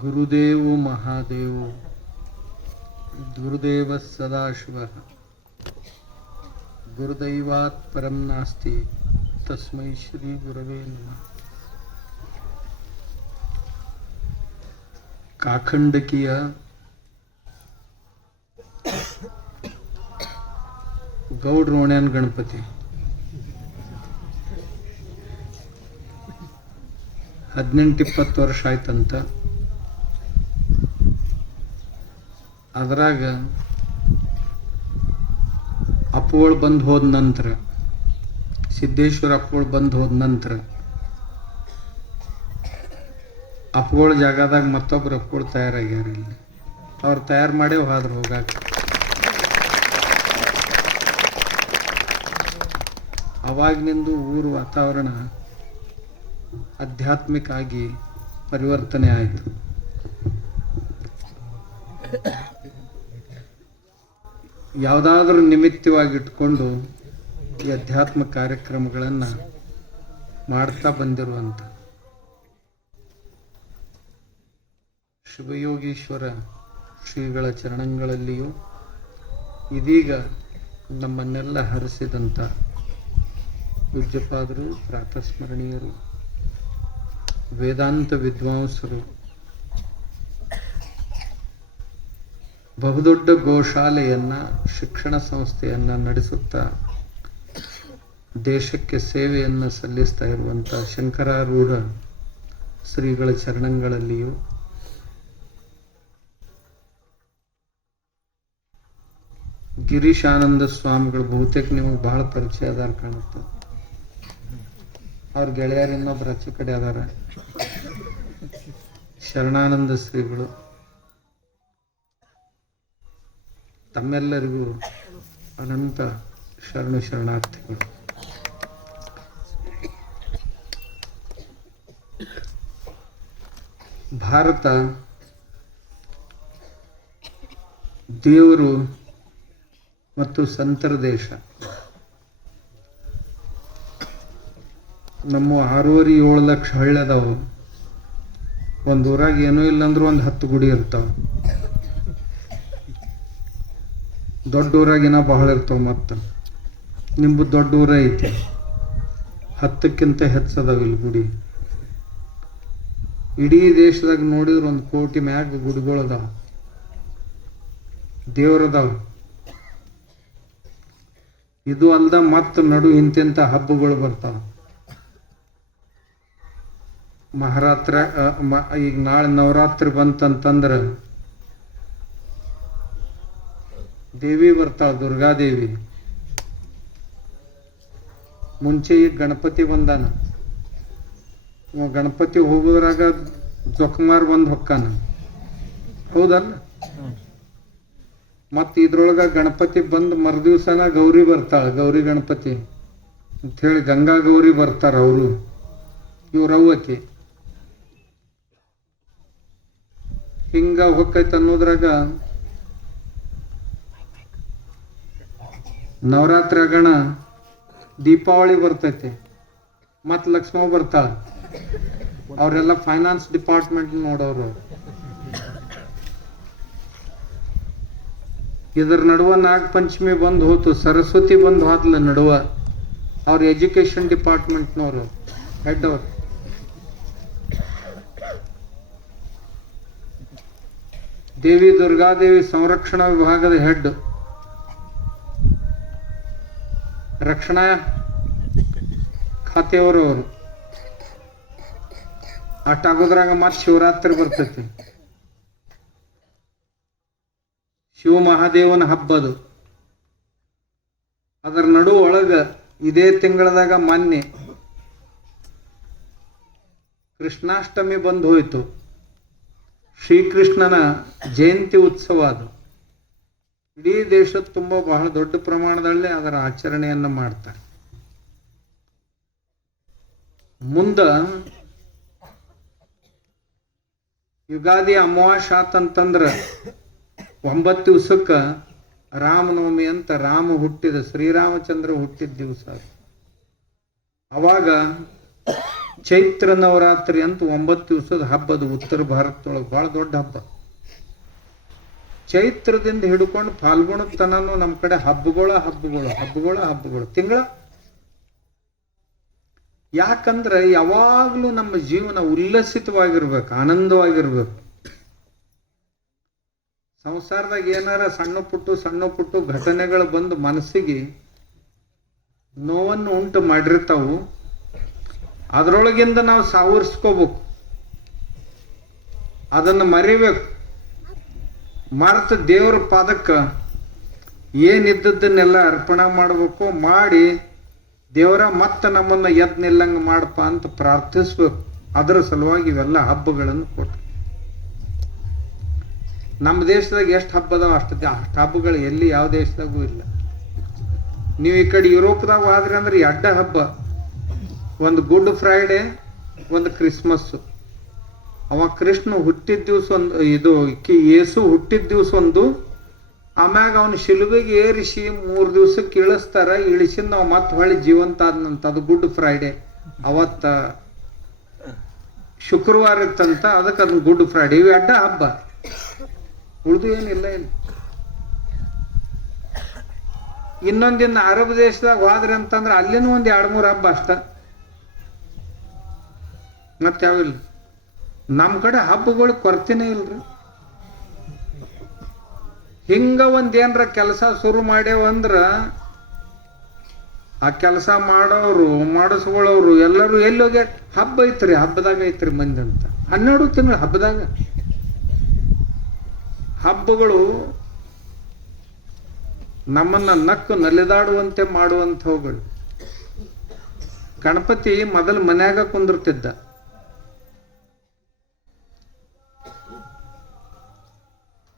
ಗುರುದೇವೋ ಮಹಾದೇವೋ ಗುರುದೇವ ಸದಾಶಿವ ಗುರುದೈವಾತ್ ಪರಂ ನಾಸ್ತಿ ತಸ್ಮೈ ಶ್ರೀ ಗುರವೇ ನಮಃ. ಕಾಖಂಡಕಿಯ ಗೌಡ್ರೋಣ್ಯನ್ ಗಣಪತಿ 18-20 ವರ್ಷ ಆಯ್ತಂತ. ಅದ್ರಾಗ ಅಪ್ಪೋಳ್ ಬಂದು ಹೋದ ನಂತರ, ಸಿದ್ದೇಶ್ವರ ಅಪ್ಪೋಳ್ ಬಂದು ಹೋದ ನಂತರ ಅಪ್ಪೋಳ ಜಾಗದಾಗ ಮತ್ತೊಬ್ರು ಅಪ್ಪೋಳ್ ತಯಾರಾಗ್ಯಾರ. ಇಲ್ಲಿ ಅವ್ರು ತಯಾರು ಮಾಡೇ ಹೋದ್ರು ಹೋಗಾಕ. ಅವಾಗಿನಿಂದ ಊರು ವಾತಾವರಣ ಆಧ್ಯಾತ್ಮಿಕ ಆಗಿ ಪರಿವರ್ತನೆ ಆಯಿತು. ಯಾವುದಾದ್ರೂ ನಿಮಿತ್ತವಾಗಿಟ್ಕೊಂಡು ಈ ಅಧ್ಯಾತ್ಮ ಕಾರ್ಯಕ್ರಮಗಳನ್ನು ಮಾಡ್ತಾ ಬಂದಿರುವಂಥ ಶಿವಯೋಗೀಶ್ವರ ಶ್ರೀಗಳ ಚರಣಗಳಲ್ಲಿಯೂ ಇದೀಗ ನಮ್ಮನ್ನೆಲ್ಲ ಹರಿಸಿದಂಥ ಪೂಜ್ಯಪಾದರು, ಪ್ರಾತಸ್ಮರಣೀಯರು, ವೇದಾಂತ ವಿದ್ವಾಂಸರು, ಬಹುದೊಡ್ಡ ಗೋಶಾಲೆಯನ್ನು, ಶಿಕ್ಷಣ ಸಂಸ್ಥೆಯನ್ನು ನಡೆಸುತ್ತಾ ದೇಶಕ್ಕೆ ಸೇವೆಯನ್ನು ಸಲ್ಲಿಸ್ತಾ ಇರುವಂಥ ಶಂಕರಾರೂಢ ಶ್ರೀಗಳ ಚರಣಗಳಲ್ಲಿಯೂ ಗಿರೀಶಾನಂದ ಸ್ವಾಮಿಗಳು, ಬಹುತೇಕ ನಿಮಗೆ ಬಹಳ ಪರಿಚಯ ಅದಾರ ಕಾಣುತ್ತೆ. ಅವ್ರ ಗೆಳೆಯರು ಇನ್ನೊಬ್ರು ಆಚೆ ಕಡೆ ಅದಾರ. ಶರಣಾನಂದ ಶ್ರೀಗಳು, ತಮ್ಮೆಲ್ಲರಿಗೂ ಅನಂತ ಶರಣು ಶರಣಾರ್ಥಿಗಳು. ಭಾರತ ದೇವರು ಮತ್ತು ಸಂತರ ದೇಶ. ನಮ್ಮ 6.7 ಲಕ್ಷ ಹಳ್ಳಿ ಅದಾವು. ಒಂದು ಊರಾಗ ಏನೂ ಇಲ್ಲಂದ್ರೂ ಒಂದು 10 ಗುಡಿ ಇರ್ತಾವ. ದೊಡ್ಡ ಊರಾಗಿನ ಬಹಳ ಇರ್ತಾವ. ಮತ್ತು ನಿಂಬು ದೊಡ್ಡ ಊರ ಐತಿ, 10ಕ್ಕಿಂತ ಹೆಚ್ಚದಾವ ಇಲ್ಲಿ ಗುಡಿ. ಇಡೀ ದೇಶದಾಗ ನೋಡಿದ್ರೆ 1 ಕೋಟಿ ಮ್ಯಾಗ ಗುಡಿಗಳದಾವ, ದೇವ್ರದಾವ. ಇದು ಅಲ್ದ ಮತ್ತು ನಡು ಇಂತಿಂಥ ಹಬ್ಬಗಳು ಬರ್ತಾವ. ಮಹಾರಾತ್ರ, ಈಗ ನಾಳೆ ನವರಾತ್ರಿ ಬಂತಂತಂದ್ರೆ ದೇವಿ ಬರ್ತಾಳ, ದುರ್ಗಾದೇವಿ. ಮುಂಚೆ ಈಗ ಗಣಪತಿ ಬಂದಾನ. ಗಣಪತಿ ಹೋಗೋದ್ರಾಗ ಜೊಕ್ಮಾರ್ ಬಂದು ಹೊಕ್ಕಾನ, ಹೌದಲ್ಲ? ಮತ್ತು ಇದ್ರೊಳಗ ಗಣಪತಿ ಬಂದು ಮರುದಿವ್ಸನ ಗೌರಿ ಬರ್ತಾಳ, ಗೌರಿ ಗಣಪತಿ ಅಂಥೇಳಿ ಗಂಗಾ ಗೌರಿ ಬರ್ತಾರ ಅವರು. ಇವ್ರವ್ವಕ್ಕೆ ಹಿಂಗ ಹೊಕ್ಕೈತೆ ಅನ್ನೋದ್ರಾಗ ನವರಾತ್ರಿ ಆಗಣ ದೀಪಾವಳಿ ಬರ್ತೈತಿ, ಮತ್ತು ಲಕ್ಷ್ಮವ್ವ ಬರ್ತಾಳ. ಅವರೆಲ್ಲ ಫೈನಾನ್ಸ್ ಡಿಪಾರ್ಟ್ಮೆಂಟ್ ನೋಡೋರು. ಇದರ ನಡುವ ನಾಗಪಂಚಮಿ ಬಂದು ಹೋತು, ಸರಸ್ವತಿ ಬಂದು ಹೋದ್ಲ ನಡುವ. ಅವ್ರ ಎಜುಕೇಶನ್ ಡಿಪಾರ್ಟ್ಮೆಂಟ್ನವರು, ಹೆಡ್ ಅವರು. ದೇವಿ ದುರ್ಗಾದೇವಿ ಸಂರಕ್ಷಣಾ ವಿಭಾಗದ ಹೆಡ್, ರಕ್ಷಣಾ ಖಾತೆಯವರು ಅವರು. ಅಷ್ಟಾಗೋದ್ರಾಗ ಮತ್ತೆ ಶಿವರಾತ್ರಿ ಬರ್ತೈತಿ, ಶಿವ ಮಹಾದೇವನ ಹಬ್ಬದು. ಅದರ ನಡು ಒಳಗ ಇದೇ ತಿಂಗಳದಾಗ ಮೊನ್ನೆ ಕೃಷ್ಣಾಷ್ಟಮಿ ಬಂದು ಹೋಯಿತು. ಶ್ರೀಕೃಷ್ಣನ ಜಯಂತಿ ಉತ್ಸವ ಅದು. ಇಡೀ ದೇಶದ ತುಂಬ ಬಹಳ ದೊಡ್ಡ ಪ್ರಮಾಣದಲ್ಲಿ ಅದರ ಆಚರಣೆಯನ್ನು ಮಾಡ್ತಾರೆ. ಮುಂದ ಯುಗಾದಿ ಅಮಾವಾಸ್ಯೆ ಆತಂತಂದ್ರೆ 9 ದಿವಸಕ್ಕೆ ರಾಮನವಮಿ ಅಂತ, ರಾಮ ಹುಟ್ಟಿದ, ಶ್ರೀರಾಮಚಂದ್ರ ಹುಟ್ಟಿದ ದಿವಸ. ಅವಾಗ ಚೈತ್ರ ನವರಾತ್ರಿ ಅಂತ 9 ದಿವಸದ ಹಬ್ಬದ ಉತ್ತರ ಭಾರತದೊಳಗೆ ಭಾಳ ದೊಡ್ಡ ಹಬ್ಬ. ಚೈತ್ರದಿಂದ ಹಿಡ್ಕೊಂಡು ಫಾಲ್ಗುಣದ ತನನು ನಮ್ಮ ಕಡೆ ಹಬ್ಬಗಳ ತಿಂಗಳ. ಯಾಕಂದ್ರೆ ಯಾವಾಗಲೂ ನಮ್ಮ ಜೀವನ ಉಲ್ಲಸಿತವಾಗಿರ್ಬೇಕು, ಆನಂದವಾಗಿರ್ಬೇಕು. ಸಂಸಾರದಾಗ ಏನಾರ ಸಣ್ಣ ಪುಟ್ಟು ಘಟನೆಗಳು ಬಂದು ಮನಸ್ಸಿಗೆ ನೋವನ್ನು ಉಂಟು ಮಾಡಿರ್ತಾವು. ಅದರೊಳಗಿಂದ ನಾವು ಸಾವರಿಸ್ಕೋಬೇಕು, ಅದನ್ನು ಮರಿಬೇಕು. ಮರೆತ ದೇವರ ಪಾದಕ್ಕೆ ಏನಿದ್ದದ್ದನ್ನೆಲ್ಲ ಅರ್ಪಣೆ ಮಾಡಬೇಕು. ಮಾಡಿ ದೇವರ ಮತ್ತೆ ನಮ್ಮನ್ನು ಎದ್ದು ನಿಲ್ಲಂಗೆ ಮಾಡಪ್ಪ ಅಂತ ಪ್ರಾರ್ಥಿಸ್ಬೇಕು. ಅದರ ಸಲುವಾಗಿ ಇವೆಲ್ಲ ಹಬ್ಬಗಳನ್ನು ಕೊಟ್ಟು ನಮ್ಮ ದೇಶದಾಗ ಎಷ್ಟು ಹಬ್ಬದಾವ ಅಷ್ಟು ಹಬ್ಬಗಳು ಎಲ್ಲಿ ಯಾವ ದೇಶದಾಗೂ ಇಲ್ಲ. ನೀವು ಈ ಕಡೆ ಯುರೋಪ್ದಾಗ ಹೋದ್ರಿ ಅಂದ್ರೆ ಅಡ್ಡ ಹಬ್ಬ, ಒಂದು ಗುಡ್ ಫ್ರೈಡೆ, ಒಂದು ಕ್ರಿಸ್ಮಸ್ಸು. ಅವ ಕೃಷ್ಣ ಹುಟ್ಟಿದ ದಿವಸ ಒಂದು, ಇದು ಯೇಸು ಹುಟ್ಟಿದ ದಿವಸ ಒಂದು, ಆಮ್ಯಾಗ ಅವನು ಶಿಲುಬೆಗೆ ಏರಿಸಿ 3 ದಿವಸಕ್ಕೆ ಇಳಿಸ್ತಾರ. ಇಳಿಸಿಂದ ನಾವು ಮತ್ತೆ ಹೊಳ್ಳಿ ಜೀವಂತ ಆದ್ನಂತ. ಅದು ಗುಡ್ ಫ್ರೈಡೆ. ಅವತ್ತ ಶುಕ್ರವಾರ ಇತ್ತಂತ, ಅದಕ್ಕೆ ಅದನ್ನ ಗುಡ್ ಫ್ರೈಡೆ. ಇವು ಅಡ್ಡ ಹಬ್ಬ, ಉಳಿದು ಏನಿಲ್ಲ. ಏನು ಇನ್ನೊಂದಿನ ಅರಬ್ ದೇಶದಾಗ ಹೋದ್ರಿ ಅಂತಂದ್ರೆ ಅಲ್ಲಿನೂ ಒಂದು 2-3 ಹಬ್ಬ ಅಷ್ಟ, ಮತ್ತೆ ಯಾವಿಲ್ಲ. ನಮ್ಮ ಕಡೆ ಹಬ್ಬಗಳು ಕೊರತೆನೇ ಇಲ್ರಿ. ಹಿಂಗ ಒಂದೇನ್ರ ಕೆಲಸ ಶುರು ಮಾಡ್ಯಾವಂದ್ರ ಆ ಕೆಲಸ ಮಾಡೋರು ಮಾಡಿಸ್ಕೊಳ್ಳೋರು ಎಲ್ಲರೂ ಎಲ್ಲಿ ಹೋಗ್ಯ, ಹಬ್ಬ ಐತ್ರಿ, ಹಬ್ಬದಾಗ ಐತ್ರಿ ಮಂದಿ ಅಂತ. 12 ತಿಂಗಳು ಹಬ್ಬದಾಗ. ಹಬ್ಬಗಳು ನಮ್ಮನ್ನ ನಕ್ಕು ನಲಿದಾಡುವಂತೆ ಮಾಡುವಂಥವುಗಳು. ಗಣಪತಿ ಮೊದಲು ಮನ್ಯಾಗ ಕುಂದಿರ್ತಿದ್ದ.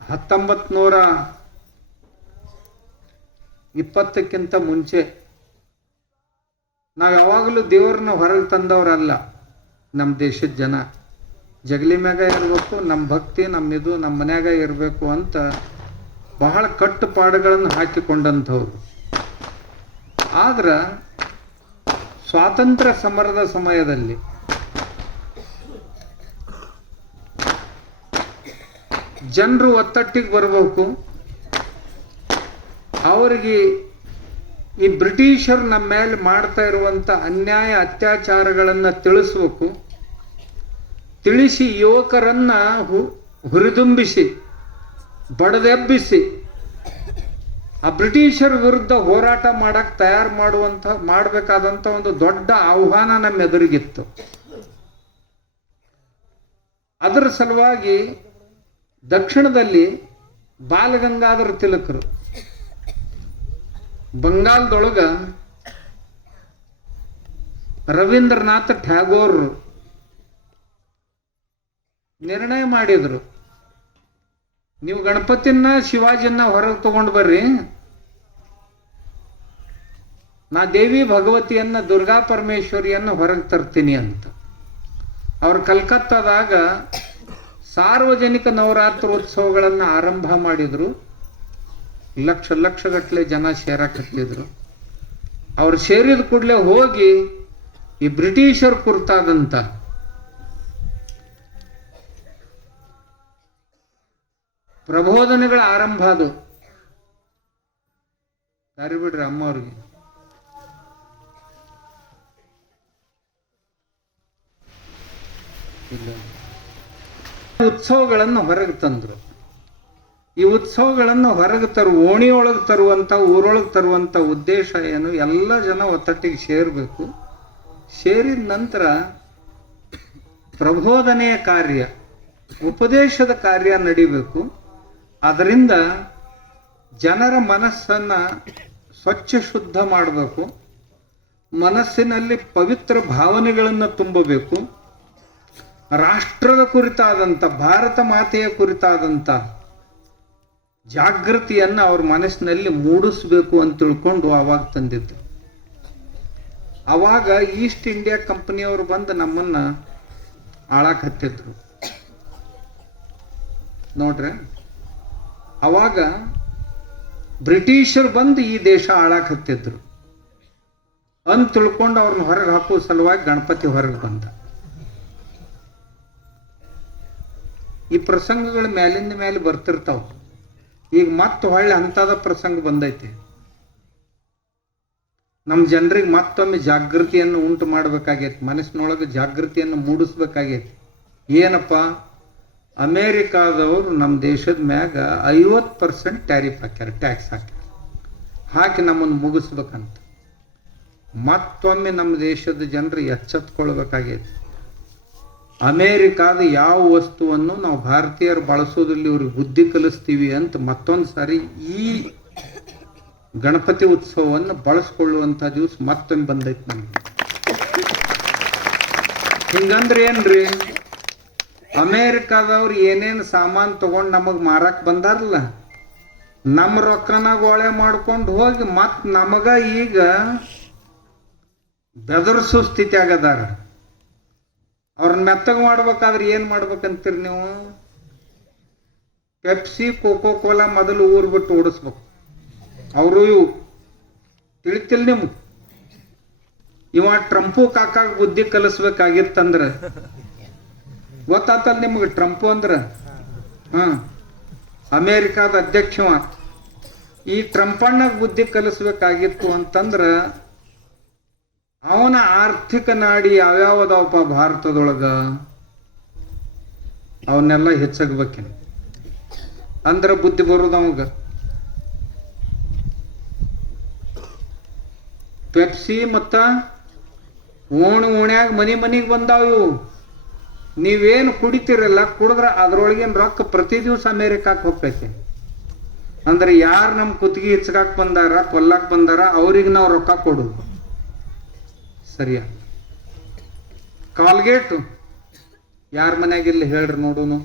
1920ಕ್ಕಿಂತ ಮುಂಚೆ ನಾವು ಯಾವಾಗಲೂ ದೇವ್ರನ್ನ ಹೊರಗೆ ತಂದವರಲ್ಲ. ನಮ್ಮ ದೇಶದ ಜನ ಜಗಲಿ ಮ್ಯಾಗ ಇರಬೇಕು, ನಮ್ಮ ಭಕ್ತಿ ನಮ್ಮಿದು ನಮ್ಮ ಮನ್ಯಾಗ ಇರಬೇಕು ಅಂತ ಬಹಳ ಕಟ್ಟುಪಾಡುಗಳನ್ನು ಹಾಕಿಕೊಂಡಂಥವ್ರು. ಆದ್ರೆ ಸ್ವಾತಂತ್ರ್ಯ ಸಮರದ ಸಮಯದಲ್ಲಿ ಜನರು ಒತ್ತಟ್ಟಿಗೆ ಬರಬೇಕು. ಅವರಿಗೆ ಈ ಬ್ರಿಟಿಷರು ನಮ್ಮ ಮೇಲೆ ಮಾಡ್ತಾ ಇರುವಂಥ ಅನ್ಯಾಯ ಅತ್ಯಾಚಾರಗಳನ್ನು ತಿಳಿಸ್ಬೇಕು. ತಿಳಿಸಿ ಯುವಕರನ್ನ ಹುರಿದುಂಬಿಸಿ ಬಡದೆಬ್ಬಿಸಿ ಆ ಬ್ರಿಟಿಷರ ವಿರುದ್ಧ ಹೋರಾಟ ಮಾಡಕ್ಕೆ ಮಾಡಬೇಕಾದಂಥ ಒಂದು ದೊಡ್ಡ ಆಹ್ವಾನ ನಮ್ಮ ಎದುರಿಗಿತ್ತು. ಅದರ ಸಲುವಾಗಿ ದಕ್ಷಿಣದಲ್ಲಿ ಬಾಲಗಂಗಾಧರ ತಿಲಕರು, ಬಂಗಾಲದೊಳಗ ರವೀಂದ್ರನಾಥ ಟ್ಯಾಗೋರ್ ನಿರ್ಣಯ ಮಾಡಿದ್ರು, ನೀವು ಗಣಪತಿನ ಶಿವಾಜಿಯನ್ನ ಹೊರಗೆ ತಗೊಂಡು ಬರ್ರಿ, ನಾ ದೇವಿ ಭಗವತಿಯನ್ನ ದುರ್ಗಾ ಪರಮೇಶ್ವರಿಯನ್ನು ಹೊರಗೆ ತರ್ತೀನಿ ಅಂತ. ಅವ್ರು ಕಲ್ಕತ್ತಾದಾಗ ಸಾರ್ವಜನಿಕ ನವರಾತ್ರೋತ್ಸವಗಳನ್ನು ಆರಂಭ ಮಾಡಿದ್ರು. ಲಕ್ಷಗಟ್ಟಲೆ ಜನ ಸೇರಕತ್ತಿದ್ರು. ಅವ್ರು ಸೇರಿದ ಕೂಡಲೇ ಹೋಗಿ ಈ ಬ್ರಿಟಿಷರ್ ಕುರಿತಾದಂಥ ಪ್ರಬೋಧನೆಗಳ ಆರಂಭ ಅದು. ದಾರಿ ಬಿಡ್ರಿ ಅಮ್ಮ ಅವ್ರಿಗೆ. ಉತ್ಸವಗಳನ್ನು ಹೊರಗೆ ತಂದ್ರು. ಈ ಉತ್ಸವಗಳನ್ನು ಹೊರಗೆ ಓಣಿಯೊಳಗೆ ತರುವಂಥ, ಊರೊಳಗೆ ತರುವಂಥ ಉದ್ದೇಶ ಏನು, ಎಲ್ಲ ಜನ ಒತ್ತಟ್ಟಿಗೆ ಸೇರಬೇಕು. ಸೇರಿದ ನಂತರ ಪ್ರಬೋಧನೆಯ ಕಾರ್ಯ, ಉಪದೇಶದ ಕಾರ್ಯ ನಡಿಬೇಕು. ಅದರಿಂದ ಜನರ ಮನಸ್ಸನ್ನು ಸ್ವಚ್ಛ ಶುದ್ಧ ಮಾಡಬೇಕು. ಮನಸ್ಸಿನಲ್ಲಿ ಪವಿತ್ರ ಭಾವನೆಗಳನ್ನು ತುಂಬಬೇಕು. ರಾಷ್ಟ್ರದ ಕುರಿತಾದಂಥ, ಭಾರತ ಮಾತೆಯ ಕುರಿತಾದಂಥ ಜಾಗೃತಿಯನ್ನು ಅವ್ರ ಮನಸ್ಸಿನಲ್ಲಿ ಮೂಡಿಸ್ಬೇಕು ಅಂತ ತಿಳ್ಕೊಂಡು ಅವಾಗ ತಂದಿದ್ದು. ಅವಾಗ ಈಸ್ಟ್ ಇಂಡಿಯಾ ಕಂಪನಿಯವರು ಬಂದು ನಮ್ಮನ್ನ ಆಳಕ್ಕೆ ಹತ್ತಿದ್ರು ನೋಡ್ರಿ. ಅವಾಗ ಬ್ರಿಟಿಷರು ಬಂದು ಈ ದೇಶ ಆಳಕ್ಕೆ ಹತ್ತಿದ್ರು. ಅಂತ ತಿಳ್ಕೊಂಡು ಅವ್ರನ್ನ ಹೊರಗೆ ಹಾಕುವ ಸಲುವಾಗಿ ಗಣಪತಿ ಹೊರಗೆ ಬಂದ. ಈ ಪ್ರಸಂಗಗಳು ಮೇಲಿಂದ ಮೇಲೆ ಬರ್ತಿರ್ತಾವ. ಈಗ ಮತ್ತೆ ಹೊಳ್ಳಿ ಅಂಥದ ಪ್ರಸಂಗ ಬಂದೈತಿ. ನಮ್ಮ ಜನರಿಗೆ ಮತ್ತೊಮ್ಮೆ ಜಾಗೃತಿಯನ್ನು ಉಂಟು ಮಾಡಬೇಕಾಗೈತಿ, ಮನಸ್ಸಿನೊಳಗೆ ಜಾಗೃತಿಯನ್ನು ಮೂಡಿಸ್ಬೇಕಾಗೈತಿ. ಏನಪ್ಪ, ಅಮೇರಿಕಾದವರು ನಮ್ಮ ದೇಶದ ಮ್ಯಾಗ 50% ಟ್ಯಾರಿಫ್ ಹಾಕ್ಯಾರ, ಟ್ಯಾಕ್ಸ್ ಹಾಕಿ ನಮ್ಮನ್ನು ಮುಗಿಸ್ಬೇಕಂತ. ಮತ್ತೊಮ್ಮೆ ನಮ್ಮ ದೇಶದ ಜನರು ಎಚ್ಚೆತ್ಕೊಳ್ಬೇಕಾಗೈತಿ. ಅಮೇರಿಕಾದ ಯಾವ ವಸ್ತುವನ್ನು ನಾವು ಭಾರತೀಯರು ಬಳಸೋದ್ರಲ್ಲಿ ಇವ್ರಿಗೆ ಬುದ್ಧಿ ಕಲಿಸ್ತೀವಿ ಅಂತ ಮತ್ತೊಂದು ಸಾರಿ ಈ ಗಣಪತಿ ಉತ್ಸವವನ್ನು ಬಳಸ್ಕೊಳ್ಳುವಂಥ ದಿವಸ ಮತ್ತೊಮ್ಮೆ ಬಂದೈತಿ ನಮ್ಗೆ. ಹಿಂಗಂದ್ರೆ ಏನ್ರಿ, ಅಮೇರಿಕಾದವ್ರು ಏನೇನು ಸಾಮಾನು ತಗೊಂಡು ನಮಗೆ ಮಾರಕ್ಕೆ ಬಂದಾರಲ್ಲ, ನಮ್ಮ ರೊಕ್ಕನ ಗೋಳೆ ಮಾಡ್ಕೊಂಡು ಹೋಗಿ ಮತ್ತೆ ನಮಗ ಈಗ ಬೆದರ್ಸೋ ಸ್ಥಿತಿ ಆಗದಾರ. ಅವ್ರನ್ನ ಮೆತ್ತಗೆ ಮಾಡ್ಬೇಕಾದ್ರೆ ಏನು ಮಾಡ್ಬೇಕಂತೀರಿ ನೀವು? ಪೆಪ್ಸಿ, ಕೋಕೋ ಕೋಲಾ ಮೊದಲು ಊರು ಬಿಟ್ಟು ಓಡಿಸ್ಬೇಕು. ಅವರು ಇವು ತಿಳಿತಿಲ್ ನಿಮ್ಗೆ. ಇವ ಟ್ರಂಪು ಕಾಕಾಗ ಬುದ್ಧಿ ಕಲಿಸ್ಬೇಕಾಗಿತ್ತಂದ್ರ ಗೊತ್ತಾತಲ್ಲ ನಿಮ್ಗೆ. ಟ್ರಂಪು ಅಂದ್ರ ಅಮೇರಿಕಾದ ಅಧ್ಯಕ್ಷವ. ಈ ಟ್ರಂಪಣ್ಣಗ ಬುದ್ಧಿ ಕಲಿಸ್ಬೇಕಾಗಿತ್ತು ಅಂತಂದ್ರ ಅವನ ಆರ್ಥಿಕ ನಾಡಿ ಯಾವ್ಯಾವದವಪ್ಪ ಭಾರತದೊಳಗ ಅವನ್ನೆಲ್ಲ ಹೆಚ್ಚಾಗಬೇಕೇನು ಅಂದ್ರ ಬುದ್ಧಿ ಬರೋದು ಅವಾಗ. ಪೆಪ್ಸಿ ಮತ್ತ ಓಣ್ಯಾಗ ಮನಿಗೆ ಬಂದಾವ ಇವು. ನೀವೇನು ಕುಡಿತೀರಲ್ಲ, ಕುಡಿದ್ರೆ ಅದ್ರೊಳಗೇನು ರೊಕ್ಕ ಪ್ರತಿ ದಿವಸ ಅಮೇರಿಕಾಕ್ ಹೋಗ್ತೈತೆ. ಅಂದ್ರೆ ಯಾರು ನಮ್ಮ ಕುತ್ತಿಗೆ ಹಿಚ್ಕಾಕ್ ಬಂದಾರ, ಕೊಲ್ಲಾಕ್ ಬಂದಾರ, ಅವ್ರಿಗೆ ನಾವು ರೊಕ್ಕ ಕೊಡೋದು ಸರಿಯಾ? ಕಾಲ್ಗೇಟ್ ಯಾರ ಮನ್ಯಾಗಿಲ್ಲ ಹೇಳ್ರಿ ನೋಡುನು.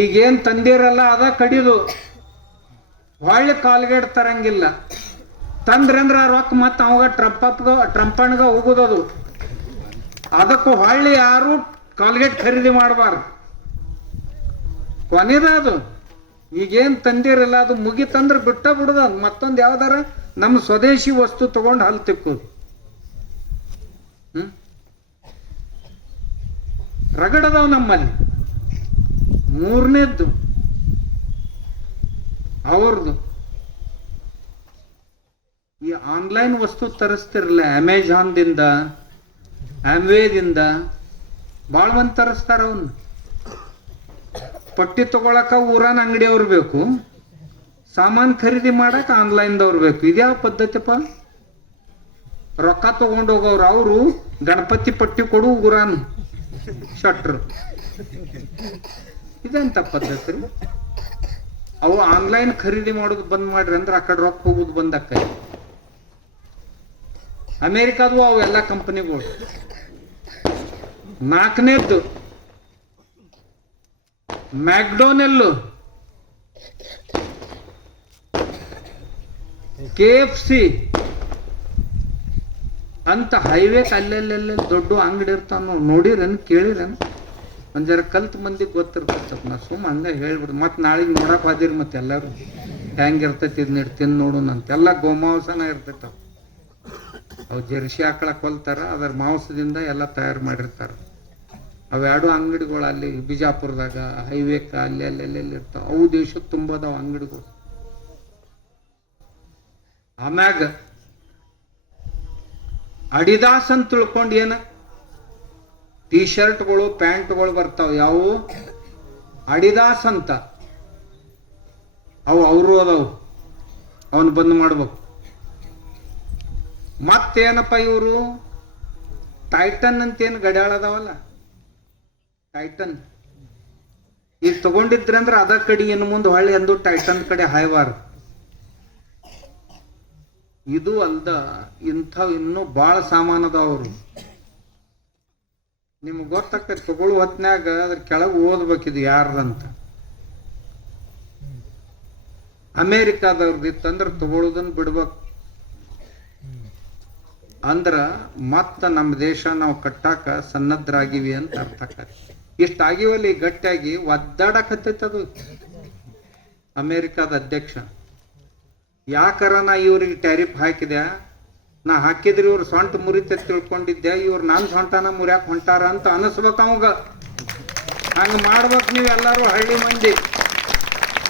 ಈಗೇನು ತಂದಿರಲ್ಲ ಅದ ಕಡಿದು ಹೊಳ್ಳಿ ಕಾಲ್ಗೇಟ್ ತರಂಗಿಲ್ಲ. ತಂದ್ರಂದ್ರ ರೊಕ್ಕ ಮತ್ತೆ ಅವಾಗ ಟ್ರಂಪಣ್ಗ ಹೋಗೋದದು. ಅದಕ್ಕೂ ಹೊಳ್ಳಿ ಯಾರು ಕಾಲ್ಗೇಟ್ ಖರೀದಿ ಮಾಡಬಾರ್ದು. ಕೊನೆದ ಅದು ಈಗೇನು ತಂದಿರಲ್ಲ ಅದು ಮುಗಿತಂದ್ರೆ ಬಿಟ್ಟ ಬಿಡುದ. ಮತ್ತೊಂದು ಯಾವ್ದಾರ ನಮ್ಮ ಸ್ವದೇಶಿ ವಸ್ತು ತಗೊಂಡು ಹಲ್ ತಿಕ್ಕೋದು. ರಗಡದವ ನಮ್ಮಲ್ಲಿ. ಮೂರನೇದ್ದು ಅವ್ರದ್ದು ಈ ಆನ್ಲೈನ್ ವಸ್ತು ತರಿಸ್ತಿರಲ್ಲ, ಅಮೆಜಾನ್ದಿಂದ, ಆಮ್ವೇದಿಂದ ಭಾಳ ಮಂದಿ ತರಿಸ್ತಾರ. ಅವನ್ನ ಪಟ್ಟಿ ತಗೊಳಕ ಊರಾನ ಅಂಗಡಿಯವ್ರು ಬೇಕು, ಸಾಮಾನು ಖರೀದಿ ಮಾಡಕ್ಕೆ ಆನ್ಲೈನ್ದವ್ರು ಬೇಕು. ಇದ್ಯಾವ ಪದ್ಧತಿಪ್ಪ? ರೊಕ್ಕ ತಗೊಂಡು ಹೋಗೋರು ಅವರು ಗಣಪತಿ ಪಟ್ಟಿ ಕೊಡು ಊರಾನ ಶಟ್ರು. ಇದಂತ ಪದ್ಧತಿ. ಅವು ಆನ್ಲೈನ್ ಖರೀದಿ ಮಾಡೋದು ಬಂದ್ ಮಾಡ್ರಿ ಅಂದ್ರೆ ಆ ಕಡೆ ರೊಕ್ಕ ಹೋಗೋದು ಬಂದಕ್ಕ. ಅಮೇರಿಕಾದವು ಅವೆಲ್ಲ ಕಂಪನಿಗಳು. ನಾಲ್ಕನೇದ್ದು ಮ್ಯಾಕ್ಡೊನೆಲ್, KFC ಅಂತ ಹೈವೇ ಅಲ್ಲೆಲ್ಲೆಲ್ಲ ದೊಡ್ಡ ಅಂಗಡಿ ಇರ್ತಾವ. ನೋಡಿರೇನು, ಕೇಳಿರೇನು? ಒಂದ್ ಜರ ಕಲ್ತ್ ಮಂದಿಗೆ ಗೊತ್ತಿರ್ತೈತಪ್ಪ. ನಾ ಸುಮ್ಮ ಹಂಗ ಹೇಳ್ಬಿಡ್ದು. ಮತ್ತೆ ನಾಳೆಗೆ ನೋಡಕ್ ಹೋದಿರಿ ಮತ್ತೆ ಎಲ್ಲರೂ ಹೆಂಗಿರ್ತೈತಿ ಇದನ್ನ ತಿಂದು ನೋಡೋಣ ಅಂತ. ಎಲ್ಲ ಗೋಮಾಂಸನ ಇರ್ತೈತವ. ಅವು ಜರ್ಸಿ ಆಕಳ ಕೊಲ್ತಾರ, ಅದರ ಮಾಂಸದಿಂದ ಎಲ್ಲ ತಯಾರು ಮಾಡಿರ್ತಾರ. ಅವೆರಡು ಅಂಗಡಿಗಳು ಅಲ್ಲಿ ಬಿಜಾಪುರದಾಗ ಹೈವೇಕ ಅಲ್ಲೆಲ್ಲೆಲ್ಲಿ ಇರ್ತಾವ. ಅವು ದೇಶದ ತುಂಬದಾವ ಅಂಗಡಿಗಳು. ಆಮ್ಯಾಗ ಅಡಿದಾಸ್ ಅಂತ ತಿಳ್ಕೊಂಡು ಏನ ಟೀ ಶರ್ಟ್ಗಳು ಪ್ಯಾಂಟ್ಗಳು ಬರ್ತಾವ. ಯಾವ ಅಡಿದಾಸ್ ಅಂತ ಅವು ಅವರು ಅದಾವು, ಅವನ್ ಬಂದ್ ಮಾಡ್ಬೇಕು. ಮತ್ತೇನಪ್ಪ ಇವರು ಟೈಟನ್ ಅಂತೇನು ಗಡಿಯಾಳ ಅದಾವಲ್ಲ, ಟೈಟನ್ ಈಗ ತಗೊಂಡಿದ್ರಂದ್ರ ಅದ ಕಡೆ ಇನ್ನು ಮುಂದೆ ಹೊಳ್ಳಿ ಅಂದು ಟೈಟನ್ ಕಡೆ ಹಾಯ್ವಾರ. ಇದು ಅಲ್ದ ಇಂಥವ್ ಇನ್ನೂ ಭಾಳ ಸಾಮಾನು ಅದಾವ್ರು. ನಿಮ್ಗೆ ಗೊತ್ತಾಗ್ತದೆ ತಗೊಳ್ಳೋ ಹೊತ್ನ್ಯಾಗ ಅದ್ರ ಕೆಳಗೆ ಓದ್ಬೇಕಿದು ಯಾರ್ದಂತ. ಅಮೇರಿಕಾದವ್ರದ್ದು ಇತ್ತಂದ್ರೆ ತಗೊಳ್ಳೋದನ್ನ ಬಿಡ್ಬೇಕು. ಅಂದ್ರ ಮತ್ತ ನಮ್ಮ ದೇಶ ನಾವು ಕಟ್ಟಾಕ ಸನ್ನದ್ಧರಾಗಿವಿ ಅಂತ ಅರ್ಥ ಆಕತಿ. ಇಷ್ಟಾಗಿವಲ್ಲಿ ಗಟ್ಟಿಯಾಗಿ ಒದ್ದಾಡಕತ್ತೈತದು ಅಮೇರಿಕಾದ ಅಧ್ಯಕ್ಷ. ಯಾಕಾರ ನಾ ಇವ್ರಿಗೆ ಟ್ಯಾರಿಫ್ ಹಾಕಿದೆ, ನಾ ಹಾಕಿದ್ರಿ ಇವ್ರು ಸೊಂಟ ಮುರಿತ ತಿಳ್ಕೊಂಡಿದ್ದೆ, ಇವ್ರು ನಾನು ಸೊಂಟನ ಮುರಿಯಾಕ ಹೊಂಟಾರ ಅಂತ ಅನಿಸ್ಬೇಕು ಅವಾಗ. ಹಂಗ ಮಾಡ್ಬೇಕು ನೀವು ಎಲ್ಲಾರು ಹಳ್ಳಿ ಮಂದಿ.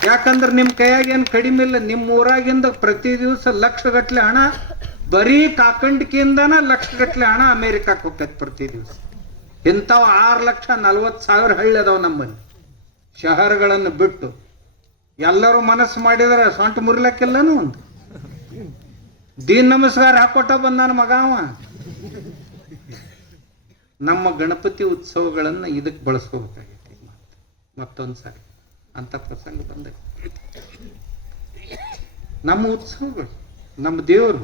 ಯಾಕಂದ್ರೆ ನಿಮ್ಮ ಕೈಯಾಗ ಏನು ಕಡಿಮೆ ಇಲ್ಲ. ನಿಮ್ಮ ಊರಾಗಿಂದ ಪ್ರತಿ ದಿವಸ ಲಕ್ಷಗಟ್ಲೆ ಹಣ, ಬರೀ ಕಾಕಂಡಿಕೆಯಿಂದನ ಲಕ್ಷಗಟ್ಲೆ ಹಣ ಅಮೇರಿಕಾಕ್ಕೆ ಹೋಗ್ತೈತೆ ಪ್ರತಿ ದಿವಸ. ಇಂಥವು 6,40,000 ಹಳ್ಳಿ ಅದಾವ ನಮ್ಮಲ್ಲಿ, ಶಹರಗಳನ್ನು ಬಿಟ್ಟು. ಎಲ್ಲರೂ ಮನಸ್ಸು ಮಾಡಿದ್ರೆ ಸೊಂಟ ಮುರಿಲಕ್ಕಿಲ್ಲನು ಒಂದು ದೀನ್ ನಮಸ್ಕಾರ ಹಾಕೊಟ್ಟ ಬಂದಾನ ಮಗ ಅವ. ನಮ್ಮ ಗಣಪತಿ ಉತ್ಸವಗಳನ್ನು ಇದಕ್ಕೆ ಬಳಸ್ಕೋಬೇಕಾಗೈತಿ. ಮತ್ತೊಂದ್ಸಾರಿ ಅಂತ ಪ್ರಸಂಗ ಬಂದ. ನಮ್ಮ ಉತ್ಸವಗಳು, ನಮ್ಮ ದೇವರು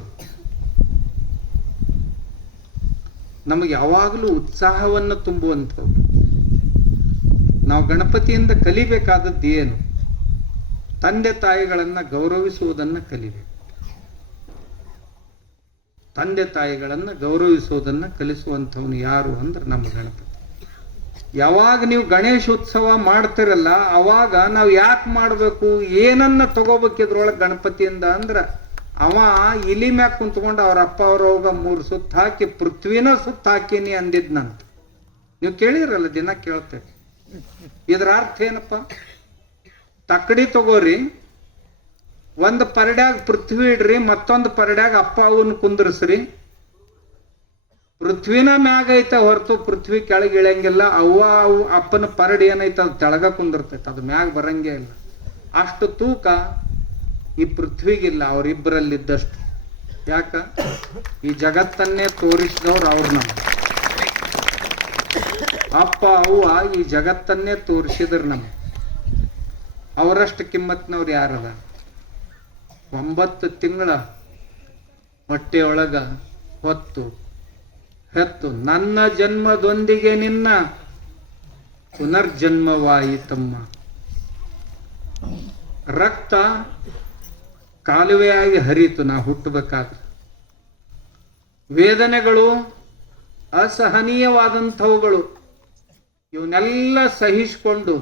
ನಮಗೆ ಯಾವಾಗಲೂ ಉತ್ಸಾಹವನ್ನು ತುಂಬುವಂಥವು. ನಾವು ಗಣಪತಿಯಿಂದ ಕಲಿಬೇಕಾದದ್ದು ಏನು? ತಂದೆ ತಾಯಿಗಳನ್ನು ಗೌರವಿಸುವುದನ್ನು ಕಲಿಬೇಕು. ತಂದೆ ತಾಯಿಗಳನ್ನು ಗೌರವಿಸುವುದನ್ನು ಕಲಿಸುವಂಥವನು ಯಾರು ಅಂದ್ರೆ ನಮ್ಮ ಗಣಪತಿ. ಯಾವಾಗ ನೀವು ಗಣೇಶ ಉತ್ಸವ ಮಾಡ್ತಿರಲ್ಲ, ಅವಾಗ ನಾವು ಯಾಕೆ ಮಾಡಬೇಕು, ಏನನ್ನ ತಗೋಬೇಕಿದ್ರೊಳಗೆ ಗಣಪತಿಯಿಂದ ಅಂದ್ರೆ, ಅವ ಇಲಿ ಮ್ಯಾಗ ಕುಂತ್ಕೊಂಡು ಅವ್ರ ಅಪ್ಪ ಅವ್ರವಾಗ 3 ಸುತ್ತ ಹಾಕಿ ಪೃಥ್ವಿನ ಸುತ್ತ ಹಾಕಿನಿ ಅಂದಿದ್ನಂತ. ನೀವು ಕೇಳಿರಲ್ಲ, ದಿನ ಕೇಳ್ತೇವೆ. ಇದ್ರ ಅರ್ಥ ಏನಪ್ಪ? ತಕ್ಕಡಿ ತಗೋರಿ, ಒಂದು ಪರಡ್ಯಾಗ ಪೃಥ್ವಿ ಇಡ್ರಿ, ಮತ್ತೊಂದು ಪರಡ್ಯಾಗ ಅಪ್ಪ ಅವನ್ನ ಕುಂದ್ರಸ್ರಿ. ಪೃಥ್ವಿನ ಮ್ಯಾಗ ಐತೆ ಹೊರತು ಪೃಥ್ವಿ ಕೆಳಗೆ ಇಳಂಗಿಲ್ಲ. ಅವು ಅಪ್ಪನ ಪರಡಿ ಏನೈತೆ ಅದು ತೆಳಗ ಕುಂದಿರ್ತೈತೆ, ಅದು ಮ್ಯಾಗ ಬರಂಗೇ ಇಲ್ಲ. ಅಷ್ಟು ತೂಕ ಈ ಪೃಥ್ವಿಗಿಲ್ಲ, ಅವರಿಬ್ಬರಲ್ಲಿದ್ದಷ್ಟು. ಯಾಕ? ಈ ಜಗತ್ತನ್ನೇ ತೋರಿಸಿದವ್ರು ಅವ್ರು. ನಮ್ಮ ಅಪ್ಪ ಅವ್ವ ಈ ಜಗತ್ತನ್ನೇ ತೋರಿಸಿದ್ರು ನಮ್ಮ. ಅವರಷ್ಟು ಕಿಮ್ಮತ್ನವ್ರು ಯಾರದ? 9 ತಿಂಗಳ ಹೊಟ್ಟೆಯೊಳಗ ಹೊತ್ತು ಹೆತ್ತು ನನ್ನ ಜನ್ಮದೊಂದಿಗೆ ನಿನ್ನ ಪುನರ್ಜನ್ಮವಾಯಿತಮ್ಮ. ರಕ್ತ ಕಾಲುವೆಯಾಗಿ ಹರಿತು ನಾ ಹುಟ್ಟಬೇಕಾದ್ರೆ. ವೇದನೆಗಳು ಅಸಹನೀಯವಾದಂಥವುಗಳು, ಇವನ್ನೆಲ್ಲ ಸಹಿಸಿಕೊಂಡು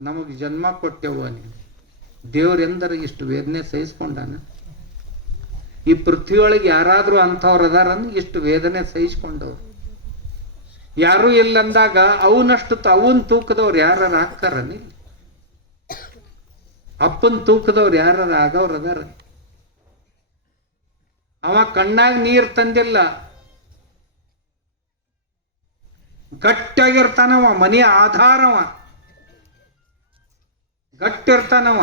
ನಮಗೆ ಜನ್ಮ ಕೊಟ್ಟೆವ ನೀನು. ದೇವರೆಂದರೆ ಇಷ್ಟು ವೇದನೆ ಸಹಿಸ್ಕೊಂಡಾನ? ಈ ಪೃಥ್ವಿಯೊಳಗೆ ಯಾರಾದ್ರೂ ಅಂಥವ್ರು ಅದಾರನ್ನು ಇಷ್ಟು ವೇದನೆ ಸಹಿಸ್ಕೊಂಡವ್ರು? ಯಾರೂ ಇಲ್ಲಂದಾಗ ಅವನಷ್ಟು ಅವನ್ ತೂಕದವ್ರು ಯಾರು ಹಾಕ್ತಾರನಿ? ಅಪ್ಪನ ತೂಕದವ್ರು ಯಾರು ಆಗವ್ರು ಅದಾರ? ಅವ ಕಣ್ಣಾಗ ನೀರ್ ತಂದಿಲ್ಲ, ಗಟ್ಟಿಯಾಗಿರ್ತಾನವ. ಮನೆಯ ಆಧಾರವ ಗಟ್ಟಿರ್ತಾನವ.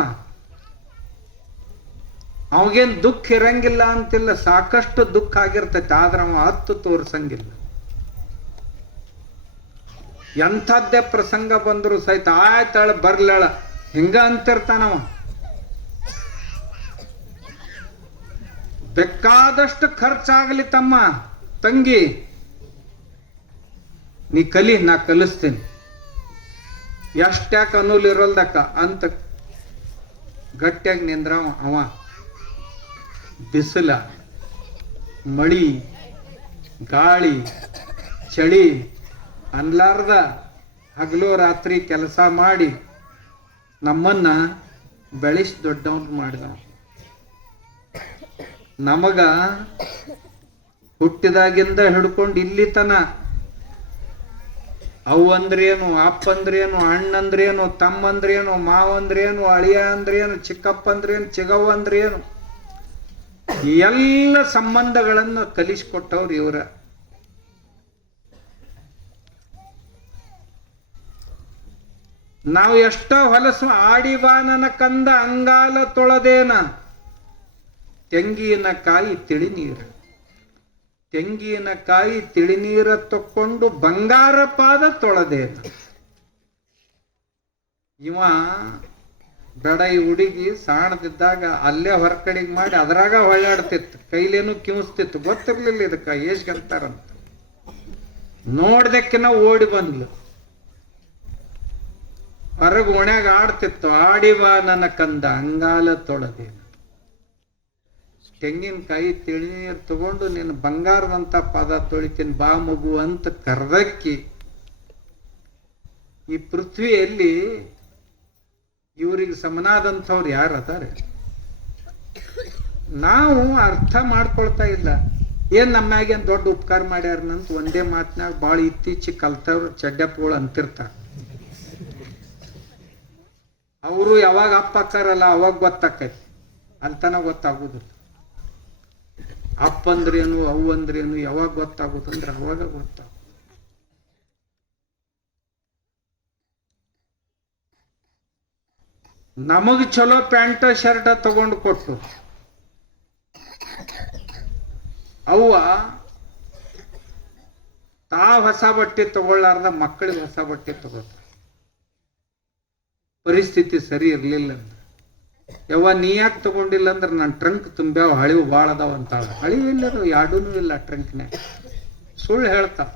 ಅವಗೇನ್ ದುಃಖ ಇರಂಗಿಲ್ಲ ಅಂತಿಲ್ಲ, ಸಾಕಷ್ಟು ದುಃಖ ಆಗಿರ್ತೈತೆ, ಆದ್ರೆ ಅವ ಹತ್ತು ತೋರ್ಸಂಗಿಲ್ಲ. ಎಂಥದ್ದೇ ಪ್ರಸಂಗ ಬಂದ್ರು ಸಹಿತ ಆಯ್ತಾಳ ಬರ್ಲಾಳ ಹಿಂಗ ಅಂತಿರ್ತಾನವ. ಬೇಕಾದಷ್ಟು ಖರ್ಚಾಗಲಿ ತಮ್ಮ ತಂಗಿ, ನೀ ಕಲಿ, ನಾ ಕಲಿಸ್ತೀನಿ, ಎಷ್ಟ್ಯಾಕ ಅನ್ನೂಲ್ ಇರೋಲ್ದಕ್ಕ ಅಂತ ಗಟ್ಟಿಯಾಗಿ ನಿಂದ್ರವ. ಅವ ಬಿಸಿಲ, ಮಳಿ, ಗಾಳಿ, ಚಳಿ ಅನ್ಲಾರ್ದ ಹಗಲು ರಾತ್ರಿ ಕೆಲಸ ಮಾಡಿ ನಮ್ಮನ್ನ ಬೆಳೆಸಿ ದೊಡ್ಡವನ್ ಮಾಡಿದವ. ನಮಗ ಹುಟ್ಟಿದಾಗಿಂದ ಹಿಡ್ಕೊಂಡು ಇಲ್ಲಿ ತನ ಅವು ಅಂದ್ರೇನು, ಅಪ್ಪ ಅಂದ್ರೇನು, ಅಣ್ಣಂದ್ರೇನು, ತಮ್ಮಂದ್ರೇನು, ಮಾವಂದ್ರೇನು, ಅಳಿಯ ಅಂದ್ರೇನು, ಚಿಕ್ಕಪ್ಪ ಅಂದ್ರೇನು, ಚಿಗವ್ವ ಅಂದ್ರೇನು, ಎಲ್ಲ ಸಂಬಂಧಗಳನ್ನು ಕಲಿಸಿಕೊಟ್ಟವ್ರು ಇವರ. ನಾವು ಎಷ್ಟೋ ಹೊಲಸು ಆಡಿಬಾ ನನ್ನ ಕಂದ ಅಂಗಾಲ ತೊಳೆದೇನ, ತೆಂಗಿನ ಕಾಯಿ ತಿಳಿ ನೀರು, ತೆಂಗಿನ ಕಾಯಿ ತಿಳಿ ನೀರ ತಕ್ಕೊಂಡು ಬಂಗಾರ ಪಾದ ತೊಳೆದೇನ. ಇವ ಬೆಡ ಈ ಹುಡುಗಿ ಸಾಣದಿದ್ದಾಗ ಅಲ್ಲೇ ಹೊರಕಡೆಗೆ ಮಾಡಿ ಅದ್ರಾಗ ಹೊಳ್ಳಾಡ್ತಿತ್ತು, ಕೈಲೇನು ಕಿವಿಸ್ತಿತ್ತು, ಗೊತ್ತಿರ್ಲಿಲ್ಲ ಇದಕ್ಕ ಏಷ್ಗಂತಾರಂತ. ನೋಡ್ದಕ್ಕಿನ ಓಡಿ ಬಂದ್ಲು, ಹೊರಗ ಓಣ್ಯಾಗ ಆಡ್ತಿತ್ತು. ಆಡಿಬಾ ನನ್ನ ಕಂದ ಅಂಗಾಲ ತೊಳೆದೇನ, ತೆಂಗಿನಕಾಯಿ ತಿಳಿ ನೀರು ತಗೊಂಡು ನಿನ್ನ ಬಂಗಾರದಂತ ಪಾದ ತೊಳಿತೀನಿ ಬಾ ಮಗು ಅಂತ ಕರ್ದಕ್ಕಿ. ಈ ಪೃಥ್ವಿಯಲ್ಲಿ ಇವರಿಗೆ ಸಮನಾದಂಥವ್ರು ಯಾರು ಅದಾರೆ? ನಾವು ಅರ್ಥ ಮಾಡ್ಕೊಳ್ತಾ ಇಲ್ಲ. ಏನ್ ನಮ್ಮಾಗೇನ್ ದೊಡ್ಡ ಉಪಕಾರ ಮಾಡ್ಯಾರನಂತ ಒಂದೇ ಮಾತನಾಗ ಭಾಳ ಇತ್ತೀಚೆಗೆ ಕಲ್ತವ್ರು ಚಡ್ಡಪ್ಪಗಳು ಅಂತಿರ್ತಾರ. ಅವರು ಯಾವಾಗ ಅಪ್ಪ ಅಕ್ಕಾರಲ್ಲ ಅವಾಗ ಗೊತ್ತಾಕೈತಿ, ಅಂತನ ಗೊತ್ತಾಗುದಿಲ್ಲ. ಅಪ್ಪ ಅಂದ್ರೇನು ಅವು ಅಂದ್ರೇನು ಯಾವಾಗ ಗೊತ್ತಾಗುದಂದ್ರೆ ಅವಾಗ ಗೊತ್ತಾಗ. ನಮಗ್ ಚಲೋ ಪ್ಯಾಂಟ್ ಶರ್ಟ್ ತಗೊಂಡು ಕೊಟ್ಟು ಅವ್ವ ಹೊಸ ಬಟ್ಟೆ ತಗೊಳ್ಳಾರ್ದ ಮಕ್ಕಳಿಗೆ ಹೊಸ ಬಟ್ಟೆ ತಗೋತಾರೆ. ಪರಿಸ್ಥಿತಿ ಸರಿ ಇರ್ಲಿಲ್ಲ ಅಂದ್ರೆ ಯವ್ವ ನೀ ಯಾಕೆ ತಗೊಂಡಿಲ್ಲ ಅಂದ್ರೆ ನನ್ನ ಟ್ರಂಕ್ ತುಂಬ್ಯಾವ, ಹಳಿವು ಭಾಳ ಅದಾವ ಅಂತ. ಹಳಿವು ಇಲ್ಲದು, ಎರಡೂ ಇಲ್ಲ ಟ್ರಂಕ್ನ್ಯಾಗ. ಸುಳ್ಳು ಹೇಳ್ತಾವ.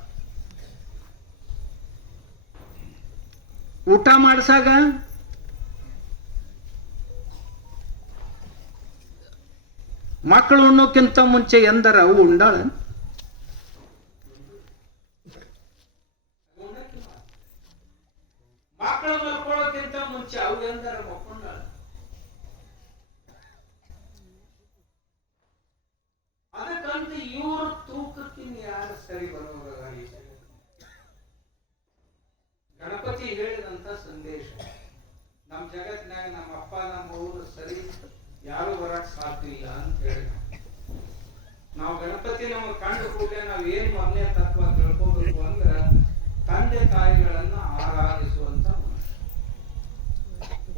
ಊಟ ಮಾಡ್ಸಾಗ ಮಕ್ಕಳು ಉಣ್ಣೋಕ್ಕಿಂತ ಮುಂಚೆ ಎಂದರ ಅವು ಉಂಡಾಳ. ಮಕ್ಕಳು ಮಲ್ಕೊಳ್ಳೋಕ್ಕಿಂತ ಮುಂಚೆ ಅವು ಎಂದರ ಮಕ್ಕೊಂಡಾಳ. ಅದಕ್ಕಂತ ಇವ್ರ ತೂಕಕ್ಕಿನ್ ಯಾರು ಸರಿ ಬರೋರ. ಗಣಪತಿ ಹೇಳಿದಂತ ಸಂದೇಶ ನಮ್ ಜಗತ್ನಾಗ ನಮ್ಮ ಅಪ್ಪ ನಮ್ಮ ಊರು ಸರಿ ಯಾರು ಬರಕ್ ಸಾಧ್ಯ ಇಲ್ಲ ಅಂತ ಹೇಳಿ ನಾವು ಗಣಪತಿ ನಮಗೆ ಕಂಡು ಕೂಡಲೇ ನಾವ್ ಏನ್ ಮೊದಲನೇ ತತ್ವ ತಿಳ್ಕೋಬೇಕು ಅಂದ್ರ ತಂದೆ ತಾಯಿಗಳನ್ನ ಆರಾಧಿಸುವಂತ ಮನುಷ್ಯ.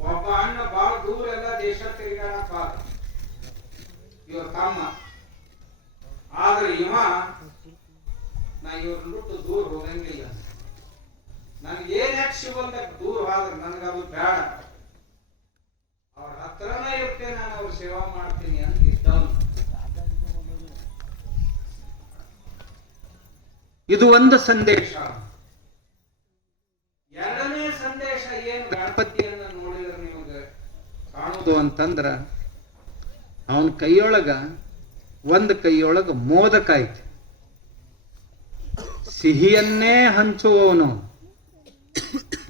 ಒಬ್ಬ ಅಣ್ಣ ಬಹಳ ದೂರ ಎಲ್ಲ ದೇಶ ತಿರುಗಾಡಕ್ ಇವ್ರ ತಮ್ಮ, ಆದ್ರೆ ಇವ ನಾ ಇವ್ರ ಬಿಟ್ಟು ದೂರ ಹೋಗಂಗಿಲ್ಲ. ನನ್ಗೆ ಏನ್ ಸಿಗಂತ ದೂರ ಆದ್ರೆ ನನಗದು ಬೇಡ, ಅವ್ರ ಹತ್ರನೇ ಇರ್ತೇನೆ, ನಾನು ಅವ್ರ ಸೇವಾ ಮಾಡ್ತೀನಿ ಅಂತ ಇದ್ದವನು. ಇದು ಒಂದು ಸಂದೇಶ. ಎರಡನೇ ಸಂದೇಶ ಏನು ಗಣಪತಿಯನ್ನ ನೋಡಿದ್ರೆ ನಿಮಗೆ ಕಾಣುವುದು ಅಂತಂದ್ರ ಅವನ ಕೈಯೊಳಗ ಒಂದು ಕೈಯೊಳಗ ಮೋದಕ ಐತಿ. ಸಿಹಿಯನ್ನೇ ಹಂಚುವವನು,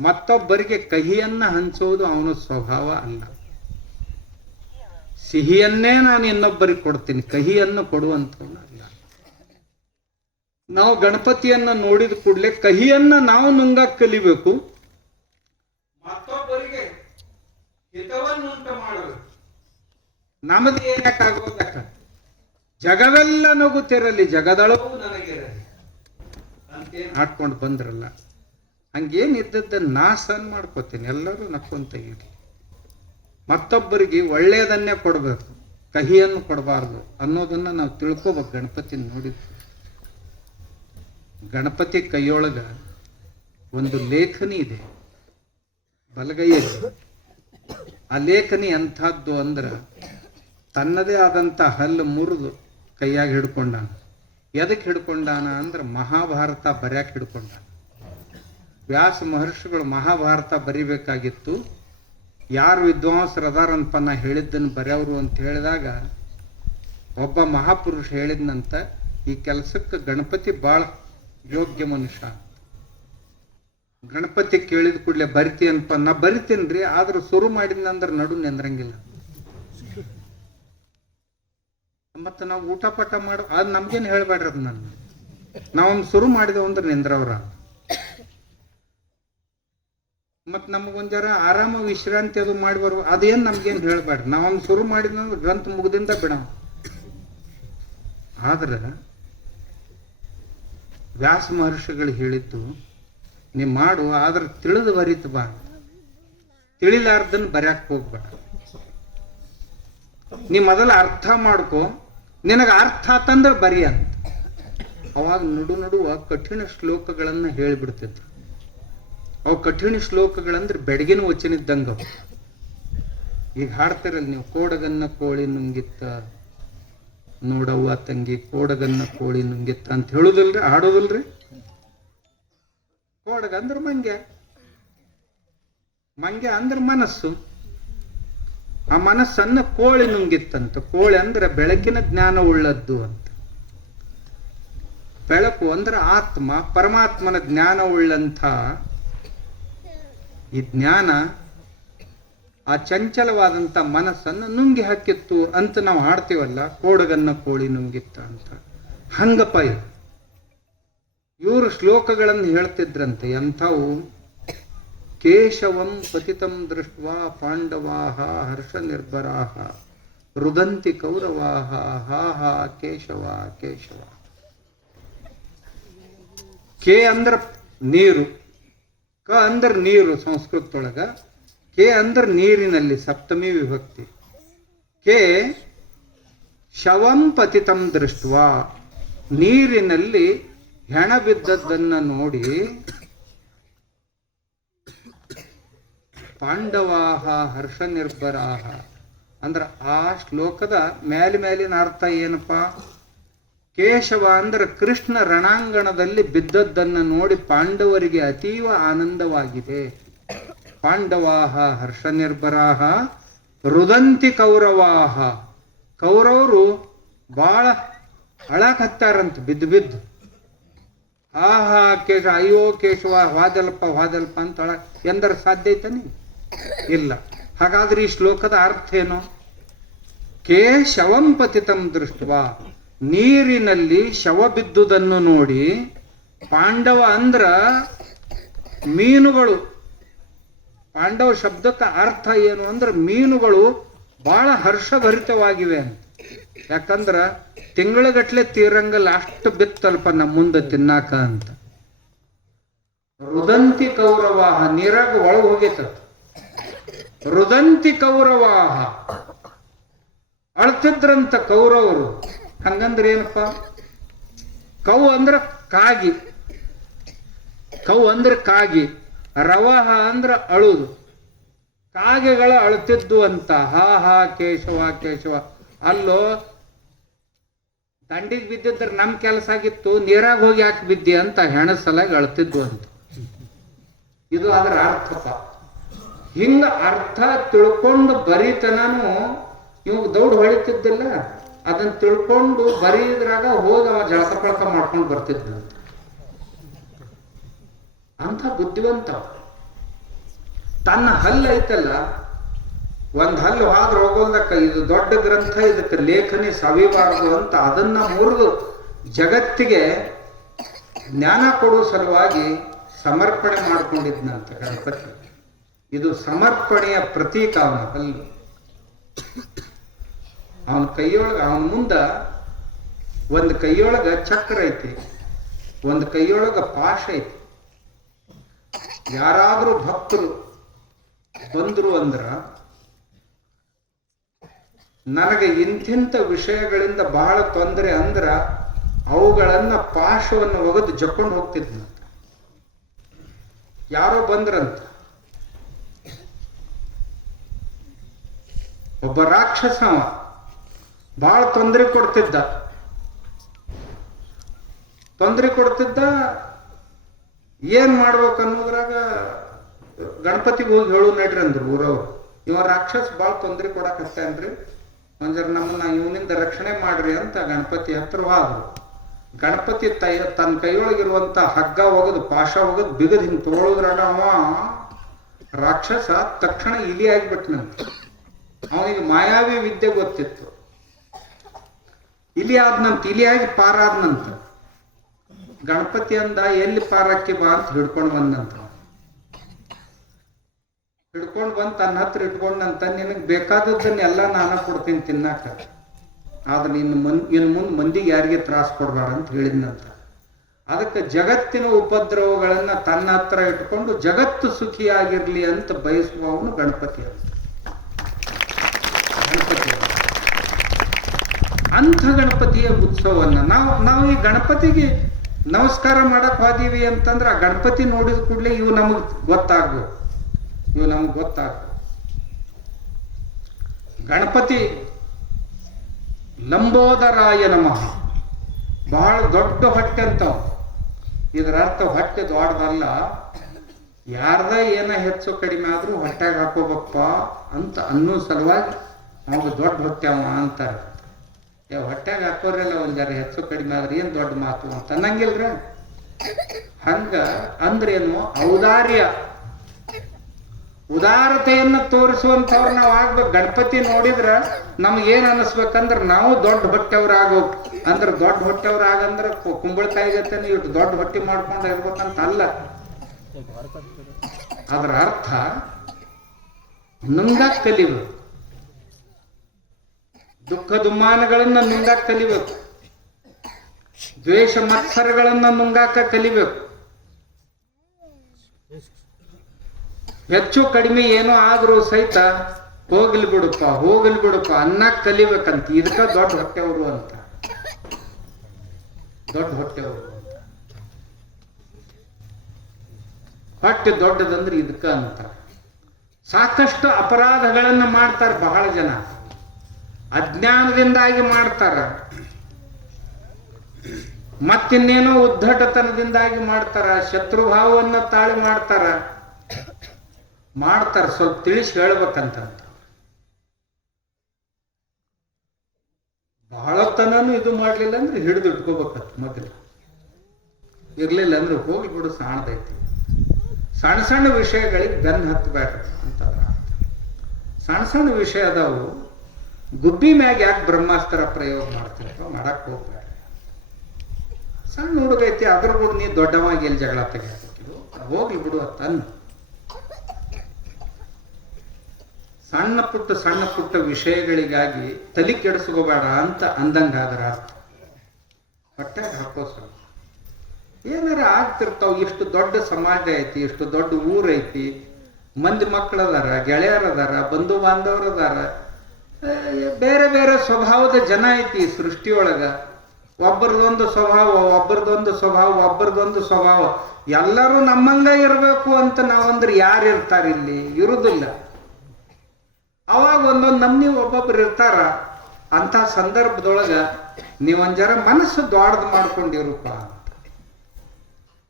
ಮತ್ತೊಬ್ಬರಿಗೆ ಕಹಿಯನ್ನ ಹಂಚುವುದು ಅವನ ಸ್ವಭಾವ ಅಲ್ಲ. ಸಿಹಿಯನ್ನೇ ನಾನು ಇನ್ನೊಬ್ಬರಿಗೆ ಕೊಡ್ತೀನಿ, ಕಹಿಯನ್ನು ಕೊಡುವಂತವಲ್ಲ. ನಾವು ಗಣಪತಿಯನ್ನ ನೋಡಿದ ಕೂಡಲೇ ಕಹಿಯನ್ನ ನಾವು ನುಂಗಕ್ಕೆ ಕಲಿಬೇಕು, ಮತ್ತೊಬ್ಬರಿಗೆ ಹಿತವನ್ನುಂಟು ಮಾಡಬೇಕು. ನಮ್ಮದು ಏನಕ್ಕಾಗೋದಕ್ಕ ಜಗವೆಲ್ಲ ನಗುತ್ತಿರಲಿ ಜಗದಳವು ನನಗಿರಲಿ ಅಂತೇನು ಹಾಡ್ಕೊಂಡು ಬಂದ್ರಲ್ಲ, ಹಂಗೇನಿದ್ದದ್ದು ನಾ ಸನ್ ಮಾಡ್ಕೋತೀನಿ, ಎಲ್ಲರೂ ನಕ್ಕೊಂತ ಇರಲಿ. ಮತ್ತೊಬ್ಬರಿಗೆ ಒಳ್ಳೆಯದನ್ನೇ ಕೊಡಬೇಕು, ಕಹಿಯನ್ನು ಕೊಡಬಾರ್ದು ಅನ್ನೋದನ್ನ ನಾವು ತಿಳ್ಕೋಬೇಕು. ಗಣಪತಿ ನೋಡಿದ್ವಿ. ಗಣಪತಿ ಕೈಯೊಳಗ ಒಂದು ಲೇಖನಿ ಇದೆ ಬಲಗೈಯಲ್ಲಿ. ಆ ಲೇಖನಿ ಎಂಥದ್ದು ಅಂದ್ರ ತನ್ನದೇ ಆದಂತ ಹಲ್ಲು ಮುರಿದು ಕೈಯಾಗ ಹಿಡ್ಕೊಂಡಾನ. ಎದಕ್ಕೆ ಹಿಡ್ಕೊಂಡಾನ ಅಂದ್ರೆ ಮಹಾಭಾರತ ಬರ್ಯಾಕ ಹಿಡ್ಕೊಂಡಾನ. ವ್ಯಾಸ ಮಹರ್ಷಿಗಳು ಮಹಾಭಾರತ ಬರಿಬೇಕಾಗಿತ್ತು. ಯಾರು ವಿದ್ವಾಂಸರು ಅದಾರಂತ ನಾ ಹೇಳಿದ್ದನ್ನು ಬರೆಯವರು ಅಂತ ಹೇಳಿದಾಗ ಒಬ್ಬ ಮಹಾಪುರುಷ ಹೇಳಿದ್ನಂತ, ಈ ಕೆಲಸಕ್ಕೆ ಗಣಪತಿ ಬಾಳ ಯೋಗ್ಯ ಮನುಷ್ಯ. ಗಣಪತಿ ಕೇಳಿದ ಕೂಡಲೇ ಬರಿತೀಯನ್ಪ. ನಾ ಬರಿತೀನ್ರಿ, ಆದ್ರೆ ಶುರು ಮಾಡಿದ್ನಂದ್ರೆ ನಡು ನಿಂದ್ರಂಗಿಲ್ಲ. ಮತ್ತೆ ನಾವು ಊಟ ಪಾಠ ಮಾಡು ಅದು ನಮ್ಗೇನು ಹೇಳ್ಬೇಡ್ರಿ. ಅದು ನನ್ನ ನಾವೊಂದು ಶುರು ಮಾಡಿದೆವು ಅಂದ್ರೆ ನಿಂದ್ರವ್ರ. ಮತ್ ನಮಗೊಂದ್ ಜರ ಆರಾಮ ವಿಶ್ರಾಂತಿ ಅದು ಮಾಡಿ ಬರುವ ಅದೇನ್ ನಮ್ಗೇನ್ ಹೇಳ್ಬೇಡ್ರಿ. ನಾವೊಂದು ಶುರು ಮಾಡಿದ್ನಂದ್ರೆ ಗ್ರಂಥ ಮುಗ್ದಿಂದ ಬಿಡ. ಆದ್ರ ವ್ಯಾಸ ಮಹರ್ಷಿಗಳು ಹೇಳಿದ್ದು ನೀ ಮಾಡು, ಆದ್ರೆ ತಿಳಿದು ಬರೀತು ಬಾ, ತಿಳಿಲಾರ್ದನ್ ಬರ್ಯಾಕ್ ಹೋಗ್ಬೇಡ. ನೀ ಮೊದಲ ಅರ್ಥ ಮಾಡ್ಕೊ, ನಿನಗ ಅರ್ಥ ಆತಂದ್ರೆ ಬರಿ ಅಂತ. ಅವಾಗ ನಡುವ ಕಠಿಣ ಶ್ಲೋಕಗಳನ್ನ ಹೇಳಿಬಿಡ್ತಿದ್ರು. ಅವು ಕಠಿಣ ಶ್ಲೋಕಗಳಂದ್ರೆ ಬೆಡಗಿನ ವಚನಿದ್ದಂಗ. ಈಗ ಹಾಡ್ತಿರಲ್ಲ ನೀವು, ಕೋಡಗನ್ನ ಕೋಳಿ ನುಂಗಿತ್ತ ನೋಡವ್ವ ತಂಗಿ, ಕೋಡಗನ್ನ ಕೋಳಿ ನುಂಗಿತ್ತ ಅಂತ ಹೇಳುದಿಲ್ರಿ, ಹಾಡೋದಿಲ್ರಿ. ಕೋಡಗ ಅಂದ್ರ ಮಂಗ್ಯ, ಮಂಗ್ಯ ಅಂದ್ರ ಮನಸ್ಸು. ಆ ಮನಸ್ಸನ್ನ ಕೋಳಿ ನುಂಗಿತ್ತಂತ. ಕೋಳಿ ಅಂದ್ರೆ ಬೆಳಕಿನ ಜ್ಞಾನ ಉಳ್ಳದ್ದು ಅಂತ. ಬೆಳಕು ಅಂದ್ರೆ ಆತ್ಮ, ಪರಮಾತ್ಮನ ಜ್ಞಾನ ಉಳ್ಳಂಥ ಈ ಜ್ಞಾನ ಆ ಚಂಚಲವಾದಂಥ ಮನಸ್ಸನ್ನು ನುಂಗಿ ಹಾಕಿತ್ತು ಅಂತ ನಾವು ಹಾಡ್ತೀವಲ್ಲ, ಕೋಡಗನ್ನ ಕೋಳಿ ನುಂಗಿತ್ತ ಅಂತ. ಹಂಗಪ್ಪ ಇದು. ಇವರು ಶ್ಲೋಕಗಳನ್ನು ಹೇಳ್ತಿದ್ರಂತೆ ಎಂಥವು. ಕೇಶವಂ ಪತಿತಂ ದೃಷ್ಟ್ವಾ ಪಾಂಡವಾಹ ಹರ್ಷ ನಿರ್ಭರಾಹ ರುದಂತಿ ಕೌರವಾಹ ಹಾ ಹಾ ಕೇಶವ ಕೇಶವ. ಕೆ ಅಂದ್ರ ನೀರು, ಕ ಅಂದ್ರ ನೀರು ಸಂಸ್ಕೃತದೊಳಗ, ಕೆ ಅಂದ್ರ ನೀರಿನಲ್ಲಿ ಸಪ್ತಮಿ ವಿಭಕ್ತಿ. ಕೆ ಶವಂ ಪತಿತಂ ದೃಷ್ಟ್ವಾ, ನೀರಿನಲ್ಲಿ ಹೆಣ ಬಿದ್ದದ್ದನ್ನು ನೋಡಿ ಪಾಂಡವಾಹ ಹರ್ಷ ನಿರ್ಭರಾಹ ಅಂದ್ರ ಆ ಶ್ಲೋಕದ ಮೇಲಿನ ಅರ್ಥ ಏನಪ್ಪ? ಕೇಶವ ಅಂದ್ರೆ ಕೃಷ್ಣ ರಣಾಂಗಣದಲ್ಲಿ ಬಿದ್ದದ್ದನ್ನು ನೋಡಿ ಪಾಂಡವರಿಗೆ ಅತೀವ ಆನಂದವಾಗಿದೆ. ಪಾಂಡವಾಹ ಹರ್ಷ ನಿರ್ಭರಾಹ ರುದಂತಿ ಕೌರವಾಹ, ಕೌರವರು ಬಹಳ ಅಳಕತ್ತಾರಂತ ಬಿದ್ದು. ಆಹಾ ಕೇಶ, ಅಯ್ಯೋ ಕೇಶವ ವಾದಲ್ಪ ಅಂತ ಎಂದರ ಸಾಧ್ಯ ಐತಾನೆ? ಇಲ್ಲ. ಹಾಗಾದ್ರೆ ಈ ಶ್ಲೋಕದ ಅರ್ಥ ಏನು? ಶವಂ ಪತಿತಂ ದೃಷ್ಟ್ವಾ, ನೀರಿನಲ್ಲಿ ಶವ ಬಿದ್ದುದನ್ನು ನೋಡಿ, ಪಾಂಡವ ಅಂದ್ರ ಮೀನುಗಳು. ಪಾಂಡವ ಶಬ್ದಕ್ಕೆ ಅರ್ಥ ಏನು ಅಂದ್ರೆ ಮೀನುಗಳು ಬಹಳ ಹರ್ಷಭರಿತವಾಗಿವೆ ಅಂತ. ಯಾಕಂದ್ರ ತಿಂಗಳಗಟ್ಲೆ ತೀರಂಗಲ್ಲ ಅಷ್ಟು ಬಿತ್ತಲ್ಪ ನಮ್ಮ ಮುಂದೆ ತಿನ್ನಾಕ ಅಂತ. ರುದಂತಿ ಕೌರವಾಹ, ನೀರಾಗ ಒಳಗೆ ಹೋಗೈತ. ರುದಂತಿ ಕೌರವಾಹ, ಅಳ್ತಿದ್ರಂತ ಕೌರವರು. ಹಂಗಂದ್ರೆ ಏನಪ್ಪ? ಕೌ ಅಂದ್ರ ಕಾಗಿ, ಕೌ ಅಂದ್ರೆ ಕಾಗಿ, ರವಾಹ ಅಂದ್ರ ಅಳುದು. ಕಾಗೆಗಳ ಅಳ್ತಿದ್ದು ಅಂತ. ಹಾ ಹಾ ಕೇಶವ ಕೇಶವ. ಅಲ್ಲೋ ದಂಡಿಗೆ ಬಿದ್ದಿದ್ರೆ ನಮ್ ಕೆಲಸ ಆಗಿತ್ತು, ನೀರಾಗ ಹೋಗಿ ಯಾಕೆ ಬಿದ್ದಿ ಅಂತ ಹೆಣಸಲಾಗಿ ಅಳ್ತಿದ್ವು ಅಂತ. ಇದು ಅದರ ಅರ್ಥಪ. ಹಿಂಗ ಅರ್ಥ ತಿಳ್ಕೊಂಡು ಬರೀತನೂ ಇವಾಗ ದೌಡ್ ಹೊಳಿತಿದ್ದಿಲ್ಲ, ಅದನ್ನ ತಿಳ್ಕೊಂಡು ಬರೀದ್ರಾಗ ಹೋಗಿ ಅವ ಜಳಕ ಪಳಕ ಮಾಡ್ಕೊಂಡು ಬರ್ತಿದ್ದ ಅಂತ ಬುದ್ಧಿವಂತ. ತನ್ನ ಹಲ್ಲು ಐತಲ್ಲ, ಒಂದ್ ಹಲ್ಲು ಹಾದ್ರ ಹೋಗೋದಕ್ಕ ಇದು ದೊಡ್ಡ ಗ್ರಂಥ, ಇದಕ್ಕೆ ಲೇಖನಿ ಸವಿಬಾರದು ಅಂತ ಅದನ್ನ ಮುರಿದು ಜಗತ್ತಿಗೆ ಜ್ಞಾನ ಕೊಡುವ ಸಲುವಾಗಿ ಸಮರ್ಪಣೆ ಮಾಡ್ಕೊಂಡಿದ್ನಂತ ಗಣಪತಿ. ಇದು ಸಮರ್ಪಣೆಯ ಪ್ರತೀಕ. ಅವನ ಹಲ್ಲು, ಅವನ ಕೈಯೊಳಗ, ಅವನ ಮುಂದ ಒಂದು ಕೈಯೊಳಗ ಚಕ್ರ ಐತಿ, ಒಂದು ಕೈಯೊಳಗ ಪಾಶ ಐತಿ. ಯಾರಾದ್ರೂ ಭಕ್ತರು ಬಂದ್ರು ಅಂದ್ರ, ನನಗೆ ಇಂಥಿಂಥ ವಿಷಯಗಳಿಂದ ಬಹಳ ತೊಂದರೆ ಅಂದ್ರ ಅವುಗಳನ್ನ ಪಾಶವನ್ನು ಒಗೆದು ಜಕ್ಕೊಂಡು ಹೋಗ್ತಿದ್ನಂತ. ಯಾರೋ ಬಂದ್ರಂತ, ಒಬ್ಬ ರಾಕ್ಷಸವ ಬಹಳ ತೊಂದರೆ ಕೊಡ್ತಿದ್ದ. ಏನ್ ಮಾಡ್ಬೇಕು ಅನ್ನೋದ್ರಾಗ ಗಣಪತಿಗೆ ಹೋಗಿ ಹೇಳು ನಡ್ರಿ ಅಂದ್ರು ಊರವ್ರು. ಇವ ರಾಕ್ಷಸ ಬಹಳ ತೊಂದರೆ ಕೊಡಕತ್ತೇನ್ರಿ, ಒಂದರ ನಮ್ಮನ್ನ ಇವನಿಂದ ರಕ್ಷಣೆ ಮಾಡ್ರಿ ಅಂತ ಗಣಪತಿ ಹತ್ರ ಹೋದ್ರು. ಗಣಪತಿ ತನ್ನ ಕೈಯೊಳಗಿರುವಂತ ಹಗ್ಗ ಒಗದು ಪಾಶ ಒಗದು ಬಿಗದ್ ಹಿಂಗ್ ತೊಗೊಳೋದ್ರಾಗ ಅವ ರಾಕ್ಷಸ ತಕ್ಷಣ ಇಲಿ ಆಗಿಬಿಟ್ನಂತ. ಅವನಿಗೆ ಮಾಯಾವಿ ವಿದ್ಯೆ ಗೊತ್ತಿತ್ತು. ಇಲಿಯಾಗಿ ಪಾರಾದ್ನಂತ. ಗಣಪತಿ ಅಂದ, ಎಲ್ಲಿ ಪಾರಾಕಿ ಬಾ ಅಂತ ಹಿಡ್ಕೊಂಡು ಬಂದಂತ. ಹಿಡ್ಕೊಂಡು ಬಂದು ತನ್ನ ಹತ್ರ ಇಟ್ಕೊಂಡಂತ, ನಿನಗೆ ಬೇಕಾದದ್ದನ್ನೆಲ್ಲ ನಾನು ಕೊಡ್ತೀನಿ ತಿನ್ನಾಕ, ಆದ್ರೆ ಇನ್ನು ಮುಂದೆ ಮಂದಿಗೆ ಯಾರಿಗೆ ತ್ರಾಸ ಕೊಡಬೇಡ ಅಂತ ಹೇಳಿದ್ನಂತ. ಅದಕ್ಕೆ ಜಗತ್ತಿನ ಉಪದ್ರವಗಳನ್ನ ತನ್ನ ಹತ್ರ ಇಟ್ಕೊಂಡು ಜಗತ್ತು ಸುಖಿಯಾಗಿರ್ಲಿ ಅಂತ ಬಯಸುವವನು ಗಣಪತಿ ಅಂತ. ಅಂಥ ಗಣಪತಿಯ ಉತ್ಸವವನ್ನ ನಾವು ಈ ಗಣಪತಿಗೆ ನಮಸ್ಕಾರ ಮಾಡಕ್ ಹೋದೀವಿ ಅಂತಂದ್ರೆ ಆ ಗಣಪತಿ ನೋಡಿದ ಕೂಡಲೇ ಇವು ನಮಗೆ ಗೊತ್ತಾಗ್ಬೋದು. ಗಣಪತಿ ಲಂಬೋದರಾಯ ನಮಃ, ಬಹಳ ದೊಡ್ಡ ಹೊಟ್ಟೆ ಅಂತವ. ಇದರ ಅರ್ಥ ಹೊಟ್ಟೆ ದೊಡ್ಡದಲ್ಲ, ಯಾರ್ದ ಏನ ಹೆಚ್ಚು ಕಡಿಮೆ ಆದ್ರೂ ಹೊಟ್ಟೆಗೆ ಹಾಕೋಬೇಕಪ್ಪ ಅಂತ ಅನ್ನೋ ಸಲುವಾಗಿ ಅವಾಗ ದೊಡ್ಡ ಹೊಟ್ಟೆ ಅವ ಅಂತಾರೆ. ಹೊಟ್ಟೆಗೆ ಹಾಕೋರೆಲ್ಲ ಒಂದ್ ಜರ ಹೆಚ್ಚು ಕಡಿಮೆ ಆದ್ರೆ ಏನ್ ದೊಡ್ಡ ಮಾತು ಅಂತ ಅನ್ನಂಗಿಲ್ರ. ಹಂಗ ಅಂದ್ರೇನು? ಔದಾರ್ಯ, ಉದಾರತೆಯನ್ನು ತೋರಿಸುವಂಥವ್ರು ನಾವು ಆಗ್ಬೇಕು. ಗಣಪತಿ ನೋಡಿದ್ರ ನಮ್ಗೇನ್ ಅನಿಸ್ಬೇಕಂದ್ರ ನಾವು ದೊಡ್ಡ ಹೊಟ್ಟೆವ್ರು ಆಗೋಕ್. ಅಂದ್ರೆ ದೊಡ್ಡ ಹೊಟ್ಟೆವ್ರು ಆಗಂದ್ರ ಕುಂಬಳಕಾಯಿ ಜೊತೆ ಇಟ್ಟು ದೊಡ್ಡ ಹೊಟ್ಟೆ ಮಾಡ್ಕೊಂಡು ಇರ್ಬೇಕಂತ ಅಲ್ಲ. ಅದರ ಅರ್ಥ ನುಂಗಾಕ್ ಕಲಿಬೇಕು, ದುಃಖ ದುಮ್ಮಾನಗಳನ್ನ ನುಂಗಾಕ್ ಕಲಿಬೇಕು, ದ್ವೇಷ ಮತ್ಸರಗಳನ್ನ ನುಂಗಾಕ ಕಲಿಬೇಕು. ಹೆಚ್ಚು ಕಡಿಮೆ ಏನೋ ಆದ್ರೂ ಸಹಿತ ಹೋಗ್ಲಿ ಬಿಡಪ್ಪ ಅನ್ನಕ್ ಕಲಿಬೇಕಂತ. ಇದಕ್ಕ ದೊಡ್ಡ ಹೊಟ್ಟೆವರು ಅಂತ, ದೊಡ್ಡ ಹೊಟ್ಟೆವರು ಅಂತ. ಹೊಟ್ಟೆ ದೊಡ್ಡದಂದ್ರೆ ಇದಕ್ಕ ಅಂತ. ಸಾಕಷ್ಟು ಅಪರಾಧಗಳನ್ನ ಮಾಡ್ತಾರೆ ಬಹಳ ಜನ, ಅಜ್ಞಾನದಿಂದಾಗಿ ಮಾಡ್ತಾರ, ಮತ್ತಿನ್ನೇನೋ ಉದ್ದಟತನದಿಂದಾಗಿ ಮಾಡ್ತಾರ, ಶತ್ರುಭಾವವನ್ನ ತಾಳಿ ಮಾಡ್ತಾರ. ಸ್ವಲ್ಪ ತಿಳಿಸಿ ಹೇಳ್ಬೇಕಂತ. ಬಹಳತನೂ ಇದು ಮಾಡ್ಲಿಲ್ಲ ಅಂದ್ರೆ ಹಿಡಿದು ಇಟ್ಕೋಬೇಕಂತ ಮೊದಲು. ಇರ್ಲಿಲ್ಲ ಅಂದ್ರೆ ಹೋಗಿ ಬಿಡು ಸಾಣದೈತಿ. ಸಣ್ಣ ಸಣ್ಣ ವಿಷಯಗಳಿಗೆ ಬೆನ್ನು ಹತ್ತಬೇಡ ಅಂತ. ಸಣ್ಣ ಸಣ್ಣ ವಿಷಯ ಅದಾವು, ಗುಬ್ಬಿ ಮ್ಯಾಗ ಯಾಕೆ ಬ್ರಹ್ಮಾಸ್ತ್ರ ಪ್ರಯೋಗ ಮಾಡ್ತಿರ್ತಾವ, ಮಾಡಕ್ ಹೋಗ್ಬೇಡ. ಸಣ್ಣ ಹುಡುಗೈತಿ ಅದ್ರ ಬಿಡು, ನೀ ದೊಡ್ಡವಾಗಿ ಎಲ್ಲಿ ಜಗಳ ತೆಗಿದು ಹೋಗ್ಲಿ ಬಿಡು ಅನ್ನ. ಸಣ್ಣ ಪುಟ್ಟ ವಿಷಯಗಳಿಗಾಗಿ ತಲೆ ಕೆಡಿಸ್ಕೋಬೇಡ ಅಂತ ಅಂದಂಗಾದ್ರ ಅರ್ಥ. ಹೊಟ್ಟೆ ಹಾಕೋ ಸ್ವಲ್ಪ ಏನಾರ ಆಗ್ತಿರ್ತಾವ. ಇಷ್ಟು ದೊಡ್ಡ ಸಮಾಜ ಐತಿ, ಇಷ್ಟು ದೊಡ್ಡ ಊರ್ ಐತಿ, ಮಂದಿ ಮಕ್ಕಳದಾರ, ಗೆಳೆಯರದಾರ, ಬಂಧು ಬಾಂಧವರದಾರ, ಬೇರೆ ಬೇರೆ ಸ್ವಭಾವದ ಜನ ಐತಿ ಸೃಷ್ಟಿಯೊಳಗ. ಒಬ್ಬರದೊಂದು ಸ್ವಭಾವ. ಎಲ್ಲರೂ ನಮ್ಮಂಗ ಇರಬೇಕು ಅಂತ ನಾವಂದ್ರೆ ಯಾರು ಇರ್ತಾರ? ಇಲ್ಲಿ ಇರುದಿಲ್ಲ. ಅವಾಗ ಒಂದೊಂದು ನಮ್ನಿ ಒಬ್ಬೊಬ್ರು ಇರ್ತಾರ. ಅಂತ ಸಂದರ್ಭದೊಳಗ ನೀವೊಂದ್ ಜರ ಮನಸ್ಸು ದೊಡ್ಡದು ಮಾಡ್ಕೊಂಡಿರಪ್ಪ ಅಂತ.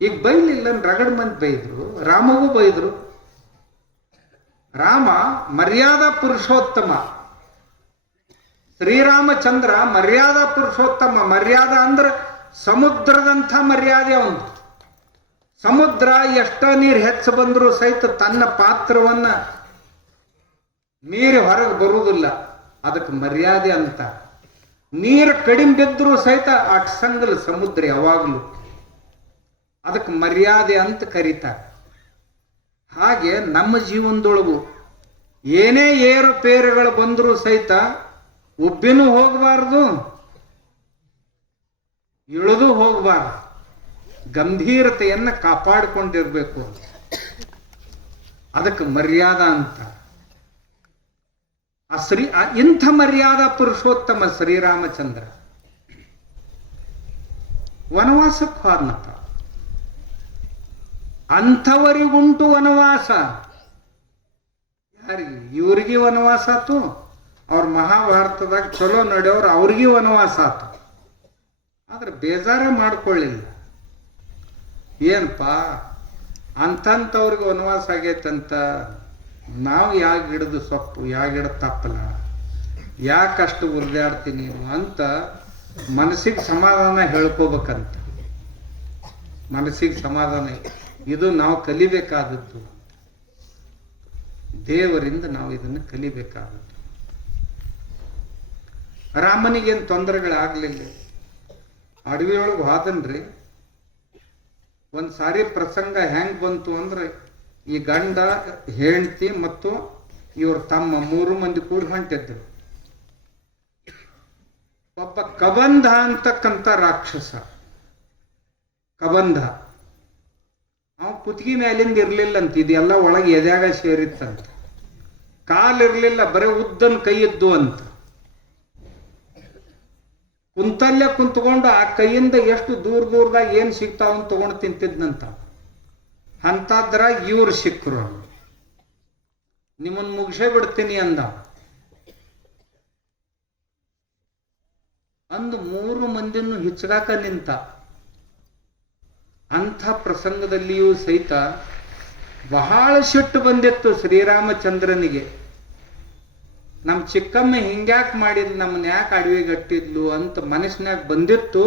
ಈಗ ಬೈಲಿಲ್ಲ, ರಗಡ್ ಮಂದಿ ಬೈದ್ರು, ರಾಮಗೂ ಬೈದ್ರು. ರಾಮ ಮರ್ಯಾದಾ ಪುರುಷೋತ್ತಮ, ಶ್ರೀರಾಮಚಂದ್ರ ಮರ್ಯಾದಾ ಪುರುಷೋತ್ತಮ. ಮರ್ಯಾದ ಅಂದ್ರೆ ಸಮುದ್ರದಂಥ ಮರ್ಯಾದೆ ಅವನು. ಸಮುದ್ರ ಎಷ್ಟ ನೀರು ಹೆಚ್ಚು ಬಂದರೂ ಸಹಿತ ತನ್ನ ಪಾತ್ರವನ್ನ ನೀರು ಹೊರಗೆ ಬರುವುದಿಲ್ಲ, ಅದಕ್ಕೆ ಮರ್ಯಾದೆ ಅಂತ. ನೀರು ಕಡಿಮೆ ಬಿದ್ದರೂ ಸಹಿತ ಅಟ್ಸಂಗಲ್ ಸಮುದ್ರ ಯಾವಾಗಲೂ, ಅದಕ್ಕೆ ಮರ್ಯಾದೆ ಅಂತ ಕರೀತಾರೆ. ಹಾಗೆ ನಮ್ಮ ಜೀವನದೊಳಗು ಏನೇ ಏರುಪೇರುಗಳು ಬಂದರೂ ಸಹಿತ ಉಬ್ಬಿನೂ ಹೋಗಬಾರ್ದು, ಇಳಿದು ಹೋಗಬಾರ್ದು. ಗಂಭೀರತೆಯನ್ನ ಕಾಪಾಡಿಕೊಂಡಿರ್ಬೇಕು, ಅದಕ್ಕೆ ಮರ್ಯಾದ ಅಂತ. ಇಂಥ ಮರ್ಯಾದಾ ಪುರುಷೋತ್ತಮ ಶ್ರೀರಾಮಚಂದ್ರ ವನವಾಸಕ್ಕೆ ಹೋದ್ನಪ್ಪ. ಅಂಥವರಿಗುಂಟು ವನವಾಸ. ಯಾರಿಗೆ? ಇವ್ರಿಗೆ ವನವಾಸ ಆತು. ಅವ್ರ ಮಹಾಭಾರತದಾಗ ಚಲೋ ನಡೆಯೋರು ಅವ್ರಿಗೆ ವನವಾಸ ಆತು. ಆದ್ರೆ ಬೇಜಾರ ಮಾಡ್ಕೊಳ್ಳಿಲ್ಲ. ಏನಪ್ಪ ಅಂತಂತವ್ರಿಗೆ ವನವಾಸ ಆಗೈತಂತ ನಾವು ಯಾಕೆ ಹಿಡಿದು ಸೊಪ್ಪು, ಯಾಕೆ ಹಿಡಿದು ತಪ್ಪಲ, ಯಾಕಷ್ಟು ಉರ್ದಾಡ್ತೀನಿ ನೀವು ಅಂತ ಮನಸ್ಸಿಗೆ ಸಮಾಧಾನ ಹೇಳ್ಕೋಬೇಕಂತ. ಮನಸ್ಸಿಗೆ ಸಮಾಧಾನ, ಇದು ನಾವು ಕಲಿಬೇಕಾದದ್ದು. ದೇವರಿಂದ ನಾವು ಇದನ್ನು ಕಲಿಬೇಕಾದದ್ದು. ರಾಮನಿಗೇನು ತೊಂದರೆಗಳಾಗ್ಲಿಲ್ಲ. ಅಡವಿಯೊಳಗೆ ಹೋದನ್ರಿ. ಒಂದು ಸಾರಿ ಪ್ರಸಂಗ ಹೆಂಗ್ ಬಂತು ಅಂದ್ರೆ, ಈ ಗಂಡ, ಹೆಂಡತಿ ಮತ್ತು ಇವ್ರ ತಮ್ಮ 3 ಮಂದಿ ಕೂಡಿ ಹೊಂಟಿದ್ರು. ಒಬ್ಬ ಕಬಂಧ ಅಂತಕ್ಕಂಥ ರಾಕ್ಷಸ. ಕಬಂಧ ಅವ ಕುತ್ತಿಗೆ ಮೇಲಿಂದ ಇರ್ಲಿಲ್ಲಂತ, ಇದೆಲ್ಲ ಒಳಗೆ ಎದ್ಯಾಗ ಸೇರಿತ್ತಂತ. ಕಾಲಿರ್ಲಿಲ್ಲ, ಬರೀ ಉದ್ದನ್ ಕೈ ಇದ್ದು ಅಂತ. ಕುಂತಲ್ಲೇ ಕುಂತ್ಕೊಂಡು ಆ ಕೈಯಿಂದ ಎಷ್ಟು ದೂರದಾಗ ಏನ್ ಸಿಗ್ತಾವಂತ ತಗೊಂಡು ತಿಂತಿದ್ನಂತ. ಅಂತದ್ರಾಗ ಇವ್ರು ಸಿಕ್ಕರು. ನಿಮ್ಮನ್ನ ಮುಗಿಸೇ ಬಿಡ್ತೀನಿ ಅಂದು 3 ಮಂದಿಯನ್ನು ಹಿಚ್ಚಗಾಕ ನಿಂತ. ಅಂಥ ಪ್ರಸಂಗದಲ್ಲಿಯೂ ಸಹಿತ ಬಹಳ ಸಿಟ್ಟು ಬಂದಿತ್ತು ಶ್ರೀರಾಮಚಂದ್ರನಿಗೆ. ನಮ್ಮ ಚಿಕ್ಕಮ್ಮ ಹಿಂಗ್ಯಾಕೆ ಮಾಡಿದ್ಲು, ನಮ್ಮನ್ನ ಯಾಕೆ ಅಡವಿಗಟ್ಟಿದ್ಲು ಅಂತ ಮನಸ್ಸಿನಾಗ ಬಂದಿತ್ತು.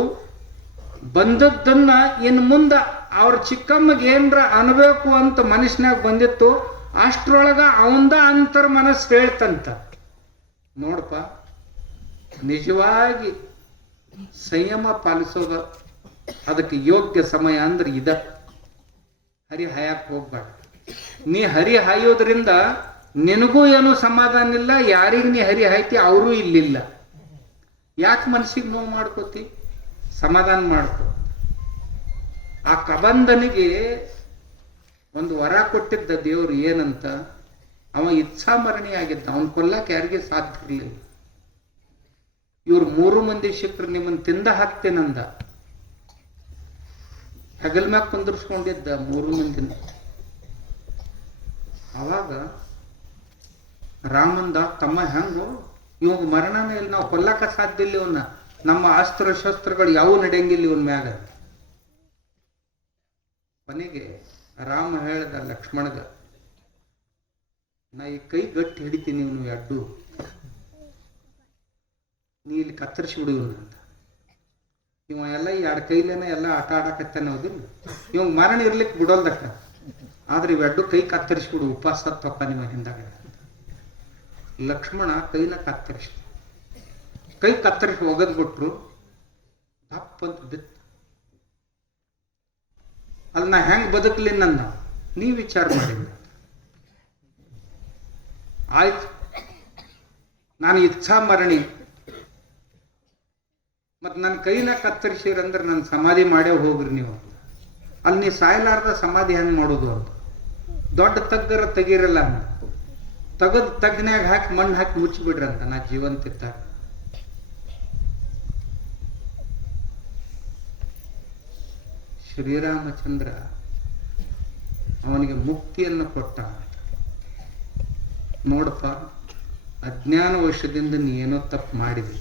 ಬಂದದ್ದನ್ನ ಇನ್ನು ಮುಂದೆ ಅವ್ರ ಚಿಕ್ಕಮ್ಮಗೆ ಏನ್ರ ಅನ್ಬೇಕು ಅಂತ ಮನಸ್ಸಿನಾಗ ಬಂದಿತ್ತು. ಅಷ್ಟ್ರೊಳಗ ಅವಂದ ಅಂತರ್ ಮನಸ್ಸು ಹೇಳ್ತಂತ, ನೋಡಪ್ಪ ನಿಜವಾಗಿ ಸಂಯಮ ಪಾಲಿಸೋದ ಅದಕ್ಕೆ ಯೋಗ್ಯ ಸಮಯ ಅಂದ್ರೆ ಇದ. ಹರಿ ಹಾಯಕ್ ಹೋಗ್ಬೇಡ. ನೀ ಹರಿ ಹಾಯೋದ್ರಿಂದ ನಿನಗೂ ಏನೂ ಸಮಾಧಾನ ಇಲ್ಲ, ಯಾರಿಗೆ ನೀ ಹರಿ ಹಾಯ್ತಿ ಅವರು ಇಲ್ಲಿಲ್ಲ. ಯಾಕೆ ಮನಸ್ಸಿಗೆ ನೋವು ಮಾಡ್ಕೋತಿ? ಸಮಾಧಾನ ಮಾಡ್ಕೊ. ಆ ಕಬಂಧನಿಗೆ ಒಂದು ವರ ಕೊಟ್ಟಿದ್ದ ದೇವರು ಏನಂತ, ಅವ ಇಚ್ಛಾಮರಣಿ ಆಗಿದ್ದ, ಅವನ್ ಕೊಲ್ಲಕ್ಕೆ ಯಾರಿಗೆ ಸಾಧ್ಯ ಇರಲಿಲ್ಲ. ಇವ್ರು 3 ಮಂದಿ ಶಿಖರ್ ನಿಮ್ಮನ್ನು ತಿಂದ ಹಾಕ್ತೇನಂದ. ಹೆಗಲ್ ಮ್ಯಾಗ ಕುಂದರ್ಸ್ಕೊಂಡಿದ್ದ 3 ಮಂದಿನ. ಅವಾಗ ರಾಮಂದ, ತಮ್ಮ ಹೆಂಗು ಇವಾಗ ಮರಣನೇ ಇಲ್ಲ, ನಾವು ಕೊಲ್ಲಕ ಸಾಧ್ಯ ಇಲ್ಲ ಇವನ್ನ, ನಮ್ಮ ಅಸ್ತ್ರ ಶಸ್ತ್ರಗಳು ಯಾವ ನಡೆಯಂಗಿಲ್ಲ ಇವನ್ ಮ್ಯಾಗ. ಕೊನೆಗೆ ರಾಮ ಹೇಳ್ದ ಲಕ್ಷ್ಮಣಗ, ನಾ ಈ ಕೈ ಗಟ್ಟಿ ಹಿಡಿತೀನಿ ಇವನು ಎಡ್ಡು, ನೀ ಇಲ್ಲಿ ಕತ್ತರಿಸಿ ಬಿಡು ಇವನು ಅಂತ. ಇವ ಎಲ್ಲ ಈ 2 ಕೈಲೇನ ಎಲ್ಲ ಆಟ ಆಡಕತ್ತಾನ, ಹೌದಿಲ್ಲ? ಇವಾಗ ಮರಣ ಇರ್ಲಿಕ್ಕೆ ಬಿಡೋಲ್ದಕ್ಕ, ಆದ್ರೆ ಇವೆಡ್ಡು ಕೈ ಕತ್ತರಿಸ್ಬಿಡು, ಉಪವಾಸ ಸತ್ತಪ್ಪ ನಿಮ್ಮ ಹಿಂದಾಗಡೆ. ಲಕ್ಷ್ಮಣ ಕೈನ ಕತ್ತರಿಸಿ ಒಗದ್ಬಿಟ್ರು, ದಪ್ಪ ಅಂತ ಬಿತ್ತು. ಅಲ್ಲಿ ನಾ ಹೆಂಗ್ ಬದುಕಲಿ ನನ್ನ ನೀ ವಿಚಾರ ಮಾಡಿ. ಆಯ್ತು, ನಾನು ಇಚ್ಛಾ ಮರಣಿ, ಮತ್ ನನ್ನ ಕೈನ ಕತ್ತರಿಸಿರಂದ್ರೆ ನನ್ನ ಸಮಾಧಿ ಮಾಡೇ ಹೋಗ್ರಿ ನೀವು. ಅಲ್ಲಿ ನೀ ಸಾಯಲಾರ್ದ ಸಮಾಧಿ ಹೆಂಗ್ ಮಾಡೋದು ಅಂತ. ದೊಡ್ಡ ತಗ್ಗರ ತೆಗೀರಲ್ಲ, ತಗದ್ ತಗ್ನ್ಯಾಗ ಹಾಕಿ ಮಣ್ಣು ಹಾಕಿ ಮುಚ್ಚಿಬಿಡ್ರಂತ, ನಾ ಜೀವಂತಿದ್ದ. ಶ್ರೀರಾಮಚಂದ್ರ ಅವನಿಗೆ ಮುಕ್ತಿಯನ್ನು ಕೊಟ್ಟ. ನೋಡಪ್ಪ, ಅಜ್ಞಾನ ವಶದಿಂದ ನೀ ಏನೋ ತಪ್ಪು ಮಾಡಿದೆ,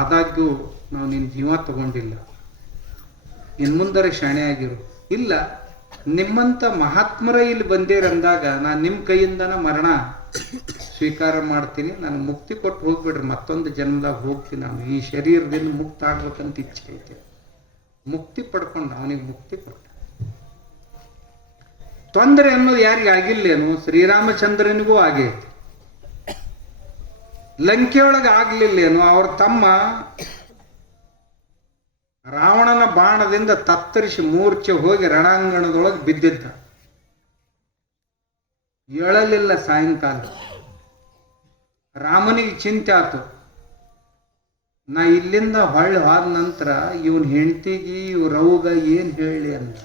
ಆದಾಗ್ಯೂ ನಾವು ನಿನ್ನ ಜೀವ ತಗೊಂಡಿಲ್ಲ, ಇನ್ ಮುಂದರೆ ಶಾಣೆ ಆಗಿರು. ಇಲ್ಲ, ನಿಮ್ಮಂತ ಮಹಾತ್ಮರ ಇಲ್ಲಿ ಬಂದೇರಂದಾಗ ನಾನು ನಿಮ್ಮ ಕೈಯಿಂದನ ಮರಣ ಸ್ವೀಕಾರ ಮಾಡ್ತೀನಿ, ನಾನು ಮುಕ್ತಿ ಕೊಟ್ಟು ಹೋಗ್ಬಿಡ್ರಿ, ಮತ್ತೊಂದು ಜನ್ಮದಾಗ ಹೋಗ್ತೀನಿ, ನಾನು ಈ ಶರೀರದಿಂದ ಮುಕ್ತ ಆಗ್ಬೇಕಂತ ಇಚ್ಛೆ ಐತೆ. ಮುಕ್ತಿ ಪಡ್ಕೊಂಡು ಅವನಿಗೆ ಮುಕ್ತಿ ಕೊಟ್ಟ. ತೊಂದರೆ ಅನ್ನೋದು ಯಾರಿಗೆ ಆಗಿಲ್ಲೇನು? ಶ್ರೀರಾಮಚಂದ್ರನಿಗೂ ಆಗೈತಿ. ಲಂಕೆಯೊಳಗೆ ಆಗ್ಲಿಲ್ಲೇನು? ಅವ್ರ ತಮ್ಮ ರಾವಣನ ಬಾಣದಿಂದ ತತ್ತರಿಸಿ ಮೂರ್ಛೆ ಹೋಗಿ ರಣಾಂಗಣದೊಳಗೆ ಬಿದ್ದಿದ್ದ, ಏಳಲಿಲ್ಲ. ಸಾಯಂಕಾಲ ರಾಮನಿಗೆ ಚಿಂತೆ ಆತು, ನಾ ಇಲ್ಲಿಂದ ಹೊಳ್ಳಿ ಹೋದ ನಂತರ ಇವನ್ ಹೆಂಡತಿಗೆ ಇವ್ರವ್ಗ ಏನ್ ಹೇಳಿ ಅಂತ.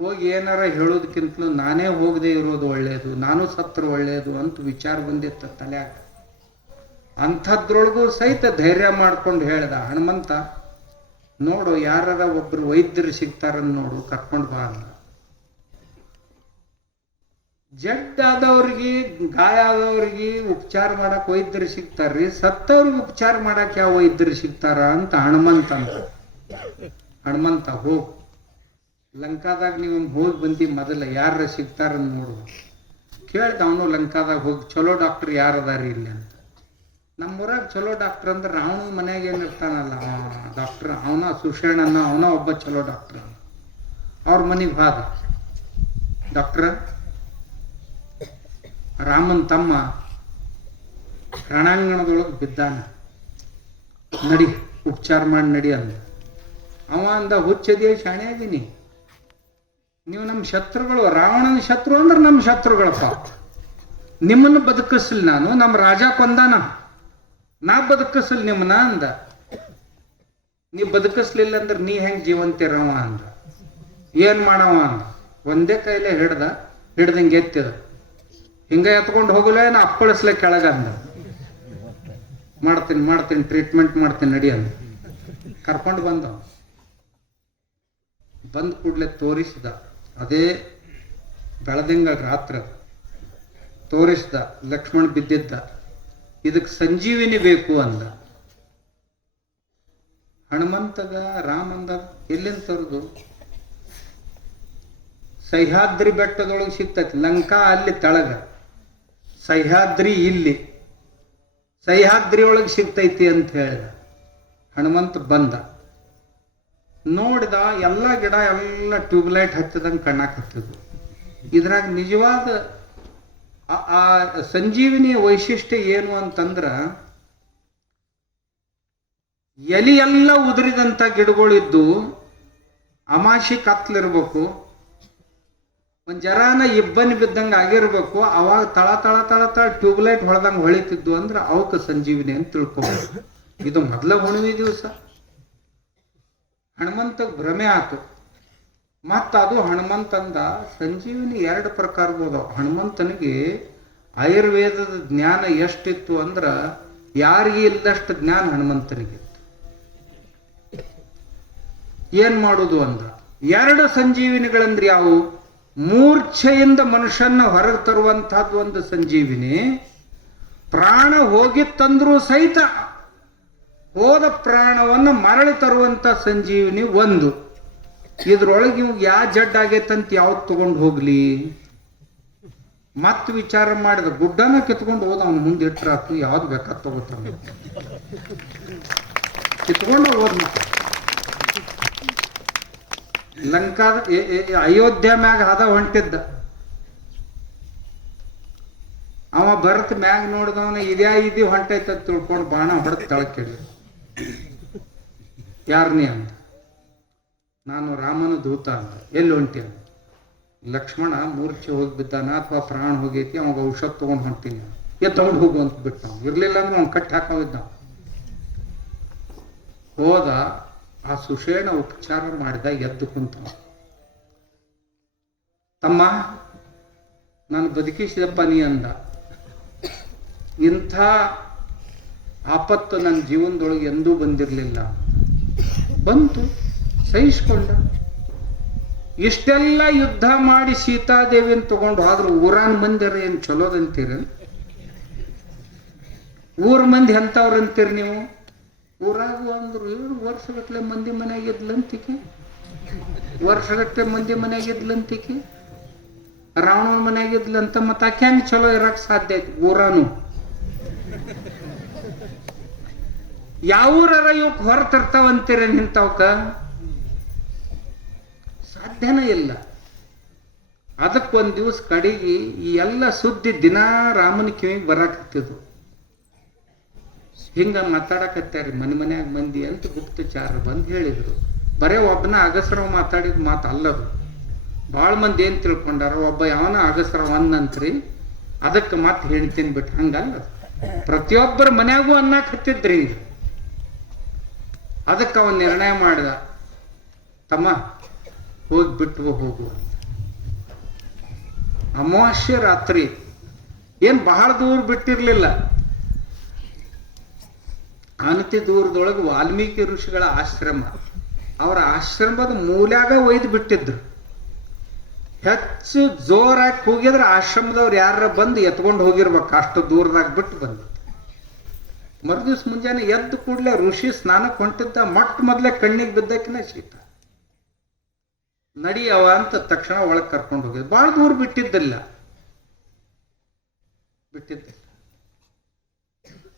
ಹೋಗಿ ಏನಾರ ಹೇಳೋದಕ್ಕಿಂತಲೂ ನಾನೇ ಹೋಗದೆ ಇರೋದು ಒಳ್ಳೇದು, ನಾನು ಸತ್ರ ಒಳ್ಳೇದು ಅಂತ ವಿಚಾರ ಬಂದಿತ್ತ ತಲ್ಯಾಗ. ಅಂಥದ್ರೊಳಗೂ ಸಹಿತ ಧೈರ್ಯ ಮಾಡ್ಕೊಂಡು ಹೇಳ್ದ, ಹನುಮಂತ ನೋಡು, ಯಾರ ಒಬ್ರು ವೈದ್ಯರು ಸಿಗ್ತಾರನ್ನ ನೋಡು, ಕರ್ಕೊಂಡು ಬಾ ಅಂದ. ಜಡ್ಡಾದವ್ರಿಗೆ, ಗಾಯ ಆದವ್ರಿಗೆ ಉಪಚಾರ ಮಾಡಕ್ ವೈದ್ಯರು ಸಿಗ್ತಾರ್ರಿ, ಸತ್ತವ್ರಿಗೆ ಉಪಚಾರ ಮಾಡಕ್ ಯಾವ ವೈದ್ಯರು ಸಿಗ್ತಾರ ಅಂತ ಹನುಮಂತ ಹೋಗ್ ಲಂಕಾದಾಗ ನೀವು ಹೋಗಿ ಬಂದಿ, ಮೊದಲ ಯಾರ ಸಿಗ್ತಾರನ್ನ ನೋಡು. ಕೇಳ್ದ ಅವನು ಲಂಕಾದಾಗ ಹೋಗಿ, ಚಲೋ ಡಾಕ್ಟರ್ ಯಾರದಾರಿ ಇಲ್ಲಿ ಅಂತ. ನಮ್ಮೂರಾಗ ಚಲೋ ಡಾಕ್ಟರ್ ಅಂದ್ರೆ ಅವನು ಮನ್ಯಾಗ ಏನಿರ್ತಾನಲ್ಲ ಡಾಕ್ಟರ್, ಅವನ ಸುಷೇಣನ್ನ, ಅವನ ಒಬ್ಬ ಚಲೋ ಡಾಕ್ಟರ್. ಅವ್ರ ಮನೆಗೆ ಹೋದ. ಡಾಕ್ಟ್ರ, ರಾಮನ್ ತಮ್ಮ ರಣಾಂಗಣದೊಳಗೆ ಬಿದ್ದಾನ, ನಡಿ ಉಪಚಾರ ಮಾಡಿ ನಡಿ ಅಂದ. ಅವ ಅಂದ, ಹುಚ್ಚದೇ ಶಾಣೆ ಆಗೀನಿ, ನೀವು ನಮ್ಮ ಶತ್ರುಗಳು, ರಾವಣನ ಶತ್ರು ಅಂದ್ರೆ ನಮ್ಮ ಶತ್ರುಗಳಪ್ಪ, ನಿಮ್ಮನ್ನು ಬದುಕಿಸ್ಲಿ ನಾನು, ನಮ್ಮ ರಾಜ ಕೊಂದಾನ, ನಾ ಬದುಕಿಸ್ಲಿ ನಿಮ್ಮನ್ನ ಅಂದ. ನೀ ಬದುಕಿಸ್ಲಿಲ್ಲ ಅಂದ್ರೆ ನೀ ಹೆಂಗ್ ಜೀವಂತಿರವ ಅಂದ. ಏನ್ ಮಾಡವ ಅಂದ. ಒಂದೇ ಕೈಲೇ ಹಿಡ್ದಂಗೆ ಎತ್ತಿದ, ಹಿಂಗ ಎತ್ಕೊಂಡು ಹೋಗಲೇ ನಾ ಅಪ್ಪಳಿಸ್ಲೆ ಕೆಳಗ ಅಂದ. ಮಾಡ್ತೀನಿ ಟ್ರೀಟ್ಮೆಂಟ್ ಮಾಡ್ತೀನಿ ನಡಿ ಅಂದ. ಕರ್ಕೊಂಡು ಬಂದ ಕೂಡ್ಲೆ ತೋರಿಸಿದ, ಅದೇ ಬೆಳದಿಂಗಳ ರಾತ್ರಿ ತೋರಿಸಿದ, ಲಕ್ಷ್ಮಣ್ ಬಿದ್ದಿದ್ದ, ಇದಕ್ಕೆ ಸಂಜೀವಿನಿ ಬೇಕು ಅಂದ. ಹನುಮಂತಗ ರಾಮಂದ ಎಲ್ಲಿಂದ ತರದು? ಸಹ್ಯಾದ್ರಿ ಬೆಟ್ಟದೊಳಗೆ ಸಿಗ್ತೈತಿ, ಲಂಕಾ ಅಲ್ಲಿ ತೆಳಗ, ಸಹ್ಯಾದ್ರಿ ಇಲ್ಲಿ, ಸಹ್ಯಾದ್ರಿ ಒಳಗೆ ಸಿಗ್ತೈತಿ ಅಂತ ಹೇಳಿದ. ಹನುಮಂತ ಬಂದ, ನೋಡಿದ, ಎಲ್ಲ ಗಿಡ ಎಲ್ಲ ಟ್ಯೂಬ್ಲೈಟ್ ಹತ್ತಿದಂಗೆ ಕಣ್ಣಾಕ್ ಹತ್ತಿದ್ವು. ಇದ್ರಾಗ ನಿಜವಾದ ಆ ಸಂಜೀವಿನಿಯ ವೈಶಿಷ್ಟ್ಯ ಏನು ಅಂತಂದ್ರ, ಎಲಿ ಎಲ್ಲ ಉದುರಿದಂತ ಗಿಡಗಳಿದ್ದು ಅಮಾಶಿ ಕತ್ಲಿರ್ಬೇಕು, ಒಂದ್ ಜರಾನ ಇಬ್ಬನಿ ಬಿದ್ದಂಗೆ ಆಗಿರ್ಬೇಕು, ಅವಾಗ ತಳ ತಳ ತಳ ತಳ ಟ್ಯೂಬ್ಲೈಟ್ ಹೊಡೆದಂಗೆ ಹೊಳಿತಿದ್ದು ಅಂದ್ರೆ ಅವಕ್ಕೆ ಸಂಜೀವಿನಿ ಅಂತ ತಿಳ್ಕೊಬೋದು. ಇದು ಮೊದಲ ಹುಣ್ಣಿಮೆ ದಿವಸ ಹನುಮಂತಗ್ ಭ್ರಮೆ ಆತು. ಮತ್ತ ಅದು ಹನುಮಂತಂದ ಸಂಜೀವಿನಿ 2 ಪ್ರಕಾರಗಳು. ಹನುಮಂತನಿಗೆ ಆಯುರ್ವೇದದ ಜ್ಞಾನ ಎಷ್ಟಿತ್ತು ಅಂದ್ರ ಯಾರಿಗೆ ಇಲ್ಲದಷ್ಟು ಜ್ಞಾನ ಹನುಮಂತನಿಗಿತ್ತು. ಏನ್ ಮಾಡುದು ಅಂದ್ರ 2 ಸಂಜೀವಿನಿಗಳಂದ್ರೆ ಯಾವುವು? ಮೂರ್ಛೆಯಿಂದ ಮನುಷ್ಯನ ಹೊರಗೆ ತರುವಂತಹದ್ದು ಒಂದು ಸಂಜೀವಿನಿ, ಪ್ರಾಣ ಹೋಗಿತ್ತಂದ್ರೂ ಸಹಿತ ಹೋದ ಪ್ರಾಣವನ್ನ ಮರಳಿ ತರುವಂತ ಸಂಜೀವಿನಿ ಒಂದು. ಇದ್ರೊಳಗೆ ಇವಾಗ ಯಾವ ಜಡ್ ಆಗೈತಂತ ಯಾವ್ದು ತಗೊಂಡು ಹೋಗ್ಲಿ? ಮತ್ ವಿಚಾರ ಮಾಡಿದ ಗುಡ್ಡನ ಕಿತ್ಕೊಂಡು ಹೋದ ಅವನ ಮುಂದೆ ಇಟ್ರಾತು, ಯಾವ್ದು ಬೇಕಾದ ತಗೋತಾನ, ಕಿತ್ಕೊಂಡು ಹೋದ್. ಲಂಕಾದ ಅಯೋಧ್ಯ ಮ್ಯಾಗ ಹದ ಹೊಂಟಿದ್ದ ಅವ ಭರತ್ ಮ್ಯಾಗ ನೋಡಿದವನ ಇದ್ಯಾ ಹೊಂಟೈತ ತಿಳ್ಕೊಂಡು ಬಾಣ ಹೊಡೆದು ತಳಕೆಡಿ. ಯಾರನೇ ಅಂತ, ನಾನು ರಾಮನ ದೂತ ಅಂತ. ಎಲ್ಲಿ ಹೊಂಟಿ ಅಂತ, ಲಕ್ಷ್ಮಣ ಮೂರ್ಛೆ ಹೋಗಿಬಿದ್ದಾನ ಅಥವಾ ಪ್ರಾಣ ಹೋಗೈತಿ, ಅವಾಗ ಔಷಧ ತಗೊಂಡು ಹೊಂಟೀನಿ, ತಗೊಂಡು ಹೋಗು ಅಂತ ಬಿಟ್ಟ. ಇರ್ಲಿಲ್ಲ ಅಂದ್ರೆ ಅವ್ನು ಕಟ್ಟಿ ಹಾಕೋವಿದ್ದ. ಹೋದ, ಆ ಸುಷೇಣ ಉಪಚಾರ ಮಾಡಿದ, ಎದ್ದು ಕುಂತ. ತಮ್ಮ ನಾನು ಬದುಕಿಸಿದಪ್ಪ ನೀ ಅಂದ. ಇಂಥ ಆಪತ್ತು ನನ್ನ ಜೀವನದೊಳಗೆ ಎಂದೂ ಬಂದಿರಲಿಲ್ಲ. ಬಂತು, ಸಹಿಸ್ಕೊಂಡ. ಇಷ್ಟೆಲ್ಲ ಯುದ್ಧ ಮಾಡಿ ಸೀತಾದೇವಿಯನ್ನು ತಗೊಂಡು ಆದ್ರೂ ಊರಾನ್ ಮಂದಿರ ಏನ್ ಚಲೋದಂತೀರ? ಊರ್ ಮಂದಿ ಎಂತವ್ರು ಅಂತೀರಿ ನೀವು? ಊರಾಗ ಅಂದ್ರು ವರ್ಷಗಟ್ಲೆ ಮಂದಿ ಮನೆಯಾಗಿದ್ಲಂತಿಕೆ, ವರ್ಷಗಟ್ಟಲೆ ಮಂದಿ ಮನೆಯಾಗಿದ್ಲಂತಿಕೆ, ರಾವಣ ಮನೆಯಾಗಿದ್ಲಂತ. ಮತ್ತ ಆಕೆ ಹೆಂಗ್ ಚಲೋ ಇರಕ್ ಸಾಧ್ಯ ಐತಿ? ಊರಾನು ಯಾವೂರಾರ ಇವಕ್ ಹೊರ ತರ್ತಾವಂತೀರ ನಿಂತವಕ? ಸಾಧ್ಯನೇ ಇಲ್ಲ. ಅದಕ್ಕೊಂದ್ ದಿವಸ ಕಡೆಗೆ ಈ ಎಲ್ಲ ಸುದ್ದಿ ದಿನಾ ರಾಮನ ಕಿವಿಗೆ ಬರಾಕತ್ತಿದ್ವು. ಹಿಂಗ ಮಾತಾಡಕತ್ಯಾರಿ ಮನ್ಯಾಗ ಮಂದಿ ಅಂತ ಗುಪ್ತಚಾರ ಬಂದು ಹೇಳಿದ್ರು. ಬರೇ ಒಬ್ಬನ ಅಗಸರವ ಮಾತಾಡಿದ ಮಾತು ಅಲ್ಲದು. ಭಾಳ ಮಂದಿ ಏನ್ ತಿಳ್ಕೊಂಡಾರ, ಒಬ್ಬ ಯಾವನ ಅಗಸರವ ಅನ್ನಂತ್ರಿ, ಅದಕ್ಕೆ ಮಾತು ಹೇಳ್ತೀನಿ ಬಿಟ್ಟು. ಹಂಗಲ್ಲ, ಪ್ರತಿಯೊಬ್ಬರ ಮನ್ಯಾಗೂ ಅನ್ನಕತ್ತಿದ್ರಿ. ಅದಕ್ಕೆ ಅವನ್ ನಿರ್ಣಯ ಮಾಡಿದ, ತಮ್ಮ ಹೋಗ್ಬಿಟ್ಟು ಹೋಗು. ಅಮಾವಾಸ್ಯೆ ರಾತ್ರಿ, ಏನ್ ಬಹಳ ದೂರ ಬಿಟ್ಟಿರ್ಲಿಲ್ಲ, ಅನತಿ ದೂರದೊಳಗೆ ವಾಲ್ಮೀಕಿ ಋಷಿಗಳ ಆಶ್ರಮ. ಅವರ ಆಶ್ರಮದ ಮೂಲ್ಯಾಗ ಒಯ್ದು ಬಿಟ್ಟಿದ್ರು. ಹೆಚ್ಚು ಜೋರಾಗಿ ಹೋಗಿದ್ರೆ ಆಶ್ರಮದವ್ರು ಯಾರ ಬಂದು ಎತ್ಕೊಂಡು ಹೋಗಿರ್ಬೇಕು, ಅಷ್ಟು ದೂರದಾಗ ಬಿಟ್ಟು ಬಂದ. ಮರುದಿವ್ಸ ಮುಂಜಾನೆ ಎದ್ದು ಕೂಡಲೇ ಋಷಿ ಸ್ನಾನಕ್ಕೆ ಹೊಂಟಿದ್ದ. ಮೊದಲೇ ಕಣ್ಣಿಗೆ ಬಿದ್ದಕ್ಕಿನ ಶೀತ. ನಡಿಯವ ಅಂತ ತಕ್ಷಣ ಒಳಗೆ ಕರ್ಕೊಂಡು ಹೋಗಿದ್. ಬಹಳ ದೂರ ಬಿಟ್ಟಿದ್ದಿಲ್ಲ.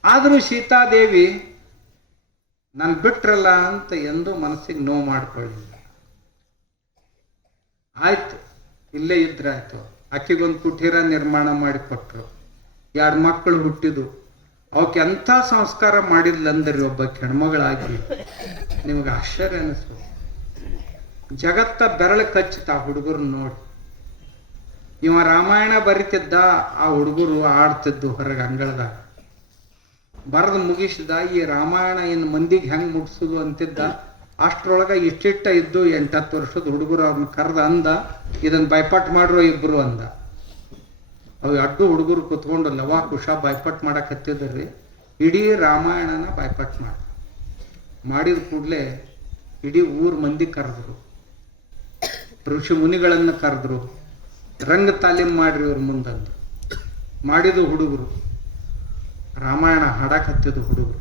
ಆದ್ರೂ ಸೀತಾದೇವಿ ನಾನು ಬಿಟ್ರಲ್ಲ ಅಂತ ಎಂದೂ ಮನಸ್ಸಿಗೆ ನೋವು ಮಾಡ್ಕೊಳ್ಳಿಲ್ಲ. ಆಯ್ತು, ಇಲ್ಲೇ ಇದ್ರೆ ಆಯ್ತು. ಆಕೆಗೊಂದು ಕುಟೀರ ನಿರ್ಮಾಣ ಮಾಡಿ ಕೊಟ್ರು. 2 ಮಕ್ಕಳು ಹುಟ್ಟಿದು. ಅವಕ್ಕೆ ಎಂಥ ಸಂಸ್ಕಾರ ಮಾಡಿದ್ಲಂದ್ರಿ ಒಬ್ಬ ಹೆಣ್ಮಗಳಾಗಿ, ನಿಮಗೆ ಆಶ್ಚರ್ಯ ಅನಿಸ್ತು. ಜಗತ್ತ ಬೆರಳು ಕಚ್ಚಿತ ಆ ಹುಡುಗರು ನೋಡಿ. ಇವ ರಾಮಾಯಣ ಬರಿತಿದ್ದ, ಆ ಹುಡುಗರು ಆಡ್ತಿದ್ದು ಹೊರಗೆ ಅಂಗಳದಾಗ. ಬರೆದು ಮುಗಿಸಿದ. ಈ ರಾಮಾಯಣ ಇನ್ನು ಮಂದಿಗೆ ಹೆಂಗ್ ಮುಗಿಸುದು ಅಂತಿದ್ದ. ಅಷ್ಟ್ರೊಳಗ ಇಷ್ಟಿಟ್ಟ ಇದ್ದು 8-10 ವರ್ಷದ ಹುಡುಗರು ಅವ್ರನ್ನ ಕರೆದ. ಅಂದ, ಇದನ್ನ ಬೈಪಾಟ್ ಮಾಡ್ರೋ ಇಬ್ರು ಅಂದ. ಅವು ಅಡ್ಡು ಹುಡುಗರು ಕುತ್ಕೊಂಡು ಲವಾ ಕುಶ ಬೈಪಾಟ್ ಮಾಡಕ್ ಹತ್ತಿದ್ರಿ. ಇಡೀ ರಾಮಾಯಣನ ಬೈಪಾಟ್ ಮಾಡಿದ ಕೂಡಲೇ ಇಡೀ ಊರ್ ಮಂದಿ ಕರೆದ್ರು, ಋಷಿ ಮುನಿಗಳನ್ನ ಕರೆದ್ರು, ರಂಗ ತಾಲೀಮ್ ಮಾಡ್ರಿ ಇವ್ರ ಮುಂದಂದ್ರು. ಮಾಡಿದ ಹುಡುಗರು ರಾಮಾಯಣ ಹಾಡಕ್ ಹತ್ತಿದ್ದು ಹುಡುಗರು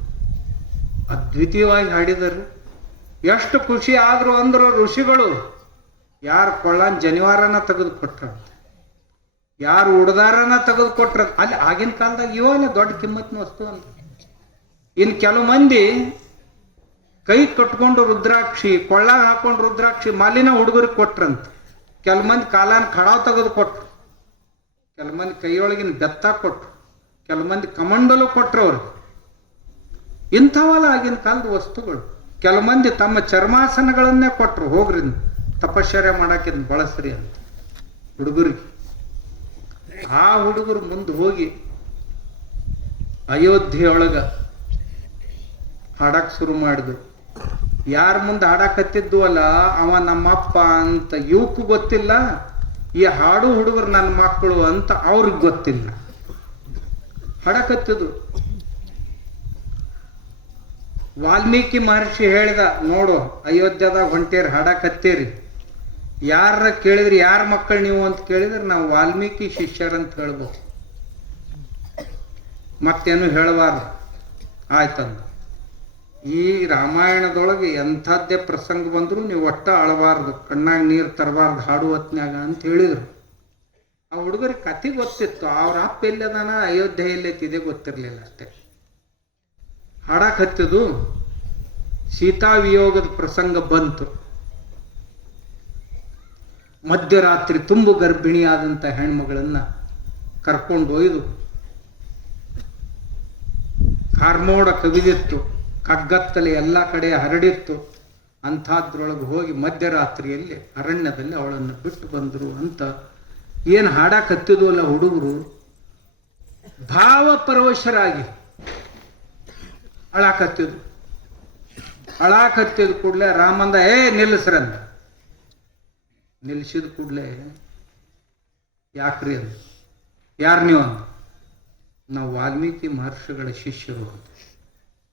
ಅದ್ವಿತೀಯವಾಗಿ ಹಾಡಿದರು. ಎಷ್ಟು ಖುಷಿ ಆದ್ರು ಅಂದ್ರು ಋಷಿಗಳು. ಯಾರು ಕೊಳ್ಳನ್ ಜನಿವಾರನ ತೆಗೆದು ಕೊಟ್ರಂತ, ಯಾರು ಉಡ್ದಾರನ ತೆಗೆದು ಕೊಟ್ರ. ಅಲ್ಲಿ ಆಗಿನ ಕಾಲದಾಗ ಇವಲ್ಲ ದೊಡ್ಡ ಕಿಮ್ಮತ್ತಿನ ವಸ್ತು ಅಂತ. ಇನ್ ಕೆಲವು ಮಂದಿ ಕೈ ಕಟ್ಕೊಂಡು ರುದ್ರಾಕ್ಷಿ, ಕೊಳ್ಳಾಗ ಹಾಕೊಂಡು ರುದ್ರಾಕ್ಷಿ ಮಾಲಿನ ಹುಡುಗರಿಗೆ ಕೊಟ್ರಂತ. ಕೆಲ ಮಂದಿ ಕಾಲನ ಕಡಾವ್ ತೆಗೆದು ಕೊಟ್ರು, ಕೆಲ ಮಂದಿ ಕೈಯೊಳಗಿನ ಬೆತ್ತ ಕೊಟ್ರು, ಕೆಲ ಮಂದಿ ಕಮಂಡಲು ಕೊಟ್ರು ಅವ್ರಿಗೆ. ಇಂಥವಲ್ಲ ಆಗಿನ ಕಾಲದ ವಸ್ತುಗಳು. ಕೆಲ ಮಂದಿ ತಮ್ಮ ಚರ್ಮಾಸನಗಳನ್ನೇ ಕೊಟ್ರು, ಹೋಗ್ರಿ ತಪಶ್ಚರ್ಯ ಮಾಡಕ್ಕೆ ಬಳಸ್ರಿ ಅಂತ ಹುಡುಗರಿಗೆ. ಆ ಹುಡುಗರು ಮುಂದೆ ಹೋಗಿ ಅಯೋಧ್ಯೆಯೊಳಗ ಹಾಡಕ್ ಶುರು ಮಾಡಿದ್ರು. ಯಾರ ಮುಂದೆ ಹಾಡಕತ್ತಿದ್ದು ಅಲ್ಲ ಅವ ನಮ್ಮಪ್ಪ ಅಂತ ಇವಕ್ಕೂ ಗೊತ್ತಿಲ್ಲ, ಈ ಹಾಡು ಹುಡುಗರು ನನ್ನ ಮಕ್ಕಳು ಅಂತ ಅವ್ರಿಗೆ ಗೊತ್ತಿಲ್ಲ. ಹಾಡಕತ್ತಿದ್ರು. ವಾಲ್ಮೀಕಿ ಮಹರ್ಷಿ ಹೇಳಿದ, ನೋಡು ಅಯೋಧ್ಯದಾಗ ಹೊಂಟೇರಿ ಹಾಡಕತ್ತೀರಿ, ಯಾರ ಕೇಳಿದ್ರಿ ಯಾರ ಮಕ್ಕಳು ನೀವು ಅಂತ ಕೇಳಿದ್ರೆ ನಾವು ವಾಲ್ಮೀಕಿ ಶಿಷ್ಯರಂತ ಹೇಳ್ಬೋದು, ಮತ್ತೇನು ಹೇಳಬಾರ್ದು ಆಯ್ತಂದ. ಈ ರಾಮಾಯಣದೊಳಗೆ ಎಂಥದ್ದೇ ಪ್ರಸಂಗ ಬಂದ್ರು ನೀವು ಒಟ್ಟ ಅಳಬಾರ್ದು, ಕಣ್ಣಾಗ ನೀರು ತರಬಾರ್ದು ಹಾಡು ಹೊತ್ನ್ಯಾಗ ಅಂತ ಹೇಳಿದ್ರು. ಆ ಹುಡುಗರಿಗೆ ಕತೆ ಗೊತ್ತಿತ್ತು, ಅವ್ರ ಅಪ್ಪ ಎಲ್ಲದಾನ ಅಯೋಧ್ಯೆ ಎಲ್ಲೈತಿ ಇದೇ ಗೊತ್ತಿರಲಿಲ್ಲ ಅಷ್ಟೇ. ಹಾಡಕ್ ಹತ್ತಿದ್ದು ಸೀತಾ ವಿಯೋಗದ ಪ್ರಸಂಗ ಬಂತು. ಮಧ್ಯರಾತ್ರಿ ತುಂಬು ಗರ್ಭಿಣಿಯಾದಂಥ ಹೆಣ್ಮಗಳನ್ನ ಕರ್ಕೊಂಡು ಒಯ್ದು ಕಾರ್ಮೋಡ ಕವಿದಿತ್ತು, ಕಗ್ಗತ್ತಲೆ ಎಲ್ಲ ಕಡೆ ಹರಡಿತ್ತು. ಅಂಥದ್ರೊಳಗೆ ಹೋಗಿ ಮಧ್ಯರಾತ್ರಿಯಲ್ಲಿ ಅರಣ್ಯದಲ್ಲಿ ಅವಳನ್ನು ಬಿಟ್ಟು ಬಂದರು ಅಂತ ಏನು ಹಾಡಕತ್ತಿದ್ವು ಅಲ್ಲ ಹುಡುಗರು, ಭಾವಪರವಶರಾಗಿ ಅಳಾಕತ್ತಿದ್ರು. ಅಳಾಕತ್ತಿದ ಕೂಡಲೇ ರಾಮಂದ ನಿಲ್ಲಿಸ್ರಂದ. ನಿಲ್ಲಿಸಿದ ಕೂಡಲೇ ಯಾಕ್ರಿ ಅಂದ. ಯಾರು ನೀವು ಅಂದ. ನಾವು ವಾಲ್ಮೀಕಿ ಮಹರ್ಷಿಗಳ ಶಿಷ್ಯರು ಅಂತ.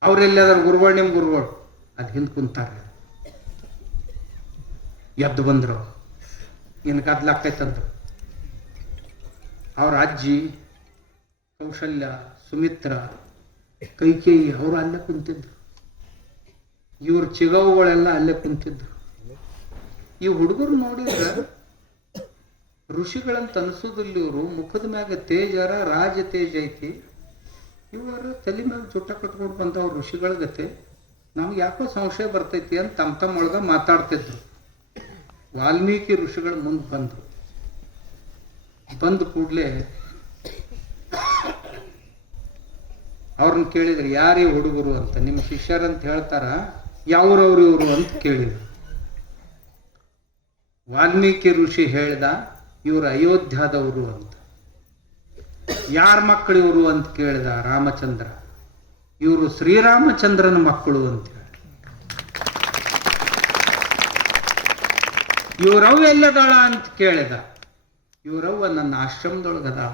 ಅವರೆಲ್ಲದ್ರ ಗುರುಗಳು, ನಿಮ್ಮ ಗುರುಗಳು ಅದು ಹಿಂದೆ ಕುಂತಾರೆ. ಎದ್ದು ಬಂದ್ರು, ಇನ್ನು ಗದ್ಲಾಕೈತಂದ್ರು. ಅವ್ರ ಅಜ್ಜಿ ಕೌಶಲ್ಯ, ಸುಮಿತ್ರ, ಕೈಕೇಯಿ ಅವರು ಅಲ್ಲೇ ಕುಂತಿದ್ರು. ಇವ್ರ ಚಿಗವುಗಳೆಲ್ಲ ಅಲ್ಲೇ ಕುಂತಿದ್ರು. ಈ ಹುಡುಗರು ನೋಡಿದ್ರೆ ಋಷಿಗಳಂತ ಅನಿಸೋದಿಲ್ಲ. ಇವರು ಮುಖದ ಮ್ಯಾಗ ತೇಜರ ರಾಜ ತೇಜ ಐತಿ. ಇವರು ತಲೆ ಮ್ಯಾಗ ಚುಟ್ಟ ಕಟ್ಕೊಂಡು ಬಂದವ್ರು ಋಷಿಗಳ ಗತೆ. ನಮ್ಗೆ ಯಾಕೋ ಸಂಶಯ ಬರ್ತೈತಿ ಅಂತ ತಮ್ಮ ಒಳಗ ಮಾತಾಡ್ತಿದ್ರು. ವಾಲ್ಮೀಕಿ ಋಷಿಗಳು ಮುಂದೆ ಬಂದರು. ಬಂದ ಕೂಡಲೇ ಅವ್ರನ್ನ ಕೇಳಿದ್ರು, ಯಾರೇ ಹುಡುಗರು ಅಂತ. ನಿಮ್ಮ ಶಿಷ್ಯರಂತ ಹೇಳ್ತಾರ, ಯಾವ್ರವ್ರು ಇವರು ಅಂತ ಕೇಳಿದ್ರು. ವಾಲ್ಮೀಕಿ ಋಷಿ ಹೇಳ್ದ, ಇವರು ಅಯೋಧ್ಯದವರು ಅಂತ. ಯಾರ ಮಕ್ಕಳು ಇವರು ಅಂತ ಕೇಳಿದ ರಾಮಚಂದ್ರ. ಇವರು ಶ್ರೀರಾಮಚಂದ್ರನ ಮಕ್ಕಳು ಅಂತ ಹೇಳಿ. ಇವರವ್ವ ಎಲ್ಲದಾಳ ಅಂತ ಕೇಳಿದ. ಇವರವ್ವ ನನ್ನ ಆಶ್ರಮದೊಳಗದಾಳ,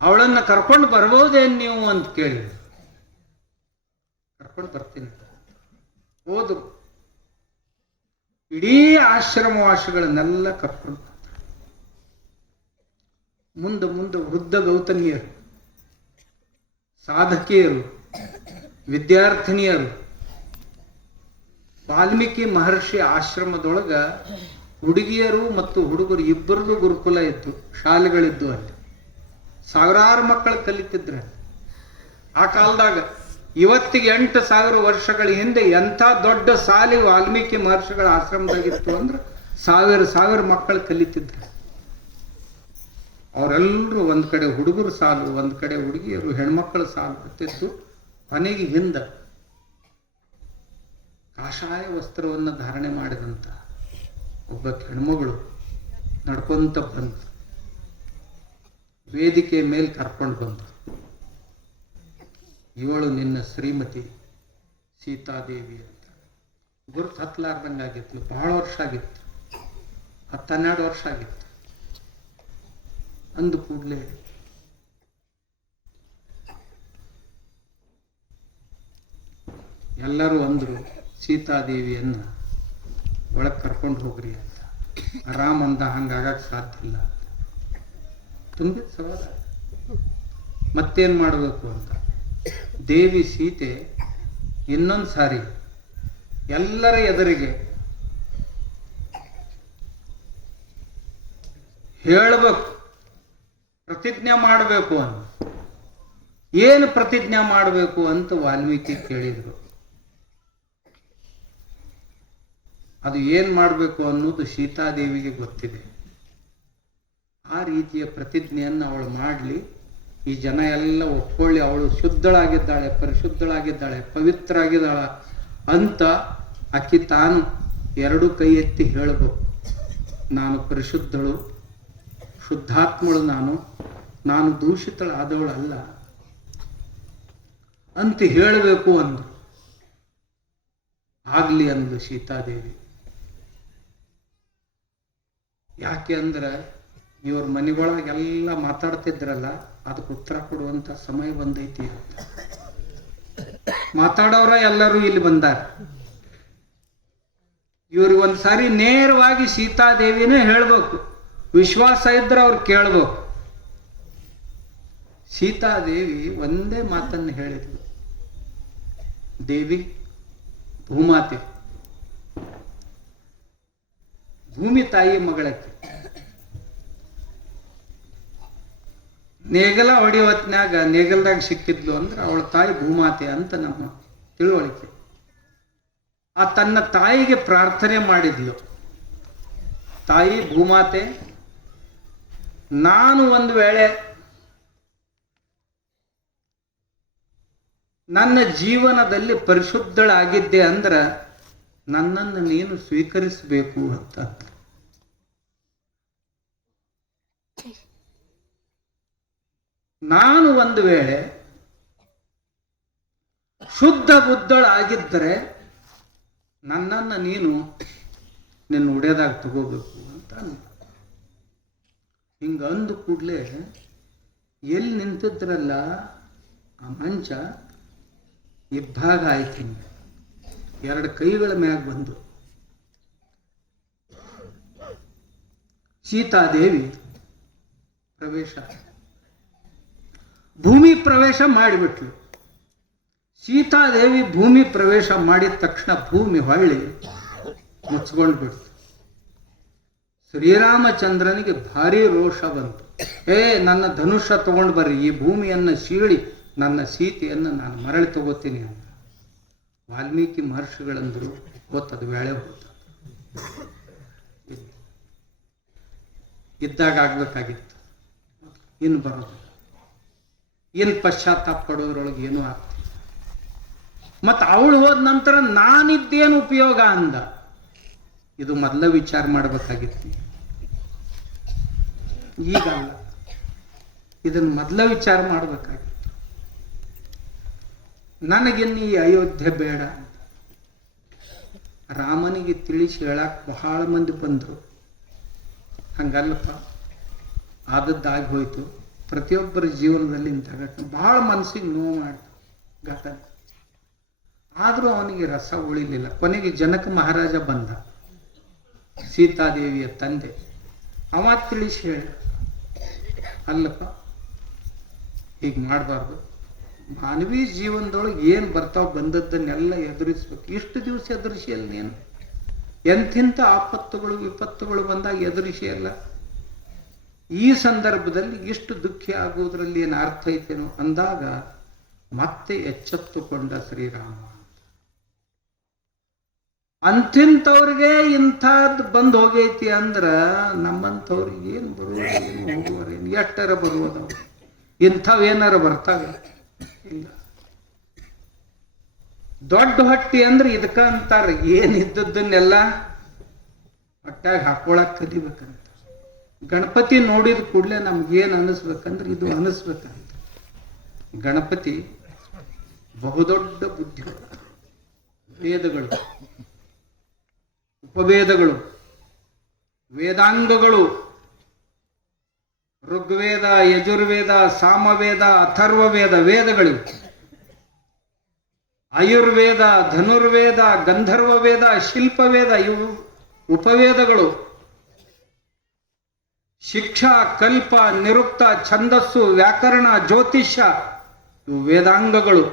ಅವಳನ್ನ ಕರ್ಕೊಂಡು ಬರ್ಬೋದೇನು ನೀವು ಅಂತ ಕೇಳಿದ್ರು. ಕರ್ಕೊಂಡು ಬರ್ತೀನಿ. ಹೋದ್ರು. ಇಡೀ ಆಶ್ರಮವಾಸಿಗಳನ್ನೆಲ್ಲ ಕರ್ಕೊಂಡು ಮುಂದೆ ಮುಂದೆ ವೃದ್ಧ ಗೌತಮಿಯರು, ಸಾಧಕಿಯರು, ವಿದ್ಯಾರ್ಥಿನಿಯರು. ವಾಲ್ಮೀಕಿ ಮಹರ್ಷಿ ಆಶ್ರಮದೊಳಗ ಹುಡುಗಿಯರು ಮತ್ತು ಹುಡುಗರು ಇಬ್ಬರದು ಗುರುಕುಲ ಇತ್ತು, ಶಾಲೆಗಳಿದ್ದು. ಅಲ್ಲಿ ಸಾವಿರಾರು ಮಕ್ಕಳು ಕಲಿತಿದ್ರು. ಆ ಕಾಲದಾಗ ಇವತ್ತಿಗೆ 8,000 ವರ್ಷಗಳ ಹಿಂದೆ ಎಂಥ ದೊಡ್ಡ ಶಾಲೆ ವಾಲ್ಮೀಕಿ ಮಹರ್ಷಿಗಳ ಆಶ್ರಮದಾಗಿತ್ತು ಅಂದ್ರೆ ಸಾವಿರ ಮಕ್ಕಳು ಕಲಿತಿದ್ರು. ಅವರೆಲ್ಲರೂ ಒಂದ್ ಕಡೆ ಹುಡುಗರು ಸಾಲು, ಒಂದ್ ಕಡೆ ಹುಡುಗಿಯರು ಹೆಣ್ಮಕ್ಕಳು ಸಾಲು ಬರ್ತಿತ್ತು. ಕೊನೆಗೆ ಹಿಂದ ಕಾಷಾಯ ವಸ್ತ್ರವನ್ನು ಧಾರಣೆ ಮಾಡಿದಂತ ಒಬ್ಬ ಹೆಣ್ಮಗಳು ನಡ್ಕೊಂತ ಬಂದು ವೇದಿಕೆ ಮೇಲೆ ಕರ್ಕೊಂಡು ಬಂದು, ಇವಳು ನಿನ್ನ ಶ್ರೀಮತಿ ಸೀತಾದೇವಿ ಅಂತ. ಗುರುತು ಹತ್ತಲಾರ್ದಂಗಾಗಿತ್ತು. ಬಹಳ ವರ್ಷ ಆಗಿತ್ತು, 10-12 ವರ್ಷ ಆಗಿತ್ತು. ಅಂದು ಕೂಡಲೇ ಎಲ್ಲರೂ ಅಂದ್ರು, ಸೀತಾದೇವಿಯನ್ನ ಒಳಗೆ ಕರ್ಕೊಂಡು ಹೋಗ್ರಿ ಅಂತ. ರಾಮ ಅಂದ, ಹಂಗಾಗಕ್ಕೆ ಸಾಧ್ಯ ಇಲ್ಲ ಅಂತ. ತುಂಬಿದ ಸವಾಲ. ಮತ್ತೇನು ಮಾಡಬೇಕು ಅಂತ ದೇವಿ ಸೀತೆ ಇನ್ನೊಂದು ಸಾರಿ ಎಲ್ಲರ ಎದುರಿಗೆ ಹೇಳಬೇಕು, ಪ್ರತಿಜ್ಞೆ ಮಾಡಬೇಕು ಅಂತ. ಏನು ಪ್ರತಿಜ್ಞೆ ಮಾಡಬೇಕು ಅಂತ ವಾಲ್ಮೀಕಿ ಕೇಳಿದ್ರು. ಅದು ಏನು ಮಾಡಬೇಕು ಅನ್ನೋದು ಸೀತಾದೇವಿಗೆ ಗೊತ್ತಿದೆ. ಆ ರೀತಿಯ ಪ್ರತಿಜ್ಞೆಯನ್ನು ಅವಳು ಮಾಡಲಿ, ಈ ಜನ ಎಲ್ಲ ಒಪ್ಕೊಳ್ಳಿ, ಅವಳು ಶುದ್ಧಳಾಗಿದ್ದಾಳೆ, ಪರಿಶುದ್ಧಳಾಗಿದ್ದಾಳೆ, ಪವಿತ್ರ ಅಂತ ಆಕಿ ತಾನು ಎರಡು ಕೈ ಎತ್ತಿ ಹೇಳಬೇಕು, ನಾನು ಪರಿಶುದ್ಧಳು, ಶುದ್ಧಾತ್ಮಳು, ನಾನು ದೂಷಿತಳಾದವಳಲ್ಲ ಅಂತ ಹೇಳಬೇಕು ಅಂದ್ರು. ಆಗ್ಲಿ ಅಂದ್ಲು ಸೀತಾದೇವಿ. ಯಾಕೆ ಅಂದ್ರೆ ಇವ್ರ ಮನೆಗೊಳಗೆಲ್ಲ ಮಾತಾಡ್ತಿದ್ರಲ್ಲ, ಅದಕ್ಕೆ ಉತ್ತರ ಕೊಡುವಂತ ಸಮಯ ಬಂದೈತಿ ಅಂತ ಮಾತಾಡೋರ ಎಲ್ಲರೂ ಇಲ್ಲಿ ಬಂದಾರ. ಇವ್ರಿಗೆ ಒಂದ್ಸಾರಿ ನೇರವಾಗಿ ಸೀತಾದೇವಿನೇ ಹೇಳ್ಬೇಕು, ವಿಶ್ವಾಸ ಇದ್ರೆ ಅವ್ರು ಕೇಳ್ಬೇಕು. ಸೀತಾದೇವಿ ಒಂದೇ ಮಾತನ್ನು ಹೇಳಿದ್ಲು, ದೇವಿ ಭೂಮಾತೆ, ಭೂಮಿ ತಾಯಿ ಮಗಳಕ್ಕೆ ನೇಗಲ ಹೊಡಿ ಹೊತ್ನ್ಯಾಗ ನೇಗಲ್ದಾಗ ಸಿಕ್ಕಿದ್ಲು ಅಂದ್ರೆ ಅವಳ ತಾಯಿ ಭೂಮಾತೆ ಅಂತ ನಮ್ಮ ತಿಳುವಳಿಕೆ. ಆ ತನ್ನ ತಾಯಿಗೆ ಪ್ರಾರ್ಥನೆ ಮಾಡಿದ್ಲು, ತಾಯಿ ಭೂಮಾತೆ, ನಾನು ಒಂದು ವೇಳೆ ನನ್ನ ಜೀವನದಲ್ಲಿ ಪರಿಶುದ್ಧಳಾಗಿದ್ದೆ ಅಂದ್ರೆ ನನ್ನನ್ನು ನೀನು ಸ್ವೀಕರಿಸಬೇಕು ಅಂತ. ನಾನು ಒಂದು ವೇಳೆ ಶುದ್ಧ ಬುದ್ಧಳಾಗಿದ್ದರೆ ನನ್ನನ್ನು ನೀನು ನಿನ್ನ ಉಡೆದಾಗ ತಗೋಬೇಕು ಅಂತ ಅಂದ. ಹಿಂಗ ಅಂದು ಕೂಡಲೇ ಎಲ್ಲಿ ನಿಂತಿದ್ರಲ್ಲ ಆ ಮಂಚ ಇಬ್ಬಾಗ ಆಯ್ತು, ಎರಡು ಕೈಗಳ ಮ್ಯಾಗ ಬಂದು ಸೀತಾದೇವಿ ಪ್ರವೇಶ, ಭೂಮಿ ಪ್ರವೇಶ ಮಾಡಿಬಿಟ್ಲು. ಸೀತಾದೇವಿ ಭೂಮಿ ಪ್ರವೇಶ ಮಾಡಿದ ತಕ್ಷಣ ಭೂಮಿ ಹೊಳ್ಳಿ ಮುಚ್ಕೊಂಡು ಬಿಡ್ತು. ಶ್ರೀರಾಮಚಂದ್ರನಿಗೆ ಭಾರಿ ರೋಷ ಬಂತು. ನನ್ನ ಧನುಷ್ಯ ತಗೊಂಡು ಬರ್ರಿ, ಈ ಭೂಮಿಯನ್ನು ಸೀಳಿ ನನ್ನ ಸೀತೆಯನ್ನು ನಾನು ಮರಳಿ ತಗೋತೀನಿ ಅಂತ. ವಾಲ್ಮೀಕಿ ಮಹರ್ಷಿಗಳಂದ್ರು ಗೊತ್ತದು ವೇಳೆ ಹೋತ ಇದ್ದಾಗ ಆಗ್ಬೇಕಾಗಿತ್ತು, ಇನ್ನು ಬರೋದು, ಏನು ಪಶ್ಚಾತ್ತಾಪ ಪಡೋದ್ರೊಳಗೆ ಏನೂ ಆಗ್ತಿಲ್ಲ. ಮತ್ತು ಅವಳು ಹೋದ ನಂತರ ನಾನಿದ್ದೇನು ಉಪಯೋಗ ಅಂದ. ಇದು ಮೊದಲ ವಿಚಾರ ಮಾಡಬೇಕಾಗಿತ್ತು, ಈಗಲ್ಲ. ಇದನ್ನು ಮೊದಲ ವಿಚಾರ ಮಾಡಬೇಕಾಗಿತ್ತು. ನನಗಿನ್ನು ಈ ಅಯೋಧ್ಯೆ ಬೇಡ ಅಂತ ರಾಮನಿಗೆ ತಿಳಿಸಿ ಹೇಳಕ್ ಬಹಳ ಮಂದಿ ಬಂದರು. ಹಂಗಲ್ಲಪ್ಪ, ಆದದ್ದಾಗಿ ಹೋಯ್ತು. ಪ್ರತಿಯೊಬ್ಬರ ಜೀವನದಲ್ಲಿ ಇಂಥ ಘಟನೆ ಬಹಳ ಮನಸ್ಸಿಗೆ ನೋವು ಮಾಡಿ ಘಟನೆ. ಆದರೂ ಅವನಿಗೆ ರಸ ಉಳಿಲಿಲ್ಲ. ಕೊನೆಗೆ ಜನಕ ಮಹಾರಾಜ ಬಂದ, ಸೀತಾದೇವಿಯ ತಂದೆ. ಅವ ತಿಳಿಸಿ ಹೇಳ, ಅಲ್ಲಪ್ಪ ಹೀಗೆ ಮಾಡಬಾರ್ದು, ಮಾನವೀಯ ಜೀವನದೊಳಗೆ ಏನು ಬರ್ತಾವ ಬಂದದ್ದನ್ನೆಲ್ಲ ಎದುರಿಸ್ಬೇಕು. ಇಷ್ಟು ದಿವಸ ಎದುರಿಸಿ ಅಲ್ಲ ನೀನು, ಎಂಥಿಂಥ ಆಪತ್ತುಗಳು ವಿಪತ್ತುಗಳು ಬಂದಾಗ ಎದುರಿಸಿ ಅಲ್ಲ. ಈ ಸಂದರ್ಭದಲ್ಲಿ ಇಷ್ಟು ದುಃಖಿ ಆಗುವುದರಲ್ಲಿ ಏನು ಅರ್ಥ ಐತೇನೋ ಅಂದಾಗ ಮತ್ತೆ ಎಚ್ಚೆತ್ತುಕೊಂಡ ಶ್ರೀರಾಮ. ಅಂಥಿಂಥವ್ರಿಗೆ ಇಂಥದ್ದು ಬಂದು ಹೋಗೈತಿ ಅಂದ್ರ ನಮ್ಮಂಥವ್ರಿಗೆ ಏನು ಬರುವುದು, ಏನು ಹೋಗುವರೇನು, ಎಷ್ಟರ ಬರುವುದು, ಇಂಥವೇನಾರ ಬರ್ತಾವೆ ಇಲ್ಲ. ದೊಡ್ಡ ಹೊಟ್ಟಿ ಅಂದ್ರೆ ಇದಕ್ಕ ಅಂತಾರ, ಏನಿದ್ದದ್ದನ್ನೆಲ್ಲ ಹೊಟ್ಟಾಗ ಹಾಕೊಳಕ್ ಕಲಿಬೇಕಂತ. ಗಣಪತಿ ನೋಡಿದ ಕೂಡಲೇ ನಮ್ಗೇನು ಅನಿಸ್ಬೇಕಂದ್ರೆ ಇದು ಅನಿಸ್ಬೇಕಂತ. ಗಣಪತಿ ಬಹುದೊಡ್ಡ ಬುದ್ಧಿ. ವೇದಗಳು, ಉಪವೇದಗಳು, ವೇದಾಂಗಗಳು, ಋಗ್ವೇದ, ಯಜುರ್ವೇದ, ಸಾಮವೇದ, ಅಥರ್ವವೇದ ವೇದಗಳು, ಆಯುರ್ವೇದ, ಧನುರ್ವೇದ, ಗಂಧರ್ವ ವೇದ, ಶಿಲ್ಪವೇದ, ಇವು ಉಪವೇದಗಳು. ಶಿಕ್ಷಾ, ಕಲ್ಪ, ನಿರುಕ್ತ, ಛಂದಸ್ಸು, ವ್ಯಾಕರಣ, ಜ್ಯೋತಿಷ್ಯ ಇವು ವೇದಾಂಗಗಳು.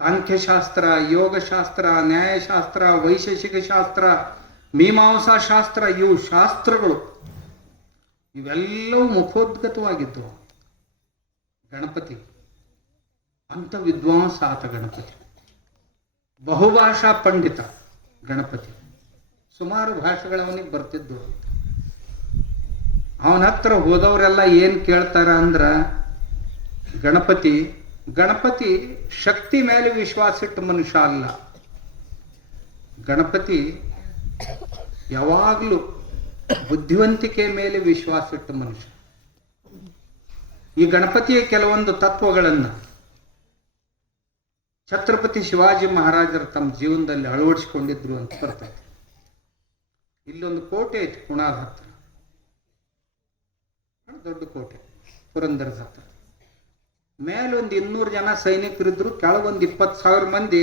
ಸಾಂಖ್ಯಶಾಸ್ತ್ರ, ಯೋಗಶಾಸ್ತ್ರ, ನ್ಯಾಯಶಾಸ್ತ್ರ, ವೈಶೇಷಿಕ ಶಾಸ್ತ್ರ, ಮೀಮಾಂಸಾ ಶಾಸ್ತ್ರ ಇವು ಶಾಸ್ತ್ರಗಳು. ಇವೆಲ್ಲವೂ ಮುಖೋದ್ಗತವಾಗಿದ್ದವು. ಗಣಪತಿ ಅಂತ ವಿದ್ವಾಂಸ ಆತ. ಗಣಪತಿ ಬಹುಭಾಷಾ ಪಂಡಿತ. ಗಣಪತಿ. ಸುಮಾರು ಭಾಷೆಗಳು ಅವನಿಗೆ ಬರ್ತಿದ್ವು. ಅವನ ಹತ್ರ ಹೋದವರೆಲ್ಲ ಏನು ಕೇಳ್ತಾರ ಅಂದ್ರ, ಗಣಪತಿ ಶಕ್ತಿ ಮೇಲೆ ವಿಶ್ವಾಸ ಇಟ್ಟ ಮನುಷ್ಯ ಅಲ್ಲ. ಗಣಪತಿ ಯಾವಾಗಲೂ ಬುದ್ಧಿವಂತಿಕೆ ಮೇಲೆ ವಿಶ್ವಾಸ ಇಟ್ಟ ಮನುಷ್ಯ. ಈ ಗಣಪತಿಯ ಕೆಲವೊಂದು ತತ್ವಗಳನ್ನು ಛತ್ರಪತಿ ಶಿವಾಜಿ ಮಹಾರಾಜರು ತಮ್ಮ ಜೀವನದಲ್ಲಿ ಅಳವಡಿಸಿಕೊಂಡಿದ್ರು ಅಂತ ಬರ್ತೈತೆ. ಇಲ್ಲೊಂದು ಕೋಟೆ ಐತಿ ಪುಣಾದ ಹತ್ರ, ದೊಡ್ಡ ಕೋಟೆ, ಪುರಂದರದ ಹತ್ರ. ಮೇಲೊಂದು 200 ಜನ ಸೈನಿಕರಿದ್ರು, ಕೆಳಗೊಂದು 20,000 ಮಂದಿ